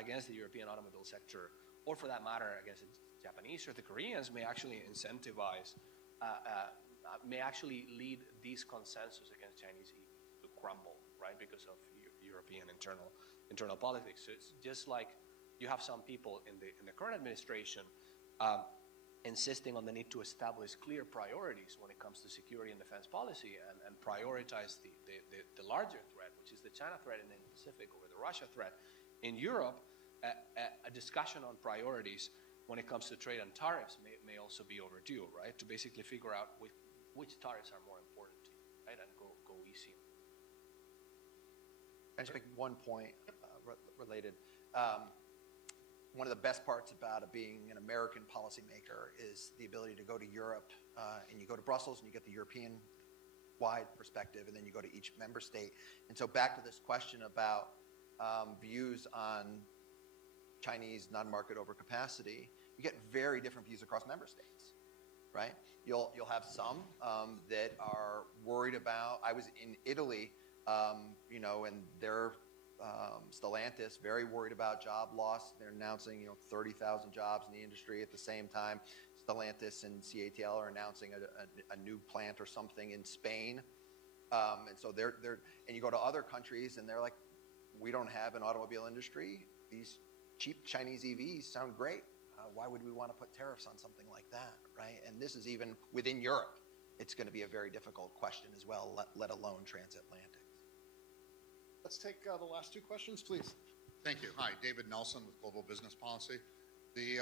against the European automobile sector, or for that matter, against the Japanese or the Koreans, may actually incentivize, may actually lead these consensus against Chinese EVs to crumble, right? Because of European internal politics. So it's just like you have some people in the current administration insisting on the need to establish clear priorities when it comes to security and defense policy and prioritize the larger threat, which is the China threat in the Pacific over the Russia threat. In Europe, a discussion on priorities when it comes to trade and tariffs may also be overdue, right? To basically figure out which tariffs are more important to you, right? And go easy. Can I just make one point related? One of the best parts about being an American policymaker is the ability to go to Europe, and you go to Brussels and you get the European-wide perspective, and then you go to each member state. And so back to this question about views on Chinese non-market overcapacity, you get very different views across member states, right? You'll have some that are worried about. I was in Italy, and they're Stellantis, very worried about job loss. They're announcing, 30,000 jobs in the industry at the same time. Stellantis and CATL are announcing a new plant or something in Spain. And so and you go to other countries and they're like, we don't have an automobile industry. These cheap Chinese EVs sound great. Why would we want to put tariffs on something like that, right? And this is even within Europe. It's going to be a very difficult question as well, let alone transatlantic. Let's take the last two questions, please. Thank you. Hi, David Nelson with Global Business Policy. The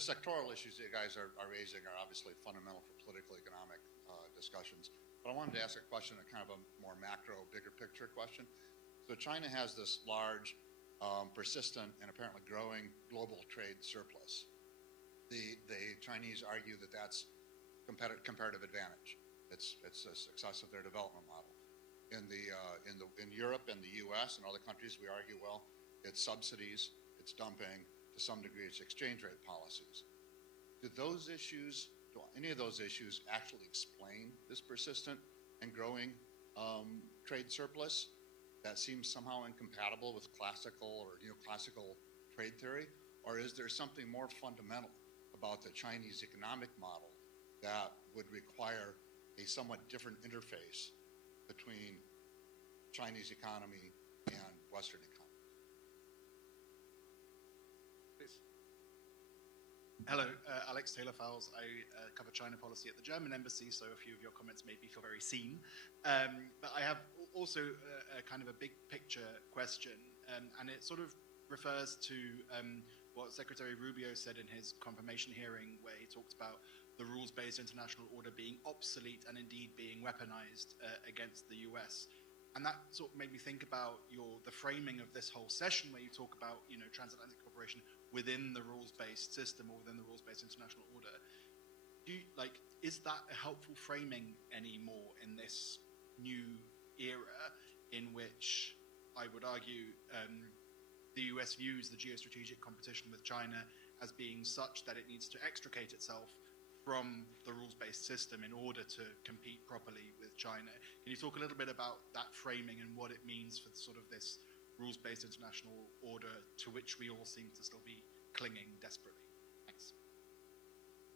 sectoral issues that you guys are raising are obviously fundamental for political economic discussions. But I wanted to ask a question, a kind of a more macro, bigger picture question. So China has this large, persistent, and apparently growing global trade surplus. The Chinese argue that that's comparative advantage. It's a success of their development model. In Europe and the U.S. and other countries, we argue, well, it's subsidies, it's dumping, to some degree it's exchange rate policies. Do any of those issues actually explain this persistent and growing trade surplus that seems somehow incompatible with classical or neoclassical trade theory? Or is there something more fundamental about the Chinese economic model that would require a somewhat different interface between Chinese economy and Western economy? Please. Hello, Alex Taylor-Fowles. I cover China policy at the German embassy, so a few of your comments made me feel very seen. But I have also a kind of a big picture question, and it sort of refers to what Secretary Rubio said in his confirmation hearing, where he talked about the rules-based international order being obsolete and indeed being weaponized against the US. And that sort of made me think about the framing of this whole session, where you talk about, transatlantic cooperation within the rules-based system or within the rules-based international order. Is that a helpful framing anymore in this new era in which I would argue the US views the geostrategic competition with China as being such that it needs to extricate itself from the rules-based system in order to compete properly with China? Can you talk a little bit about that framing and what it means for sort of this rules-based international order to which we all seem to still be clinging desperately? Thanks.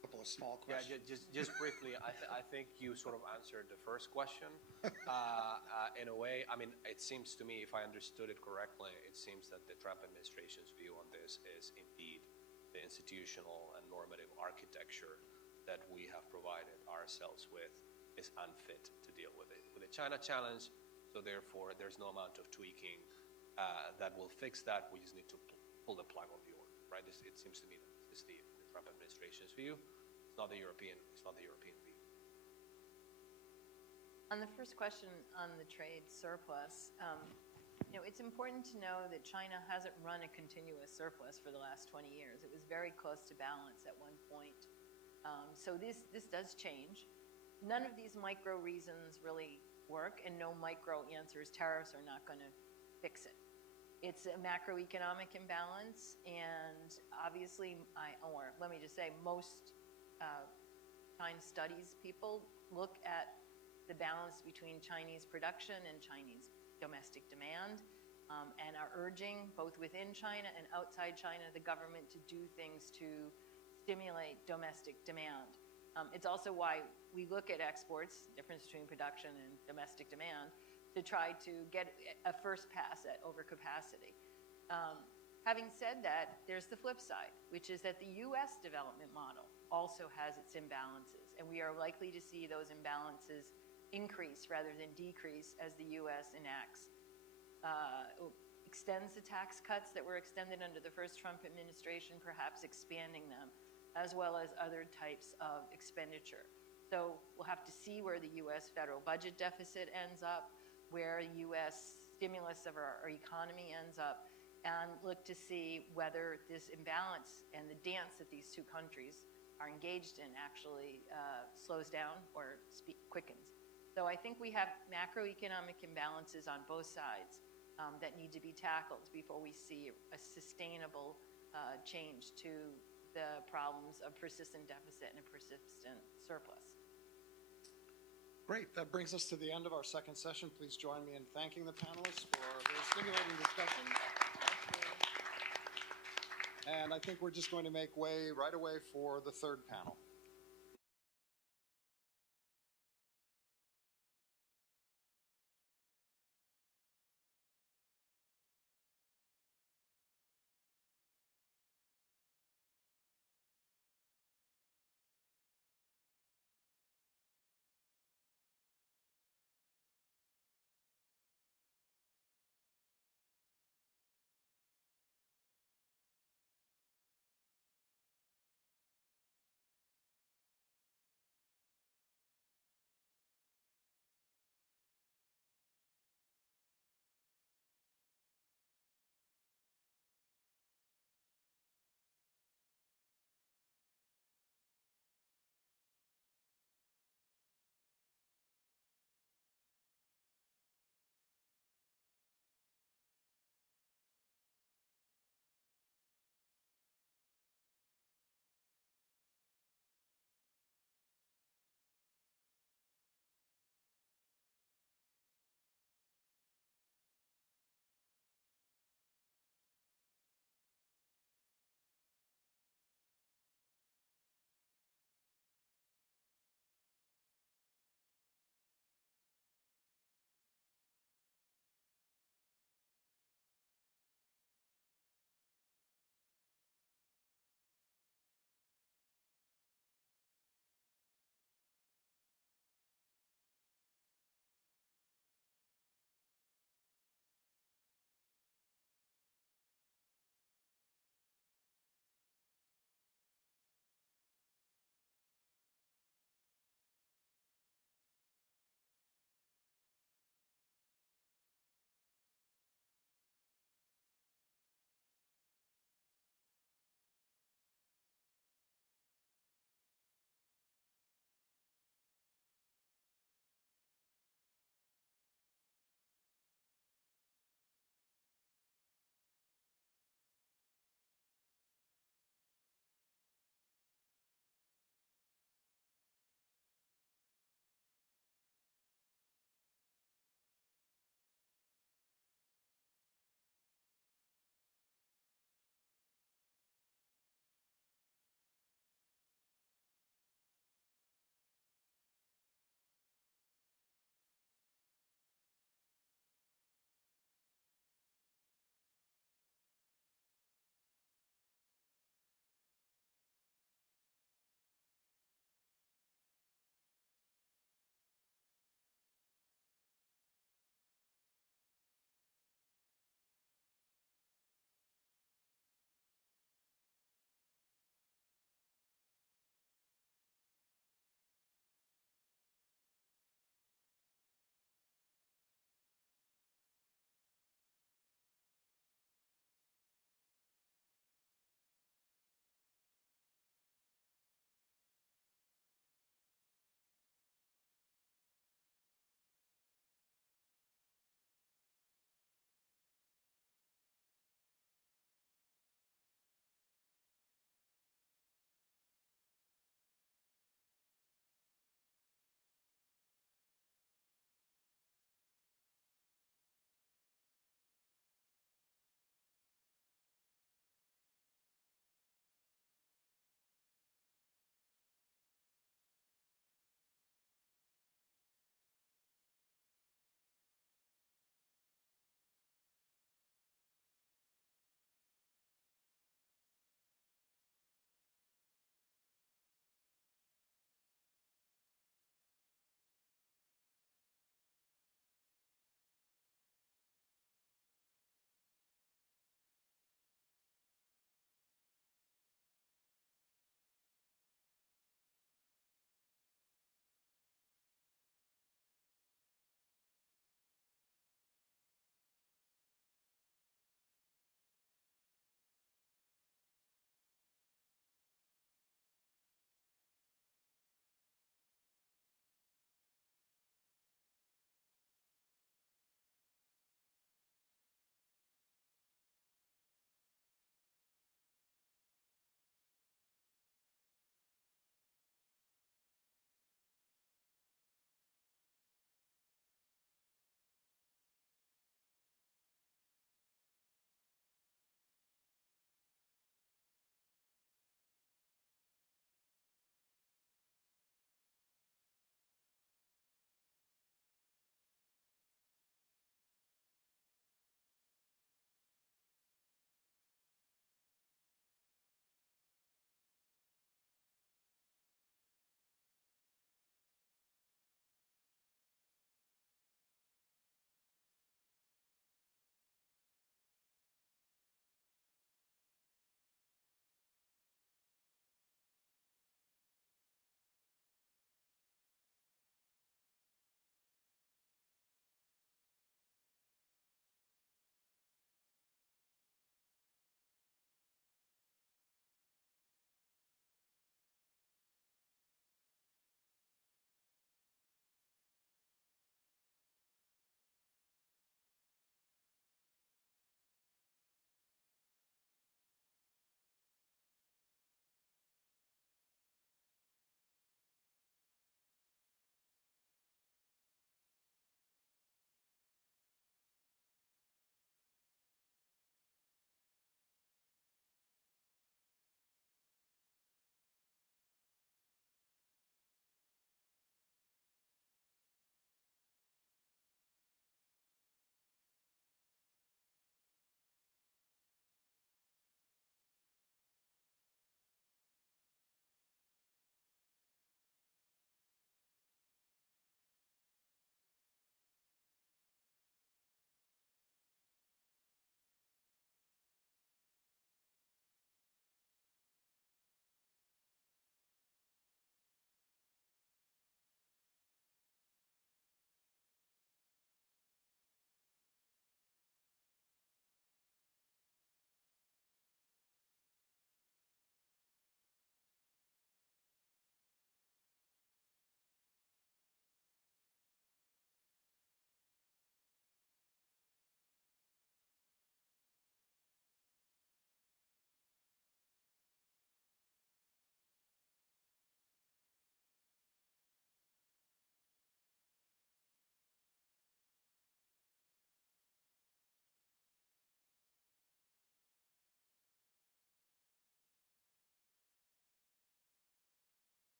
A couple of small questions. Yeah, just briefly, I think you sort of answered the first question in a way. I mean, it seems to me, if I understood it correctly, it seems that the Trump administration's view on this is indeed the institutional and normative architecture that we have provided ourselves with is unfit to deal with it. With the China challenge, so therefore there's no amount of tweaking that will fix that. We just need to pull the plug on the order, right? It seems to me that this is the Trump administration's view. It's not the European view. On the first question on the trade surplus, it's important to know that China hasn't run a continuous surplus for the last 20 years. It was very close to balance at one point. So this does change. None of these micro reasons really work, and no micro answers. Tariffs are not going to fix it. It's a macroeconomic imbalance, and obviously, let me just say, most China studies people look at the balance between Chinese production and Chinese domestic demand, and are urging both within China and outside China the government to do things to stimulate domestic demand. It's also why we look at exports, difference between production and domestic demand, to try to get a first pass at overcapacity. Having said that, there's the flip side, which is that the U.S. development model also has its imbalances, and we are likely to see those imbalances increase rather than decrease as the U.S. extends the tax cuts that were extended under the first Trump administration, perhaps expanding them, as well as other types of expenditure. So we'll have to see where the U.S. federal budget deficit ends up, where U.S. stimulus of our economy ends up, and look to see whether this imbalance and the dance that these two countries are engaged in actually slows down or quickens. So I think we have macroeconomic imbalances on both sides that need to be tackled before we see a sustainable change to the problems of persistent deficit and a persistent surplus. Great. That brings us to the end of our second session. Please join me in thanking the panelists for a very stimulating discussion. And I think we're just going to make way right away for the third panel.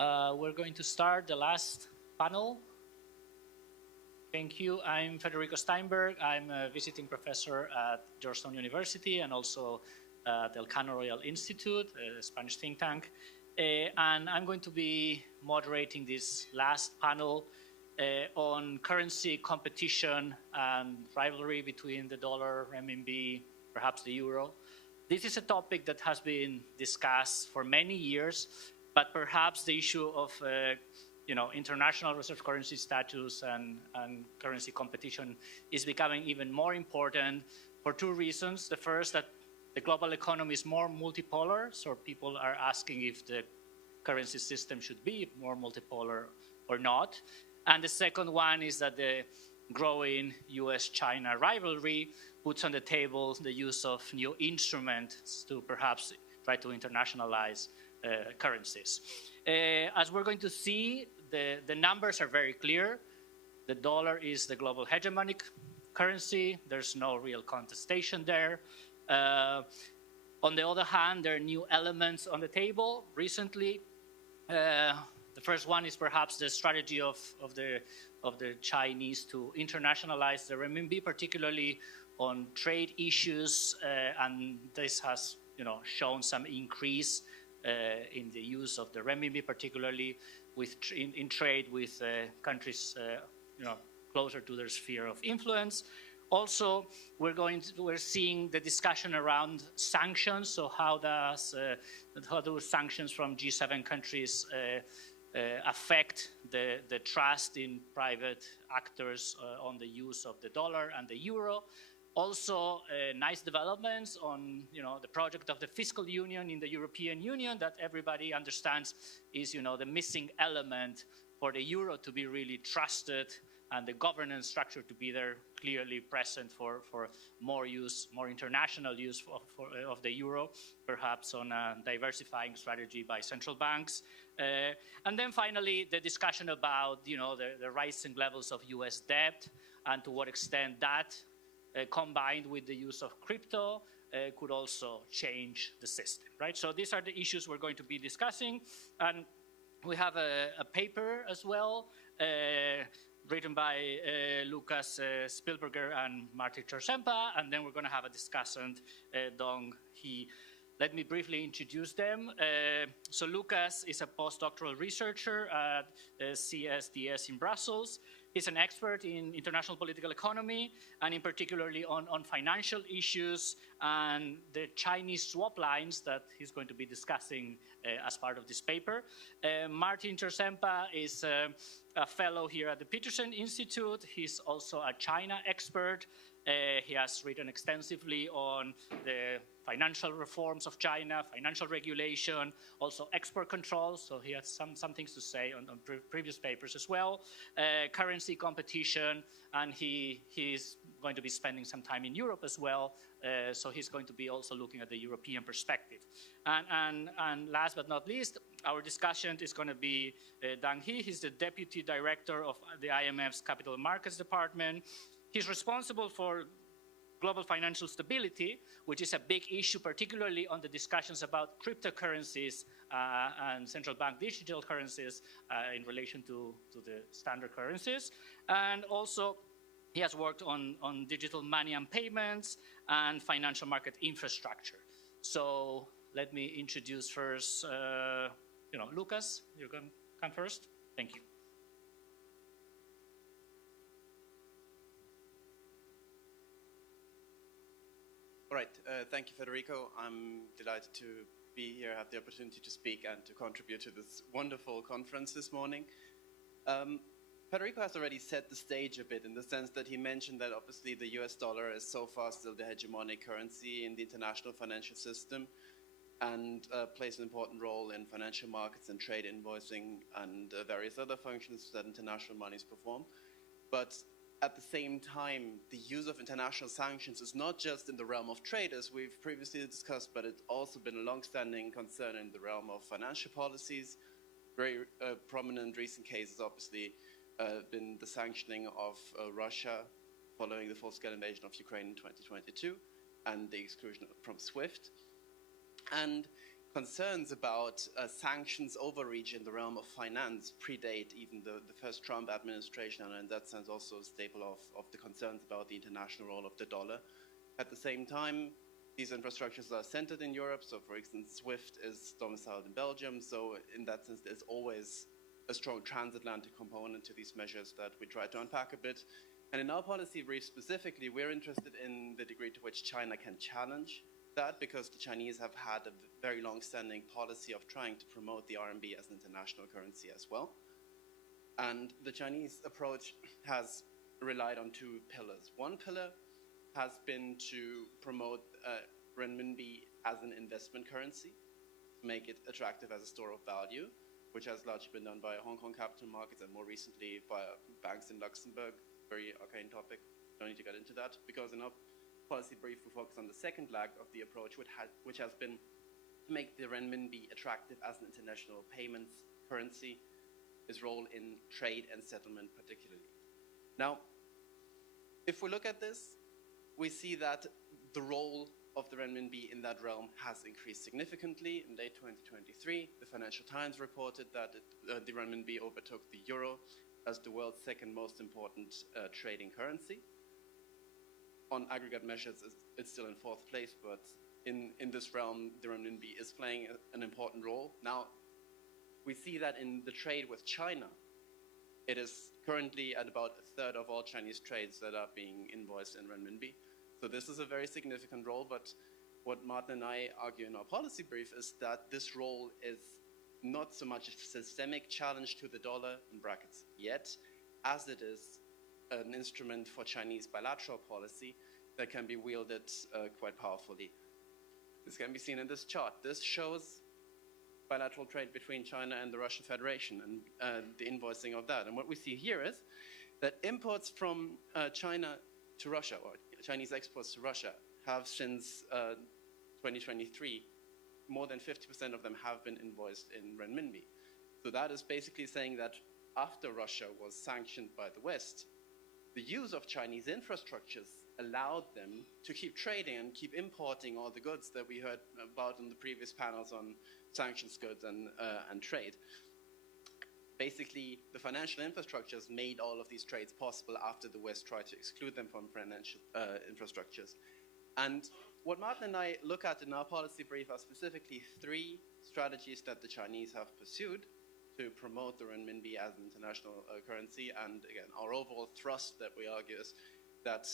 We're going to start the last panel. Thank you. I'm Federico Steinberg. I'm a visiting professor at Georgetown University and also at the Elcano Royal Institute, a Spanish think tank. And I'm going to be moderating this last panel on currency competition and rivalry between the dollar, renminbi, perhaps the euro. This is a topic that has been discussed for many years, but perhaps the issue of international reserve currency status and currency competition is becoming even more important for two reasons. The first, that the global economy is more multipolar, so people are asking if the currency system should be more multipolar or not. And the second one is that the growing US-China rivalry puts on the table the use of new instruments to perhaps try to internationalize currencies. As we're going to see, the numbers are very clear. The dollar is the global hegemonic currency. There's no real contestation there. On the other hand, there are new elements on the table recently. The first one is perhaps the strategy of the Chinese to internationalize the renminbi, particularly on trade issues, and this has shown some increase in the use of the renminbi, particularly in trade with countries closer to their sphere of influence. Also, we're seeing the discussion around sanctions. So how do sanctions from G7 countries affect the trust in private actors on the use of the dollar and the euro? Also, nice developments on the project of the fiscal union in the European Union that everybody understands is the missing element for the euro to be really trusted and the governance structure to be there clearly present for more use, more international use of the euro, perhaps on a diversifying strategy by central banks. And then finally, the discussion about the rising levels of US debt and to what extent that combined with the use of crypto could also change the system, right? So these are the issues we're going to be discussing. And we have a paper as well written by Lucas Spielberger and Martin Czersempa, and then we're going to have a discussant, Dong He. Let me briefly introduce them. So Lucas is a postdoctoral researcher at CSDS in Brussels. He's an expert in international political economy and in particularly on financial issues and the Chinese swap lines that he's going to be discussing as part of this paper. Martin Czersempa is a fellow here at the Peterson Institute. He's also a China expert. He has written extensively on the financial reforms of China, financial regulation, also export control. So he has some things to say on previous papers as well. Currency competition, and he's going to be spending some time in Europe as well. So he's going to be also looking at the European perspective. And last but not least, our discussion is going to be Dong He. He's the Deputy Director of the IMF's Capital Markets Department. He's responsible for global financial stability, which is a big issue, particularly on the discussions about cryptocurrencies and central bank digital currencies in relation to the standard currencies. And also, he has worked on digital money and payments and financial market infrastructure. So let me introduce first, Lucas, you can come first. Thank you. All right, thank you, Federico. I'm delighted to be here, have the opportunity to speak and to contribute to this wonderful conference this morning. Federico has already set the stage a bit in the sense that he mentioned that obviously the US dollar is so far still the hegemonic currency in the international financial system and plays an important role in financial markets and trade invoicing and various other functions that international monies perform. But at the same time, the use of international sanctions is not just in the realm of trade, as we've previously discussed, but it's also been a long-standing concern in the realm of financial policies. Very prominent recent cases, obviously, been the sanctioning of Russia following the full-scale invasion of Ukraine in 2022 and the exclusion from SWIFT. And concerns about sanctions overreach in the realm of finance predate even the first Trump administration, and in that sense also a staple of the concerns about the international role of the dollar. At the same time, these infrastructures are centered in Europe. So, for instance, SWIFT is domiciled in Belgium. So, in that sense, there's always a strong transatlantic component to these measures that we try to unpack a bit. And in our policy brief specifically, we're interested in the degree to which China can challenge that, because the Chinese have had a very long-standing policy of trying to promote the RMB as an international currency as well. And the Chinese approach has relied on two pillars. One pillar has been to promote renminbi as an investment currency, to make it attractive as a store of value, which has largely been done via Hong Kong capital markets and more recently via banks in Luxembourg. Very arcane topic, don't need to get into that, because in our policy brief we focus on the second leg of the approach, which has been to make the renminbi attractive as an international payments currency, its role in trade and settlement particularly. Now, if we look at this, we see that the role of the renminbi in that realm has increased significantly. In late 2023, the Financial Times reported that the renminbi overtook the euro as the world's second most important trading currency. On aggregate measures, it's still in fourth place, but in this realm, the renminbi is playing an important role. Now, we see that in the trade with China, it is currently at about a third of all Chinese trades that are being invoiced in renminbi. So this is a very significant role, but what Martin and I argue in our policy brief is that this role is not so much a systemic challenge to the dollar, in brackets, yet, as it is an instrument for Chinese bilateral policy that can be wielded quite powerfully. This can be seen in this chart. This shows bilateral trade between China and the Russian Federation and the invoicing of that. And what we see here is that imports from China to Russia, or Chinese exports to Russia, have since 2023, more than 50% of them have been invoiced in renminbi. So that is basically saying that after Russia was sanctioned by the West, the use of Chinese infrastructures allowed them to keep trading and keep importing all the goods that we heard about in the previous panels on sanctions goods and trade. Basically, the financial infrastructures made all of these trades possible after the West tried to exclude them from financial infrastructures. And what Martin and I look at in our policy brief are specifically three strategies that the Chinese have pursued to promote the renminbi as an international currency. And again, our overall thrust that we argue is that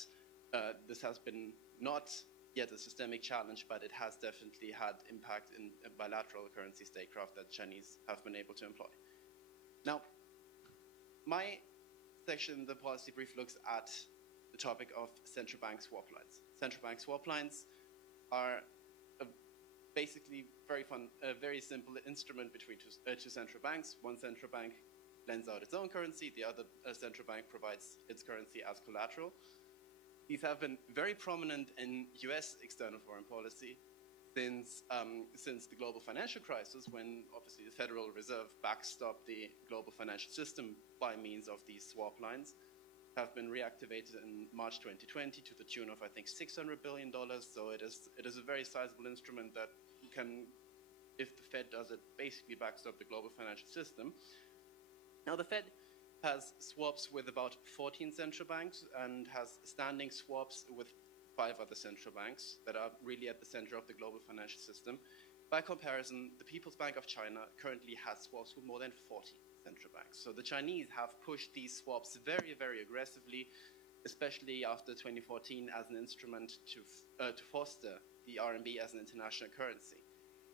this has been not yet a systemic challenge, but it has definitely had impact in bilateral currency statecraft that Chinese have been able to employ. Now, my section in the policy brief looks at the topic of central bank swap lines. Central bank swap lines are basically a very simple instrument between two central banks. One central bank lends out its own currency, the other central bank provides its currency as collateral. These have been very prominent in US external foreign policy since the global financial crisis, when obviously the Federal Reserve backstopped the global financial system by means of these swap lines, have been reactivated in March 2020 to the tune of, I think, $600 billion. So it is a very sizable instrument that can, if the Fed does it, basically backstop the global financial system. Now, the Fed has swaps with about 14 central banks and has standing swaps with 5 other central banks that are really at the center of the global financial system. By comparison, the People's Bank of China currently has swaps with more than 40 central banks. So the Chinese have pushed these swaps very, very aggressively, especially after 2014 as an instrument to foster the RMB as an international currency.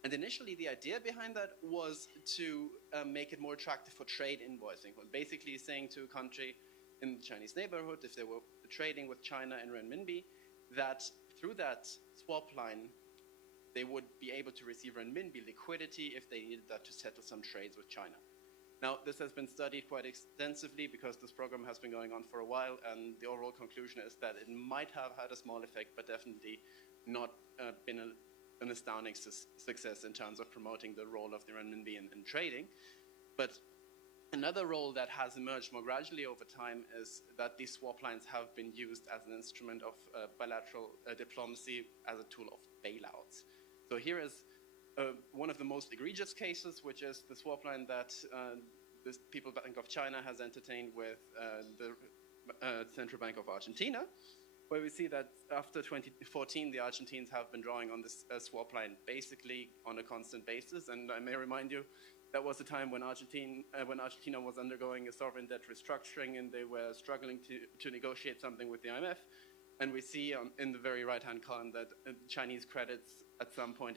And initially, the idea behind that was to make it more attractive for trade invoicing. Well, basically saying to a country in the Chinese neighborhood, if they were trading with China in renminbi, that through that swap line, they would be able to receive renminbi liquidity if they needed that to settle some trades with China. Now, this has been studied quite extensively because this program has been going on for a while, and the overall conclusion is that it might have had a small effect, but definitely not been an astounding success in terms of promoting the role of the renminbi in trading. But another role that has emerged more gradually over time is that these swap lines have been used as an instrument of bilateral diplomacy as a tool of bailouts. So here is one of the most egregious cases, which is the swap line that the People's Bank of China has entertained with the Central Bank of Argentina, where we see that after 2014, the Argentines have been drawing on this swap line basically on a constant basis. And I may remind you, that was a time when Argentina was undergoing a sovereign debt restructuring, and they were struggling to negotiate something with the IMF. And we see in the very right-hand column that Chinese credits at some point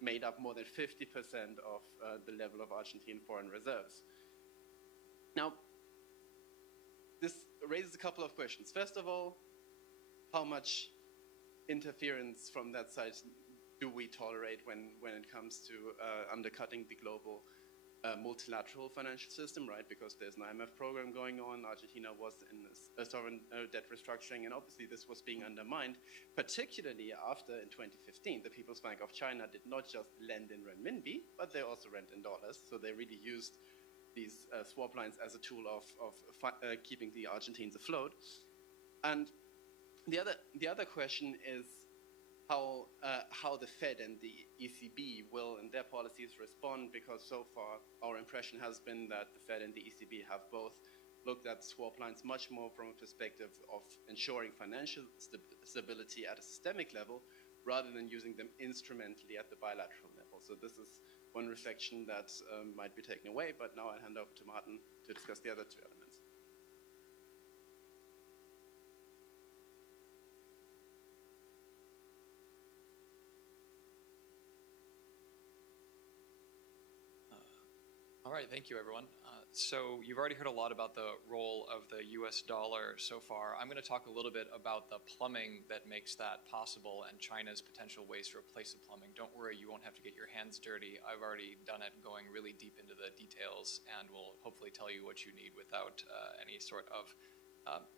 made up more than 50% of the level of Argentine foreign reserves. Now, this raises a couple of questions. First of all, how much interference from that side do we tolerate when it comes to undercutting the global multilateral financial system, right? Because there's an IMF program going on. Argentina was in a sovereign debt restructuring, and obviously this was being undermined, particularly after, in 2015, the People's Bank of China did not just lend in renminbi, but they also lent in dollars. So they really used these swap lines as a tool of keeping the Argentines afloat. And the other question is how the Fed and the ECB will, in their policies, respond, because so far our impression has been that the Fed and the ECB have both looked at swap lines much more from a perspective of ensuring financial stability at a systemic level, rather than using them instrumentally at the bilateral level. So this is one reflection that might be taken away, but now I'll hand over to Martin to discuss the other two elements. All right, thank you, everyone. So you've already heard a lot about the role of the US dollar so far. I'm going to talk a little bit about the plumbing that makes that possible and China's potential ways to replace the plumbing. Don't worry, you won't have to get your hands dirty. I've already done it, going really deep into the details, and will hopefully tell you what you need without any sort of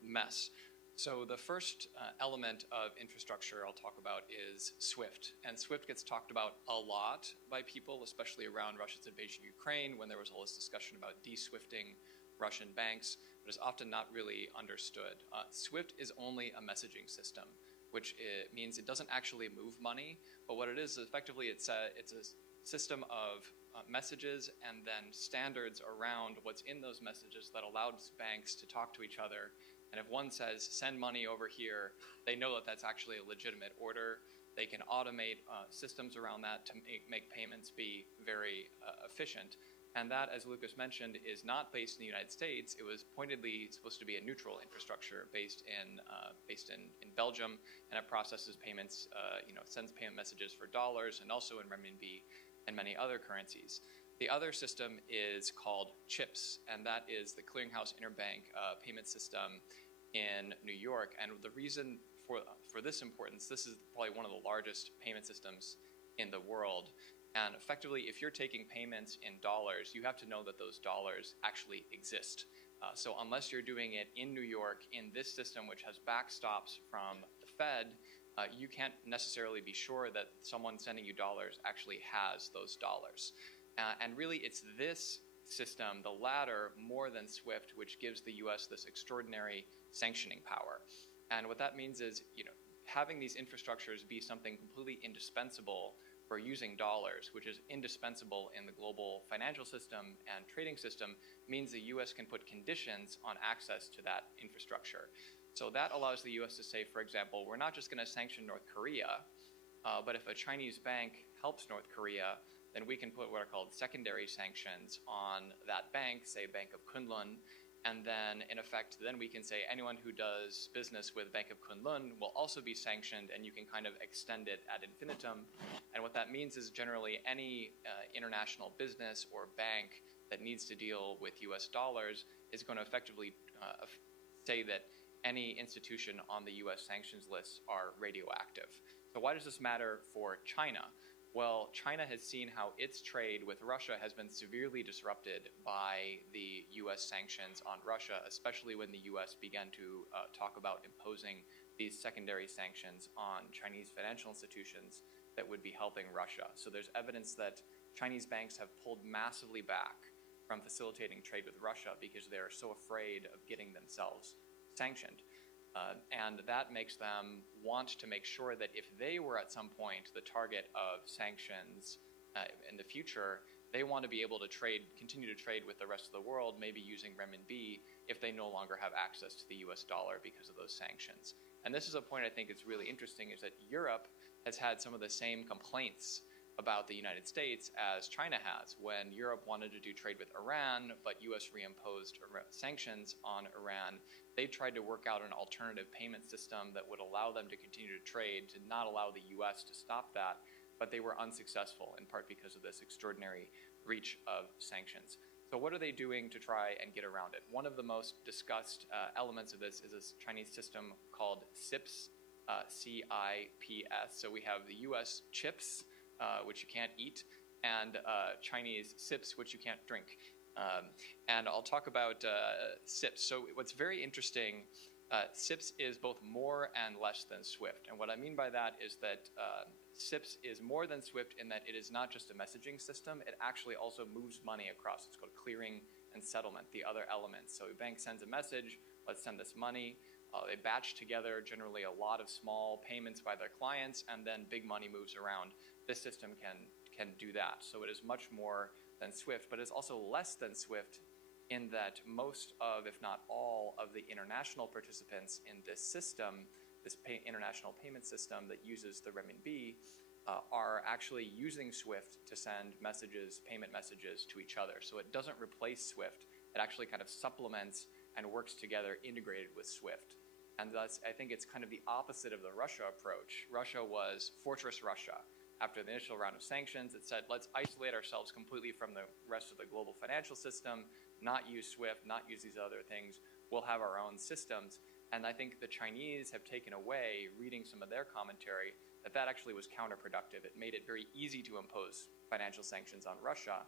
mess. So the first element of infrastructure I'll talk about is SWIFT. And SWIFT gets talked about a lot by people, especially around Russia's invasion of Ukraine, when there was all this discussion about de-SWIFTing Russian banks, but is often not really understood. SWIFT is only a messaging system, which means it doesn't actually move money, but what it is effectively it's a system of messages and then standards around what's in those messages that allows banks to talk to each other. And if one says, send money over here, they know that that's actually a legitimate order. They can automate systems around that to make payments be very efficient. And that, as Lucas mentioned, is not based in the United States. It was pointedly supposed to be a neutral infrastructure based in Belgium, and it processes payments, sends payment messages for dollars and also in renminbi and many other currencies. The other system is called CHIPS, and that is the Clearinghouse Interbank Payment System in New York. And the reason for this importance, this is probably one of the largest payment systems in the world. And effectively, if you're taking payments in dollars, you have to know that those dollars actually exist. So unless you're doing it in New York in this system, which has backstops from the Fed, you can't necessarily be sure that someone sending you dollars actually has those dollars. And really, it's this system, the latter, more than SWIFT, which gives the U.S. this extraordinary sanctioning power. And what that means is, having these infrastructures be something completely indispensable for using dollars, which is indispensable in the global financial system and trading system, means the U.S. can put conditions on access to that infrastructure. So that allows the U.S. to say, for example, we're not just going to sanction North Korea, but if a Chinese bank helps North Korea, then we can put what are called secondary sanctions on that bank, say Bank of Kunlun, and then in effect, then we can say anyone who does business with Bank of Kunlun will also be sanctioned, and you can kind of extend it ad infinitum. And what that means is generally any international business or bank that needs to deal with US dollars is going to effectively say that any institution on the US sanctions list are radioactive. So why does this matter for China? Well, China has seen how its trade with Russia has been severely disrupted by the U.S. sanctions on Russia, especially when the U.S. began to talk about imposing these secondary sanctions on Chinese financial institutions that would be helping Russia. So there's evidence that Chinese banks have pulled massively back from facilitating trade with Russia because they're so afraid of getting themselves sanctioned. And that makes them want to make sure that if they were at some point the target of sanctions in the future, they want to be able to continue to trade with the rest of the world, maybe using renminbi, if they no longer have access to the US dollar because of those sanctions. And this is a point I think is really interesting, is that Europe has had some of the same complaints about the United States as China has. When Europe wanted to do trade with Iran, but US reimposed sanctions on Iran, they tried to work out an alternative payment system that would allow them to continue to trade, to not allow the US to stop that, but they were unsuccessful, in part because of this extraordinary reach of sanctions. So what are they doing to try and get around it? One of the most discussed elements of this is this Chinese system called CIPS, C-I-P-S. So we have the US chips, which you can't eat, and Chinese sips, which you can't drink. And I'll talk about SIPS. So what's very interesting, SIPS is both more and less than SWIFT. And what I mean by that is that SIPS is more than SWIFT in that it is not just a messaging system, it actually also moves money across. It's called clearing and settlement, the other elements. So a bank sends a message, let's send this money. They batch together generally a lot of small payments by their clients, and then big money moves around. This system can do that. So it is much more than SWIFT, but it's also less than SWIFT in that most of, if not all, of the international participants in this system, this international payment system that uses the renminbi, are actually using SWIFT to send messages, payment messages to each other. So it doesn't replace SWIFT. It actually kind of supplements and works together integrated with SWIFT. And thus, I think it's kind of the opposite of the Russia approach. Russia was Fortress Russia. After the initial round of sanctions, it said, let's isolate ourselves completely from the rest of the global financial system, not use SWIFT, not use these other things. We'll have our own systems. And I think the Chinese have taken away, reading some of their commentary, that actually was counterproductive. It made it very easy to impose financial sanctions on Russia,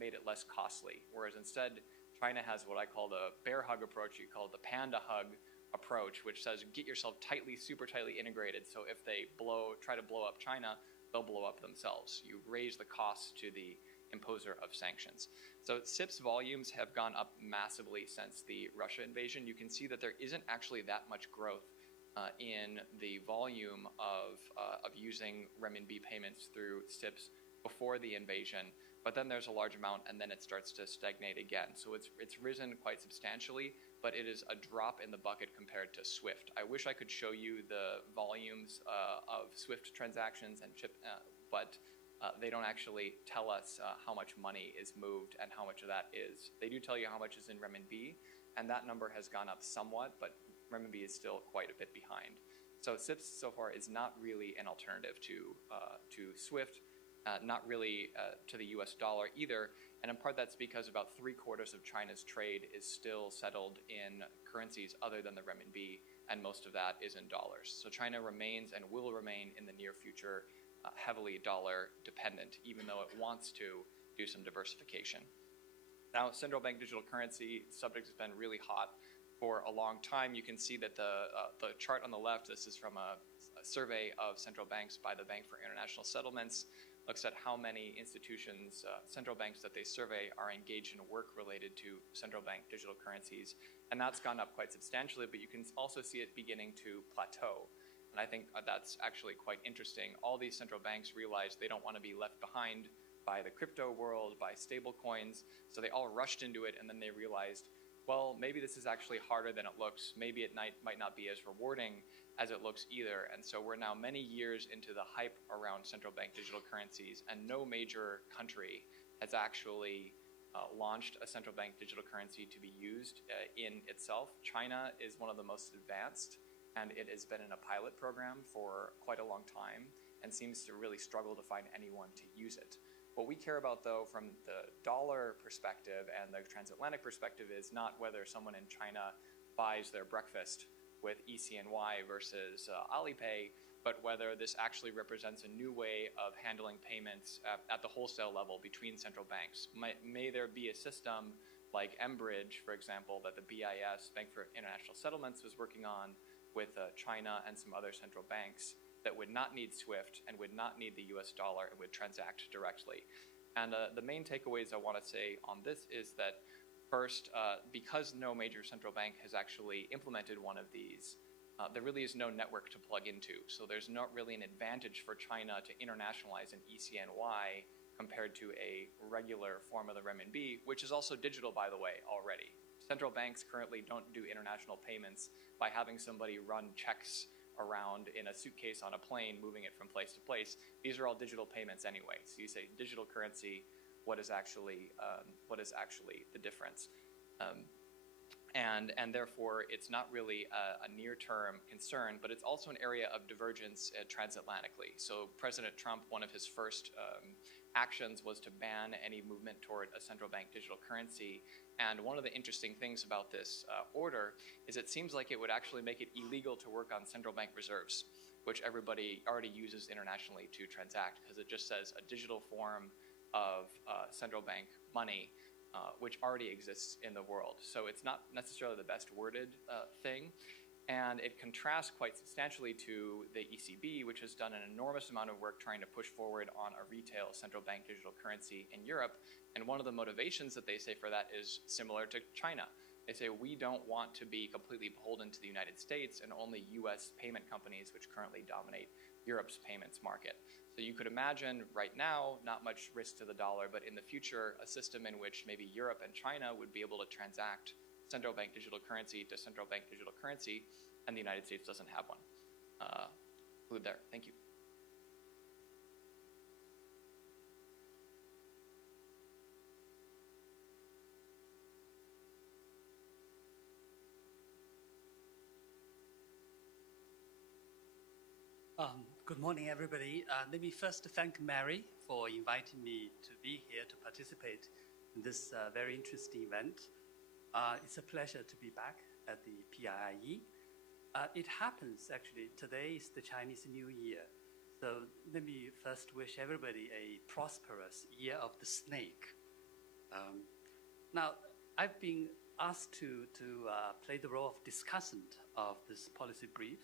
made it less costly. Whereas instead, China has what I call the bear hug approach. You call it the panda hug approach, which says get yourself super tightly integrated, so if they try to blow up China, they'll blow up themselves. You raise the cost to the imposer of sanctions. So SIPS volumes have gone up massively since the Russia invasion. You can see that there isn't actually that much growth in the volume of using renminbi payments through SIPS before the invasion, but then there's a large amount and then it starts to stagnate again. So it's risen quite substantially, but it is a drop in the bucket compared to SWIFT. I wish I could show you the volumes of SWIFT transactions and but they don't actually tell us how much money is moved and how much of that is. They do tell you how much is in renminbi, and that number has gone up somewhat, but renminbi is still quite a bit behind. So SIPS so far is not really an alternative to SWIFT, not really to the US dollar either. And in part that's because about 3/4 of China's trade is still settled in currencies other than the renminbi, and most of that is in dollars. So China remains and will remain in the near future heavily dollar dependent, even though it wants to do some diversification. Now, central bank digital currency subject has been really hot for a long time. You can see that the chart on the left, this is from a survey of central banks by the Bank for International Settlements, looks at how many institutions, central banks that they survey are engaged in work related to central bank digital currencies. And that's gone up quite substantially, but you can also see it beginning to plateau. And I think that's actually quite interesting. All these central banks realize they don't want to be left behind by the crypto world, by stable coins. So they all rushed into it, and then they realized, well, maybe this is actually harder than it looks. Maybe it might not be as rewarding as it looks either. And so we're now many years into the hype around central bank digital currencies, and no major country has actually launched a central bank digital currency to be used in itself. China is one of the most advanced, and it has been in a pilot program for quite a long time and seems to really struggle to find anyone to use it. What we care about, though, from the dollar perspective and the transatlantic perspective is not whether someone in China buys their breakfast with ECNY versus Alipay, but whether this actually represents a new way of handling payments at the wholesale level between central banks. May there be a system like mBridge, for example, that the BIS, Bank for International Settlements, was working on with China and some other central banks that would not need SWIFT and would not need the US dollar and would transact directly. And the main takeaways I want to say on this is that First, because no major central bank has actually implemented one of these, there really is no network to plug into. So there's not really an advantage for China to internationalize an ECNY compared to a regular form of the renminbi, which is also digital, by the way, already. Central banks currently don't do international payments by having somebody run checks around in a suitcase on a plane, moving it from place to place. These are all digital payments anyway. So you say digital currency, what is actually the difference? And therefore, it's not really a near-term concern, but it's also an area of divergence transatlantically. So President Trump, one of his first actions was to ban any movement toward a central bank digital currency. And one of the interesting things about this order is it seems like it would actually make it illegal to work on central bank reserves, which everybody already uses internationally to transact, because it just says a digital form of central bank money, which already exists in the world. So it's not necessarily the best worded thing. And it contrasts quite substantially to the ECB, which has done an enormous amount of work trying to push forward on a retail central bank digital currency in Europe. And one of the motivations that they say for that is similar to China. They say, we don't want to be completely beholden to the United States and only US payment companies, which currently dominate Europe's payments market. So you could imagine right now, not much risk to the dollar, but in the future, a system in which maybe Europe and China would be able to transact central bank digital currency to central bank digital currency, and the United States doesn't have one. Leave there. Thank you. Good morning, everybody. Let me first thank Mary for inviting me to be here to participate in this very interesting event. It's a pleasure to be back at the PIIE. It happens, actually, today is the Chinese New Year. So let me first wish everybody a prosperous Year of the Snake. Now, I've been asked to play the role of discussant of this policy brief.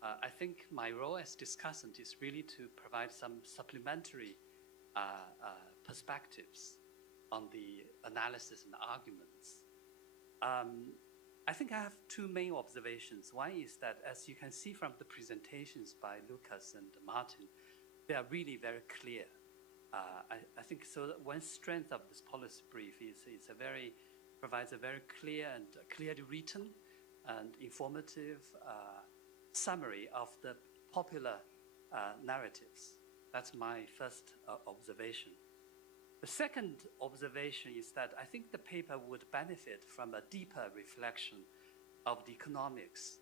I think my role as discussant is really to provide some supplementary perspectives on the analysis and arguments. I think I have two main observations. One is that, as you can see from the presentations by Lucas and Martin, they are really very clear. I think so. One strength of this policy brief is provides a very clear and clearly written and informative summary of the popular narratives. That's my first observation. The second observation is that I think the paper would benefit from a deeper reflection of the economics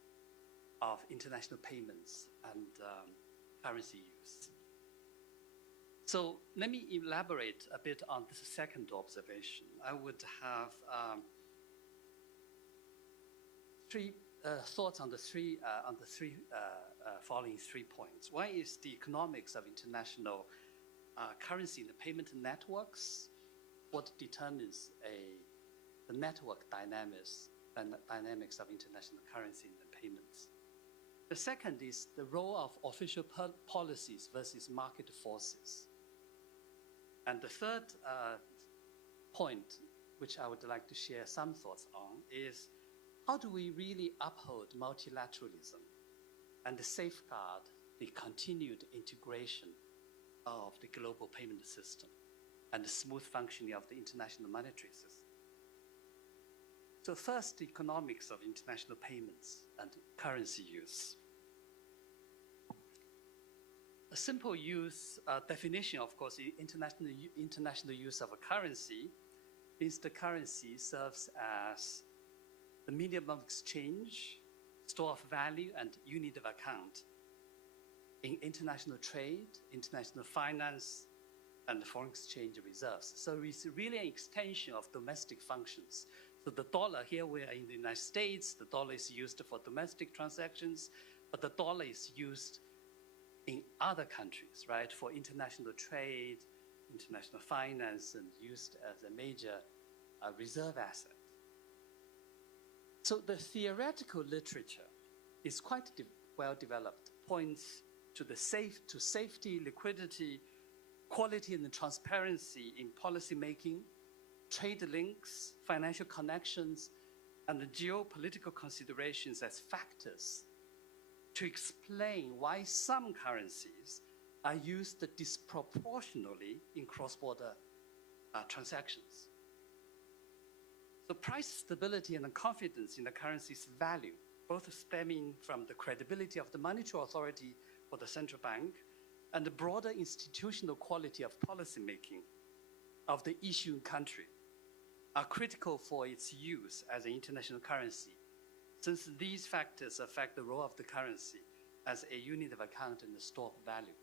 of international payments and currency use. So let me elaborate a bit on this second observation. I would have three thoughts on the following 3 points. One is the economics of international currency in the payment networks. What determines the network dynamics of international currency in the payments. The second is the role of official policies versus market forces. And the third point, which I would like to share some thoughts on, is how do we really uphold multilateralism and safeguard the continued integration of the global payment system and the smooth functioning of the international monetary system? So first, the economics of international payments and currency use. A simple definition, of course, international use of a currency means the currency serves as the medium of exchange, store of value, and unit of account in international trade, international finance, and foreign exchange reserves. So it's really an extension of domestic functions. So the dollar, here we are in the United States, the dollar is used for domestic transactions, but the dollar is used in other countries, right, for international trade, international finance, and used as a major reserve asset. So the theoretical literature is quite well developed, points to safety, liquidity, quality, and transparency in policy making, trade links, financial connections, and the geopolitical considerations as factors to explain why some currencies are used disproportionately in cross-border transactions. So price stability and confidence in the currency's value, both stemming from the credibility of the monetary authority for the central bank and the broader institutional quality of policymaking of the issuing country, are critical for its use as an international currency, since these factors affect the role of the currency as a unit of account and the store of value.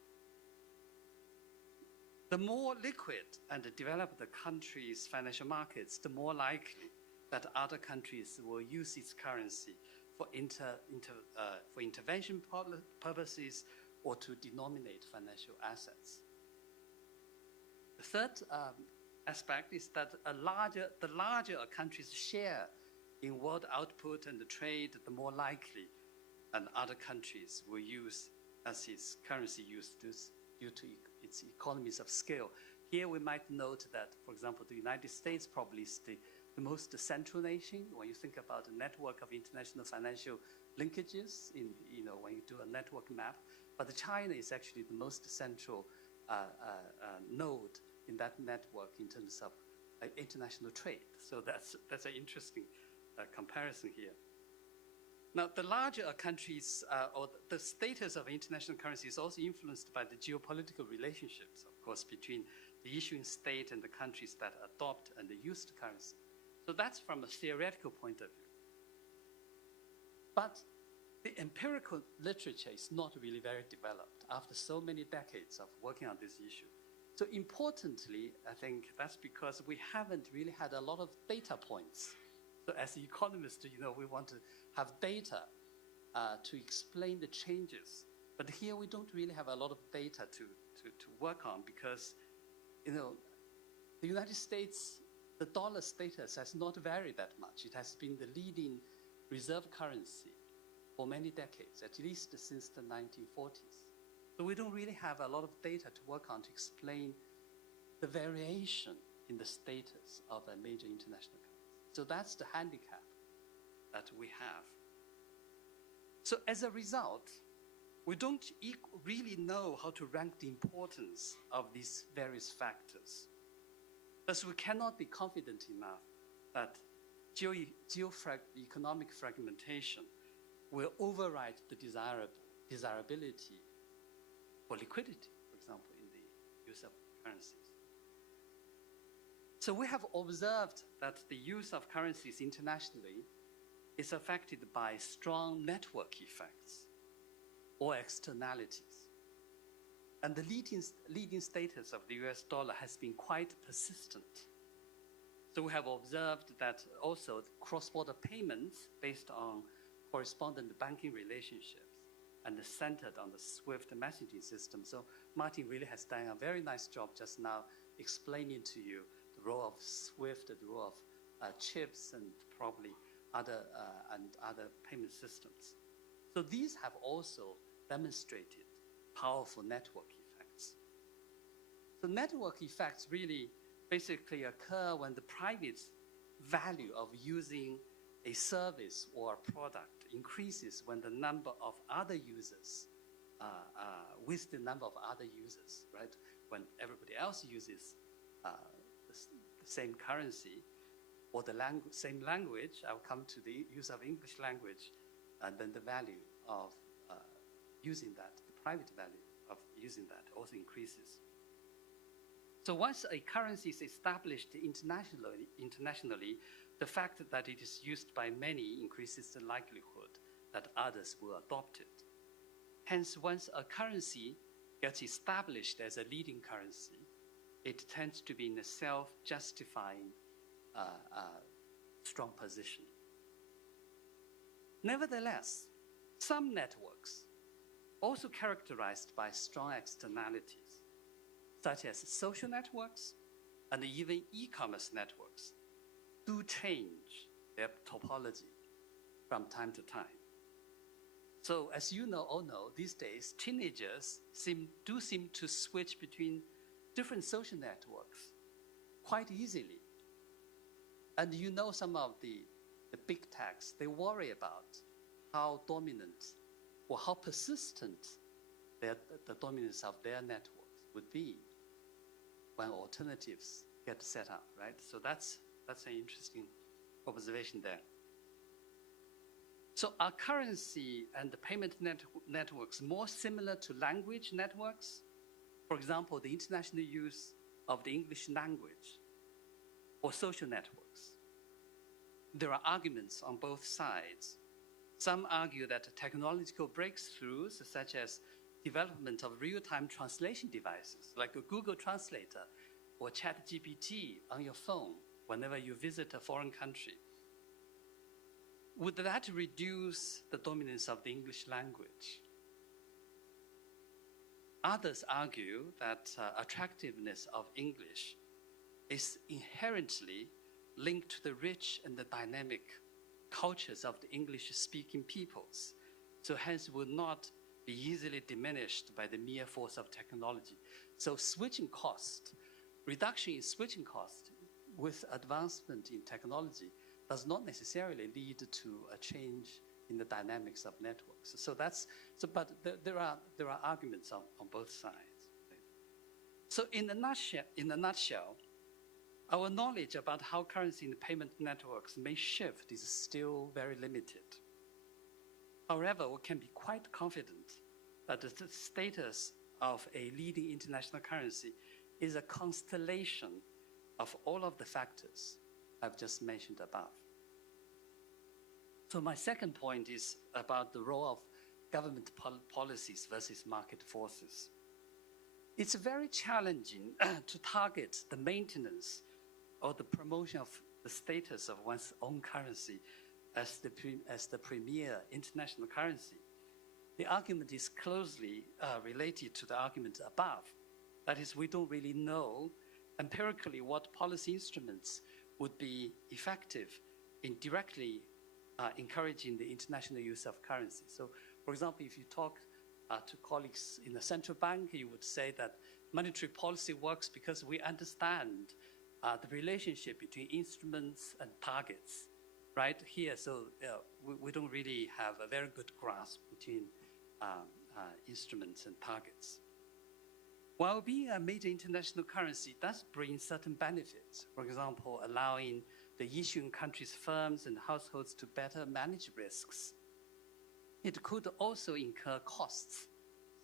The more liquid and developed the country's financial markets, the more likely that other countries will use its currency for intervention purposes or to denominate financial assets. The third aspect is that the larger a country's share in world output and trade, the more likely and other countries will use as its currency used due to its economies of scale. Here we might note that, for example, the United States probably is the most central nation when you think about the network of international financial linkages when you do a network map. But China is actually the most central node in that network in terms of international trade. So that's an interesting comparison here. Now, the larger a countries or the status of international currency is also influenced by the geopolitical relationships, of course, between the issuing state and the countries that adopt and use the currency. So that's from a theoretical point of view. But the empirical literature is not really very developed after so many decades of working on this issue. So importantly, I think that's because we haven't really had a lot of data points. So as economists, we want to have data to explain the changes. But here we don't really have a lot of data to work on because, the United States, the dollar status has not varied that much. It has been the leading reserve currency for many decades, at least since the 1940s. So we don't really have a lot of data to work on to explain the variation in the status of a major international currency. So that's the handicap that we have. So as a result, we don't really know how to rank the importance of these various factors. Thus, we cannot be confident enough that geoeconomic fragmentation will override the desirability for liquidity, for example, in the use of currencies. So we have observed that the use of currencies internationally is affected by strong network effects or externalities. And the leading status of the US dollar has been quite persistent. So we have observed that also cross-border payments based on correspondent banking relationships and centered on the SWIFT messaging system. So Martin really has done a very nice job just now explaining to you the role of SWIFT, the role of chips, and probably other payment systems. So these have also demonstrated powerful network effects. So network effects really basically occur when the private value of using a service or a product increases when the number of other users with the number of other users, right? When everybody else uses the same currency or the same language, I'll come to the use of English language, and then the value of using that, the private value of using that also increases. So once a currency is established internationally, the fact that it is used by many increases the likelihood that others will adopt it. Hence, once a currency gets established as a leading currency, it tends to be in a self-justifying strong position. Nevertheless, some networks, also characterized by strong externalities, such as social networks and even e-commerce networks, do change their topology from time to time. So as you all know, these days, teenagers do seem to switch between different social networks quite easily. And you know some of the big techs, they worry about how dominant or how persistent the dominance of their networks would be when alternatives get set up, right? So that's an interesting observation there. So are currency and the payment networks more similar to language networks? For example, the international use of the English language or social networks. There are arguments on both sides. Some argue that technological breakthroughs, such as development of real-time translation devices, like a Google Translator or ChatGPT on your phone whenever you visit a foreign country, would that reduce the dominance of the English language? Others argue that attractiveness of English is inherently linked to the rich and the dynamic cultures of the English-speaking peoples, so hence would not be easily diminished by the mere force of technology. So switching cost, reduction in switching cost with advancement in technology does not necessarily lead to a change in the dynamics of networks. But there are arguments on both sides. So in a nutshell, our knowledge about how currency and payment networks may shift is still very limited. However, we can be quite confident that the status of a leading international currency is a constellation of all of the factors I've just mentioned above. So my second point is about the role of government policies versus market forces. It's very challenging to target the maintenance or the promotion of the status of one's own currency as the premier international currency. The argument is closely related to the argument above. That is, we don't really know empirically what policy instruments would be effective in directly encouraging the international use of currency. So, for example, if you talk to colleagues in the central bank, you would say that monetary policy works because we understand the relationship between instruments and targets, right? Here, so we don't really have a very good grasp between instruments and targets. While being a major international currency does bring certain benefits, for example, allowing the issuing country's firms and households to better manage risks, it could also incur costs,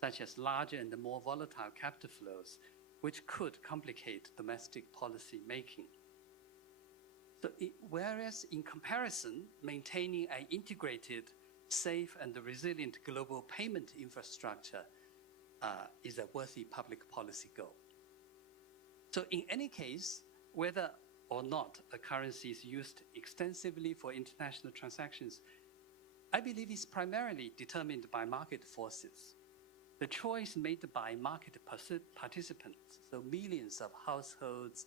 such as larger and more volatile capital flows, which could complicate domestic policy making. So whereas in comparison, maintaining an integrated, safe and resilient global payment infrastructure is a worthy public policy goal. So in any case, whether or not a currency is used extensively for international transactions, I believe is primarily determined by market forces. The choice made by market participants, so millions of households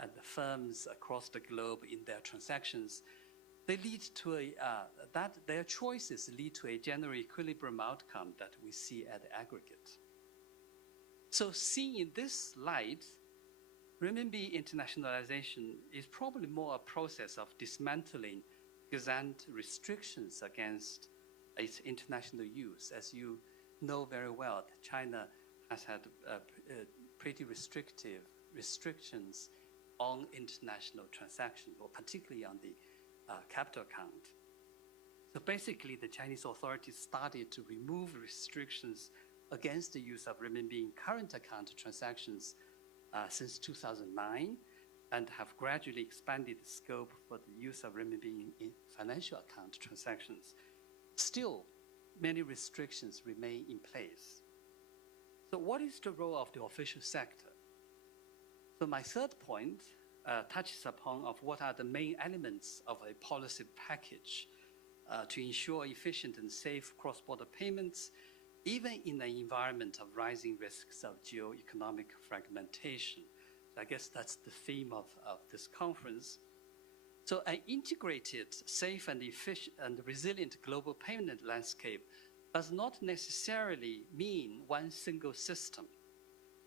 and firms across the globe in their transactions, they lead to their choices lead to a general equilibrium outcome that we see at the aggregate. So seen in this light, renminbi internationalization is probably more a process of dismantling ex-ante restrictions against its international use. As you know very well, China has had pretty restrictive restrictions on international transactions, or particularly on the capital account. So basically, the Chinese authorities started to remove restrictions against the use of renminbi in current account transactions since 2009, and have gradually expanded the scope for the use of renminbi in financial account transactions. Still, many restrictions remain in place. So what is the role of the official sector? So my third point touches upon of what are the main elements of a policy package to ensure efficient and safe cross-border payments, even in an environment of rising risks of geoeconomic fragmentation. I guess that's the theme of this conference. So an integrated, safe and efficient and resilient global payment landscape does not necessarily mean one single system.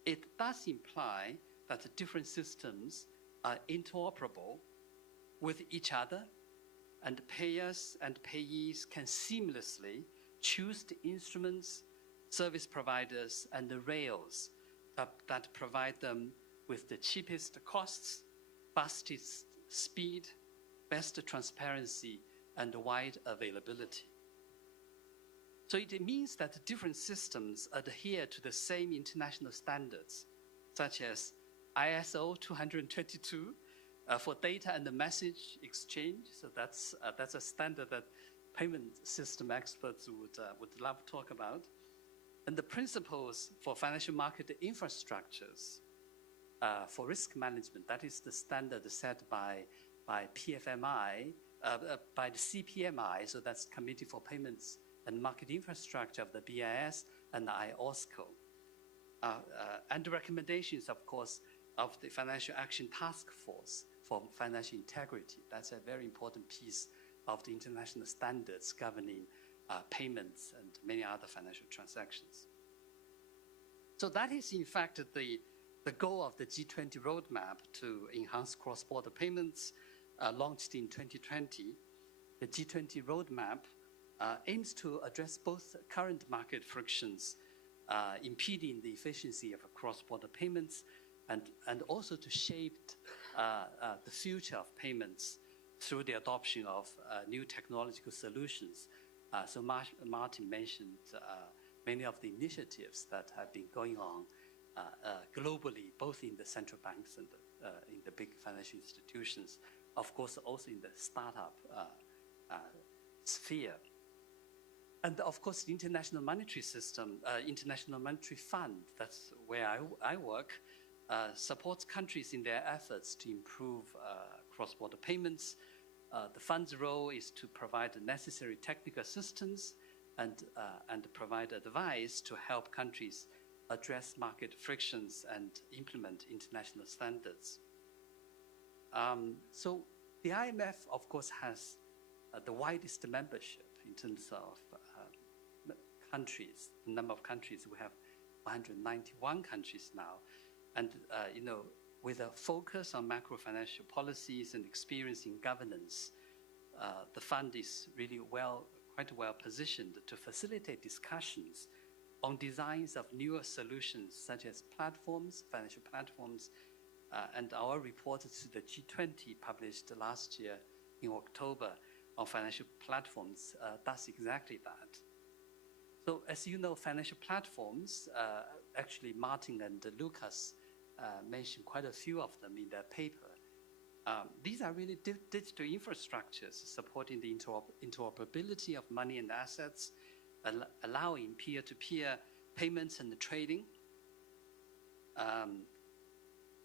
It does imply that the different systems are interoperable with each other, and payers and payees can seamlessly choose the instruments, service providers, and the rails that provide them with the cheapest costs, fastest speed, best transparency, and wide availability. So it means that different systems adhere to the same international standards, such as ISO 222 for data and message exchange. So that's a standard that payment system experts would love to talk about. And the principles for financial market infrastructures for risk management, that is the standard set by PFMI, by the CPMI, so that's Committee for Payments and Market Infrastructure of the BIS and IOSCO. And the recommendations, of course, of the Financial Action Task Force for Financial Integrity. That's a very important piece of the international standards governing payments and many other financial transactions. So that is, in fact, the goal of the G20 roadmap to enhance cross-border payments, launched in 2020. The G20 roadmap aims to address both current market frictions impeding the efficiency of cross-border payments and also to shape the future of payments through the adoption of new technological solutions. So Martin mentioned many of the initiatives that have been going on globally, both in the central banks and in the big financial institutions, of course, also in the startup sphere. And of course, the International Monetary System, International Monetary Fund, that's where I work, supports countries in their efforts to improve cross-border payments. The fund's role is to provide the necessary technical assistance and provide advice to help countries address market frictions and implement international standards. So the IMF, of course, has the widest membership in terms of countries, the number of countries. We have 191 countries now. And, with a focus on macro-financial policies and experience in governance, the fund is really quite well positioned to facilitate discussions on designs of newer solutions such as platforms, financial platforms, and our report to the G20 published last year in October on financial platforms does exactly that. So as you know, financial platforms, actually Martin and Lucas mentioned quite a few of them in their paper. These are really digital infrastructures supporting the interoperability of money and assets, allowing peer-to-peer payments and trading.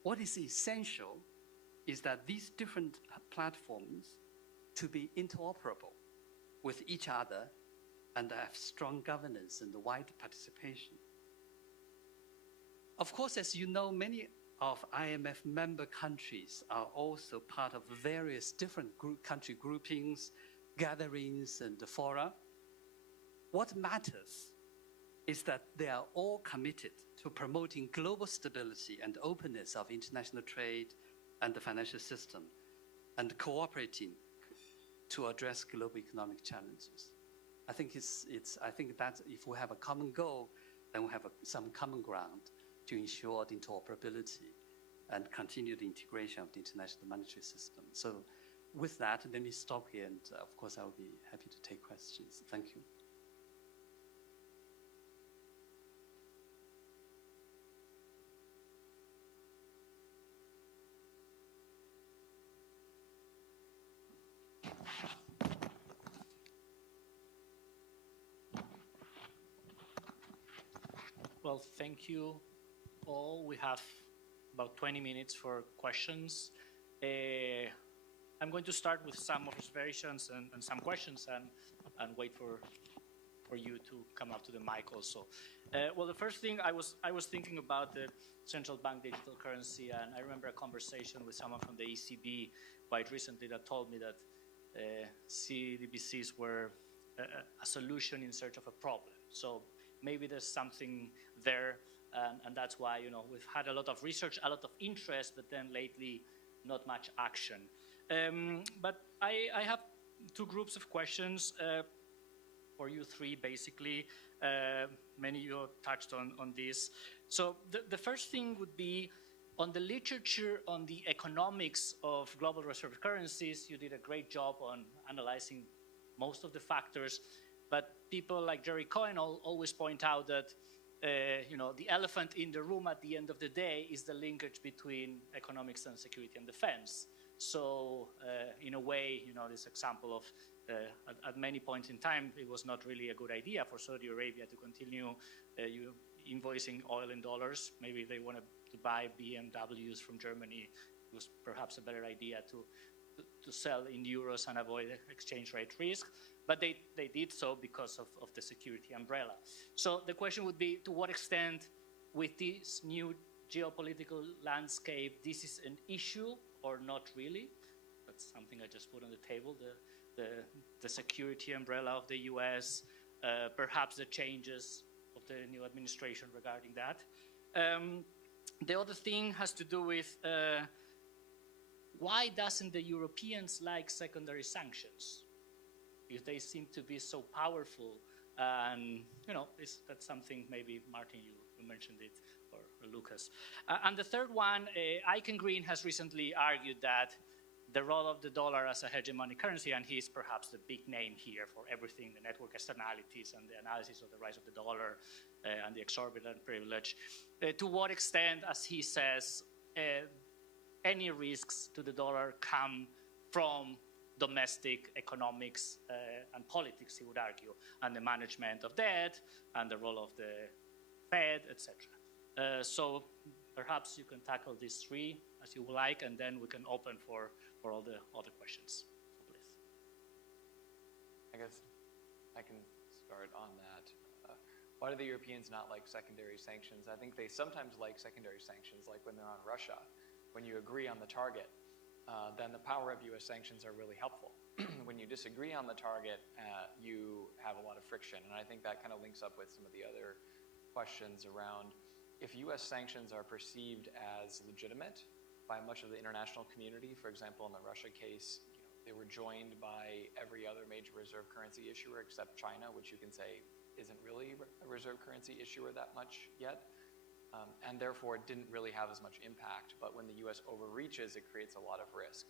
What is essential is that these different platforms to be interoperable with each other and have strong governance and wide participation. Of course, as you know, many of IMF member countries are also part of various different country groupings, gatherings, and fora. What matters is that they are all committed to promoting global stability and openness of international trade and the financial system, and cooperating to address global economic challenges. I think that if we have a common goal, then we have some common ground to ensure the interoperability and continued integration of the international monetary system. So with that, let me stop here, and of course, I'll be happy to take questions. Thank you. Well, thank you all. We have about 20 minutes for questions. I'm going to start with some observations and some questions and wait for you to come up to the mic also. Well, the first thing I was thinking about the central bank digital currency, and I remember a conversation with someone from the ECB quite recently that told me that CBDCs were a solution in search of a problem. So maybe there's something there, and that's why we've had a lot of research, a lot of interest, but then lately not much action. But I have two groups of questions for you three, basically. Many of you touched on this. So the first thing would be on the literature on the economics of global reserve currencies. You did a great job on analyzing most of the factors, but people like Jerry Cohen always point out that the elephant in the room at the end of the day is the linkage between economics and security and defense. So in a way, this example of at many points in time, it was not really a good idea for Saudi Arabia to continue invoicing oil in dollars. Maybe they wanted to buy BMWs from Germany. It was perhaps a better idea to sell in euros and avoid exchange rate risk. But they did so because of the security umbrella. So the question would be, to what extent with this new geopolitical landscape, this is an issue or not really? That's something I just put on the table, the security umbrella of the US, perhaps the changes of the new administration regarding that. The other thing has to do with why doesn't the Europeans like secondary sanctions? If they seem to be so powerful, and that's something maybe, Martin, you mentioned it, or Lucas. And the third one, Ike Green has recently argued that the role of the dollar as a hegemonic currency, and he's perhaps the big name here for everything, the network externalities and the analysis of the rise of the dollar and the exorbitant privilege. To what extent, as he says, any risks to the dollar come from domestic economics and politics, he would argue, and the management of debt and the role of the Fed, etc. So perhaps you can tackle these three as you like, and then we can open for all the other questions. So please. I guess I can start on that. Why do the Europeans not like secondary sanctions? I think they sometimes like secondary sanctions, like when they're on Russia. When you agree on the target, then the power of US sanctions are really helpful. When you disagree on the target, you have a lot of friction. And I think that kind of links up with some of the other questions around if US sanctions are perceived as legitimate by much of the international community. For example, in the Russia case, they were joined by every other major reserve currency issuer except China, which you can say isn't really a reserve currency issuer that much yet. And therefore, it didn't really have as much impact. But when the US overreaches, it creates a lot of risk.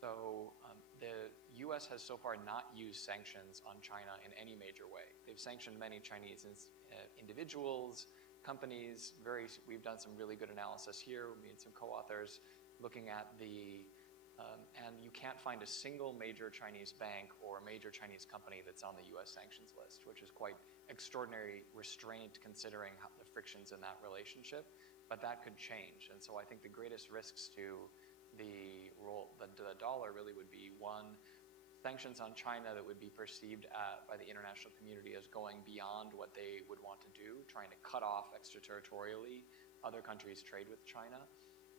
So the US has so far not used sanctions on China in any major way. They've sanctioned many Chinese individuals, companies. We've done some really good analysis here. We made some co-authors looking at and you can't find a single major Chinese bank or major Chinese company that's on the US sanctions list, which is quite extraordinary restraint considering the frictions in that relationship, but that could change. And so I think the greatest risks to the dollar really would be, one, sanctions on China that would be perceived by the international community as going beyond what they would want to do, trying to cut off extraterritorially other countries' trade with China.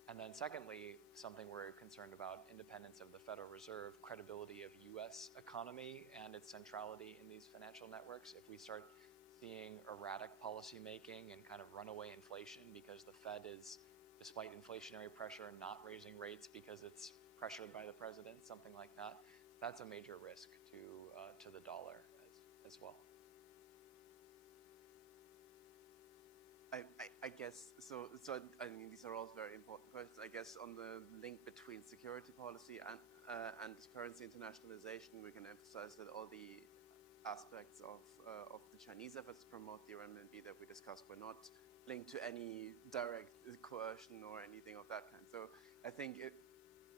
And then secondly, something we're concerned about, independence of the Federal Reserve, credibility of US economy and its centrality in these financial networks. If we start seeing erratic policy making and kind of runaway inflation because the Fed is, despite inflationary pressure, not raising rates because it's pressured by the president, something like that, that's a major risk to the dollar as well. I guess, so I mean, these are all very important questions. I guess on the link between security policy and currency internationalization, we can emphasize that all the aspects of the Chinese efforts to promote the renminbi that we discussed were not linked to any direct coercion or anything of that kind. So I think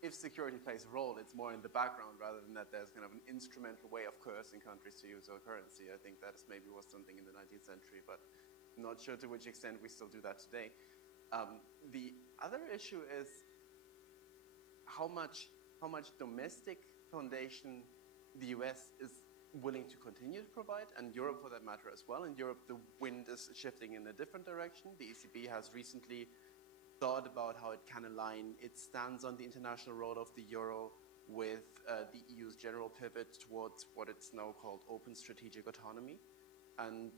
if security plays a role, it's more in the background rather than that there's kind of an instrumental way of coercing countries to use our currency. I think that maybe was something in the 19th century, but I'm not sure to which extent we still do that today. The other issue is how much domestic foundation the US is willing to continue to provide, and Europe for that matter as well. In Europe, the wind is shifting in a different direction. The ECB has recently thought about how it can align its stance on the international role of the euro with the EU's general pivot towards what it's now called open strategic autonomy. And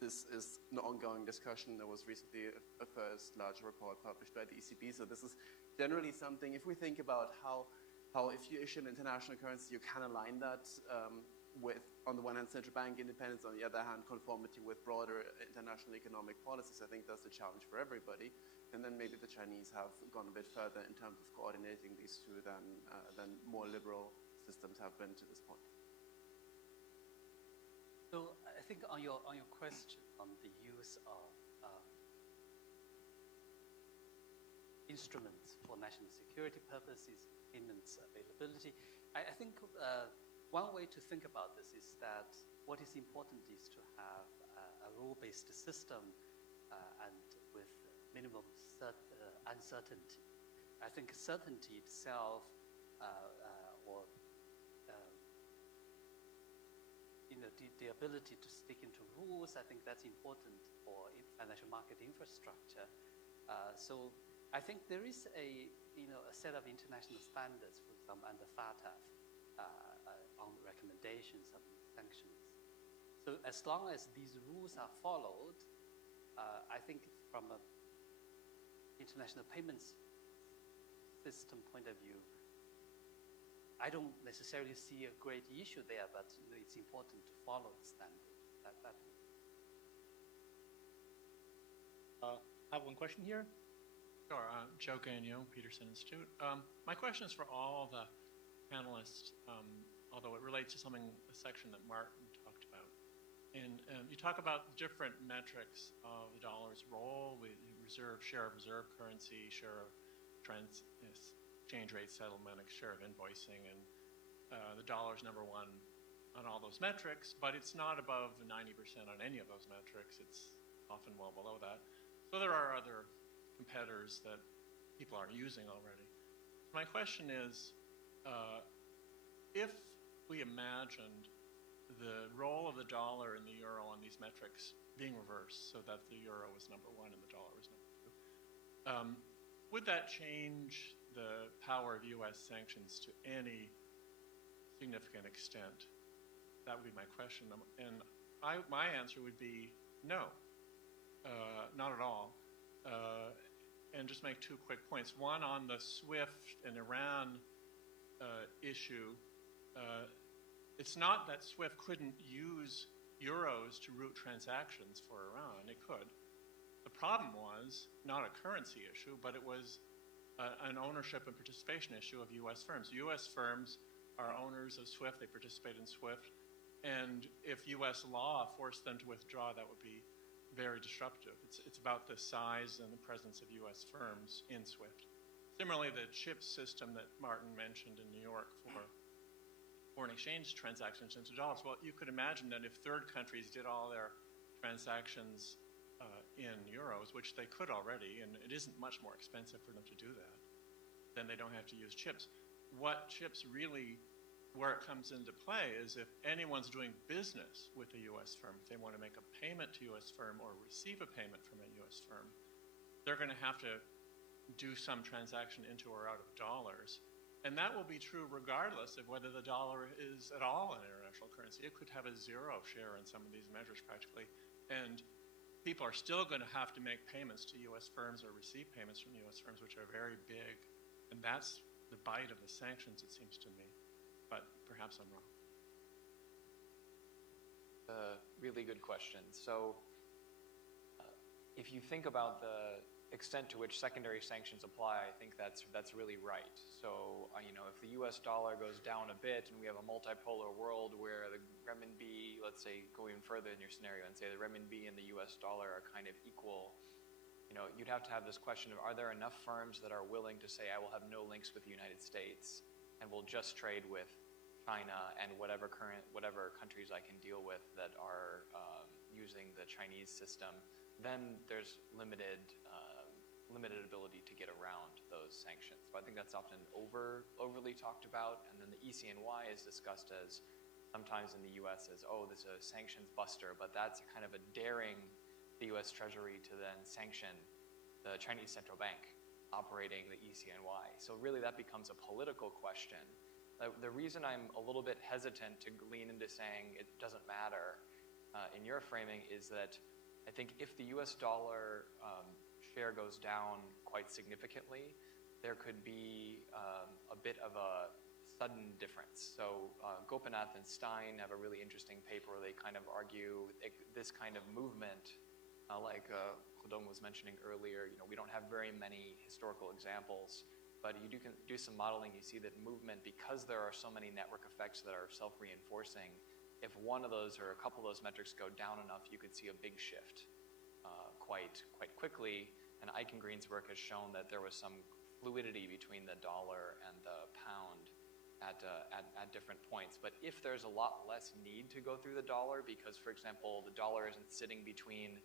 this is an ongoing discussion. There was recently a first large report published by the ECB. So this is generally something, if we think about how how if you issue an international currency, you can align that with, on the one hand, central bank independence, on the other hand, conformity with broader international economic policies. I think that's a challenge for everybody. And then maybe the Chinese have gone a bit further in terms of coordinating these two than more liberal systems have been to this point. So I think on your question on the use of instruments for national security purposes, payments availability, I think one way to think about this is that what is important is to have a rule-based system and with minimum uncertainty. I think certainty itself or the ability to stick into rules, I think that's important for financial market infrastructure. So I think there is a set of international standards, for example, under FATF on recommendations of sanctions. So as long as these rules are followed, I think from an international payments system point of view, I don't necessarily see a great issue there, but it's important to follow the standard. I have one question here. Sure, Joe Gagnon, Peterson Institute. My question is for all the panelists, although it relates to a section that Martin talked about. And you talk about different metrics of the dollar's role with share of reserve currency, share of exchange rate settlement, share of invoicing, and the dollar's number one on all those metrics, but it's not above 90% on any of those metrics. It's often well below that. So there are other competitors that people aren't using already. My question is, if we imagined the role of the dollar and the euro on these metrics being reversed, so that the euro was number one and the dollar was number two, would that change the power of U.S. sanctions to any significant extent? That would be my question. And my answer would be no, not at all. And just make two quick points. One, on the SWIFT and Iran issue, it's not that SWIFT couldn't use euros to route transactions for Iran. It could. The problem was not a currency issue, but it was an ownership and participation issue of U.S. firms. U.S. firms are owners of SWIFT. They participate in SWIFT. And if U.S. law forced them to withdraw, that would be very disruptive. It's about the size and the presence of U.S. firms in SWIFT. Similarly, the CHIPS system that Martin mentioned in New York for foreign exchange transactions into dollars, well, you could imagine that if third countries did all their transactions in euros, which they could already, and it isn't much more expensive for them to do that, then they don't have to use CHIPS. What CHIPS really, where it comes into play is if anyone's doing business with a U.S. firm, if they want to make a payment to a U.S. firm or receive a payment from a U.S. firm, they're going to have to do some transaction into or out of dollars. And that will be true regardless of whether the dollar is at all an international currency. It could have a zero share in some of these measures practically. And people are still going to have to make payments to U.S. firms or receive payments from U.S. firms, which are very big. And that's the bite of the sanctions, it seems to me. But perhaps I'm wrong. Really good question. So if you think about the extent to which secondary sanctions apply, I think that's really right. So, if the US dollar goes down a bit and we have a multipolar world where the renminbi, let's say, go even further in your scenario and say the renminbi and the US dollar are kind of equal, you'd have to have this question of, are there enough firms that are willing to say, I will have no links with the United States and will just trade with China and whatever countries I can deal with that are using the Chinese system? Then there's limited ability to get around those sanctions. So I think that's often overly talked about. And then the ECNY is discussed as sometimes in the U.S. as, oh, this is a sanctions buster, but that's kind of a daring the U.S. Treasury to then sanction the Chinese central bank operating the ECNY. So really that becomes a political question. The reason I'm a little bit hesitant to lean into saying it doesn't matter in your framing is that I think if the US dollar share goes down quite significantly, there could be a bit of a sudden difference. So Gopinath and Stein have a really interesting paper where they kind of argue this kind of movement, like Clodon was mentioning earlier, we don't have very many historical examples, but you do some modeling, you see that movement, because there are so many network effects that are self-reinforcing, if one of those or a couple of those metrics go down enough, you could see a big shift quite quickly. And Eichengreen's work has shown that there was some fluidity between the dollar and the pound at different points. But if there's a lot less need to go through the dollar, because, for example, the dollar isn't sitting between,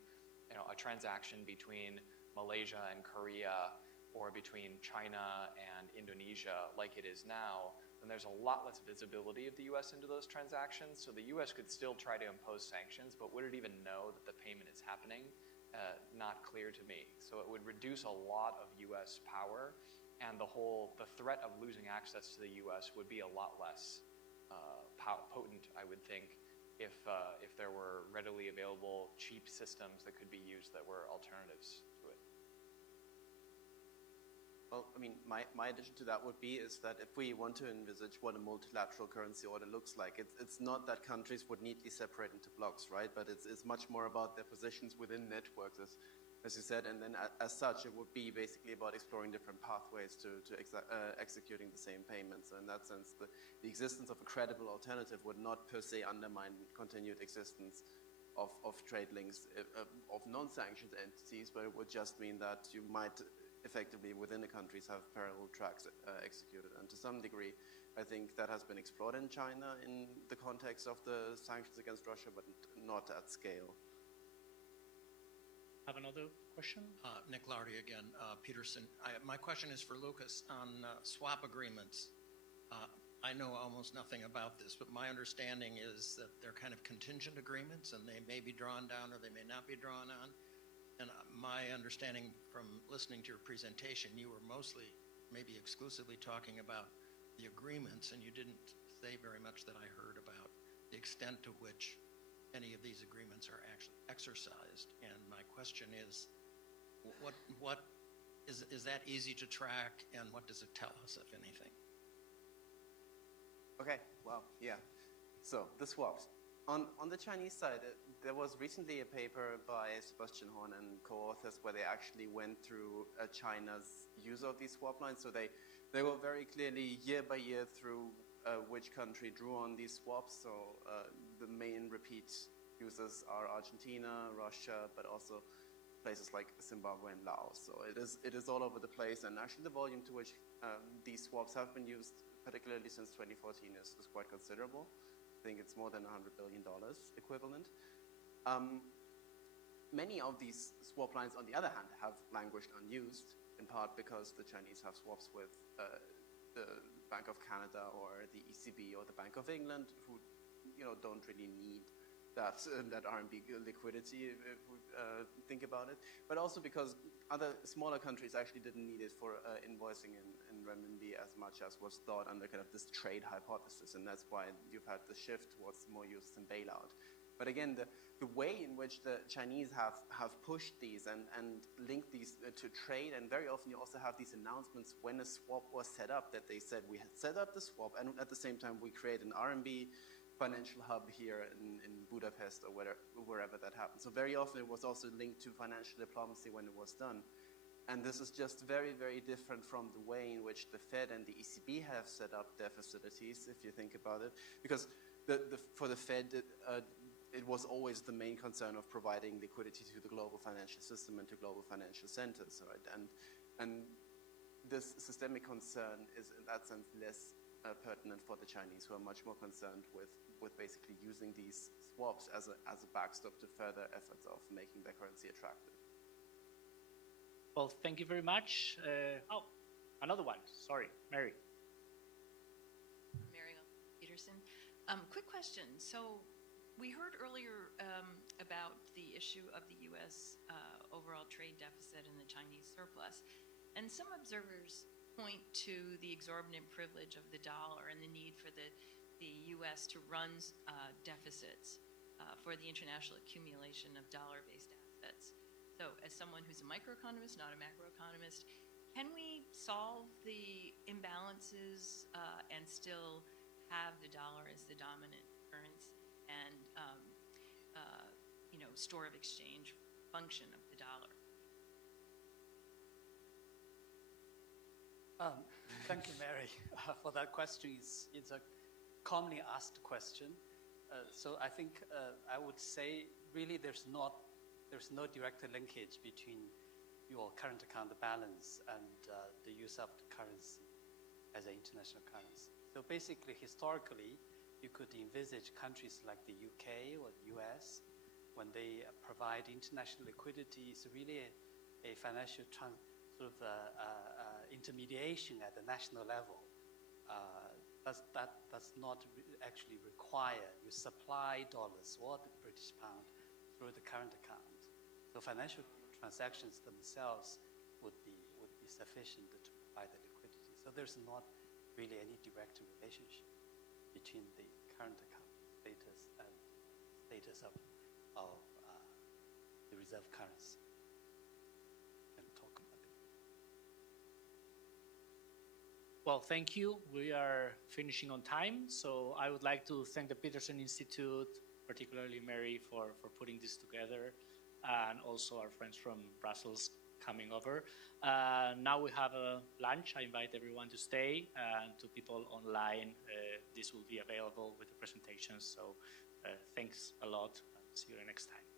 a transaction between Malaysia and Korea or between China and Indonesia like it is now, then there's a lot less visibility of the U.S. into those transactions. So the U.S. could still try to impose sanctions, but would it even know that the payment is happening? Not clear to me. So it would reduce a lot of U.S. power, and the threat of losing access to the U.S. would be a lot less potent, I would think, if there were readily available, cheap systems that could be used that were alternatives to it. Well, I mean, my addition to that would be is that if we want to envisage what a multilateral currency order looks like, it's not that countries would neatly separate into blocks, right? But it's much more about their positions within networks, as you said, and then as such, it would be basically about exploring different pathways to executing the same payments. So in that sense, the existence of a credible alternative would not per se undermine continued existence of trade links of non-sanctioned entities, but it would just mean that you might effectively within the countries have parallel tracks executed. And to some degree, I think that has been explored in China in the context of the sanctions against Russia, but not at scale. Have another question? Nick Lardy again, Peterson. My question is for Lucas on swap agreements. I know almost nothing about this, but my understanding is that they're kind of contingent agreements and they may be drawn down or they may not be drawn on. And my understanding from listening to your presentation, you were mostly, maybe exclusively talking about the agreements, and you didn't say very much that I heard about the extent to which any of these agreements are actually exercised. And my question is, what is that easy to track, and what does it tell us, if anything? Okay, well, yeah. So the swaps. On the Chinese side, there was recently a paper by Sebastian Horn and co-authors where they actually went through China's use of these swap lines. So they were very clearly year by year through which country drew on these swaps. So the main repeat users are Argentina, Russia, but also places like Zimbabwe and Laos. So it is all over the place. And actually the volume to which these swaps have been used, particularly since 2014, is quite considerable. I think it's more than $100 billion equivalent. Many of these swap lines, on the other hand, have languished unused, in part because the Chinese have swaps with the Bank of Canada or the ECB or the Bank of England, who don't really need that RMB liquidity if we think about it. But also because other smaller countries actually didn't need it for invoicing in renminbi as much as was thought under kind of this trade hypothesis, and that's why you've had the shift towards more use and bailout. But again, the way in which the Chinese have pushed these and linked these to trade, and very often you also have these announcements when a swap was set up, that they said we had set up the swap, and at the same time we create an RMB financial hub here in Budapest or wherever that happened. So very often it was also linked to financial diplomacy when it was done. And this is just very, very different from the way in which the Fed and the ECB have set up their facilities, if you think about it. Because for the Fed, it was always the main concern of providing liquidity to the global financial system and to global financial centers, right? And this systemic concern is in that sense less pertinent for the Chinese, who are much more concerned with basically using these swaps as a backstop to further efforts of making their currency attractive. Well, thank you very much. Another one. Sorry, Mary. Mary Peterson. Quick question. So we heard earlier about the issue of the U.S. Overall trade deficit and the Chinese surplus. And some observers point to the exorbitant privilege of the dollar and the need for the U.S. to run deficits for the international accumulation of dollar-based assets. So as someone who's a microeconomist, not a macroeconomist, Can we solve the imbalances and still have the dollar as the dominant currency and store of exchange function of the dollar? Thank you, Mary, for that question. It's a commonly asked question. So I think I would say really there's no direct linkage between your current account balance and the use of the currency as an international currency. So basically, historically, you could envisage countries like the UK or the US, when they provide international liquidity, it's really a financial intermediation at the national level. That's not actually required. You supply dollars or the British pound through the current account. So financial transactions themselves would be sufficient to provide the liquidity. So there's not really any direct relationship between the current account status and status of the reserve currency. And talk about it. Well, thank you. We are finishing on time, so I would like to thank the Peterson Institute, particularly Mary, for putting this together, and also our friends from Brussels coming over. Now we have a lunch. I invite everyone to stay, and to people online, this will be available with the presentations. So thanks a lot. See you next time.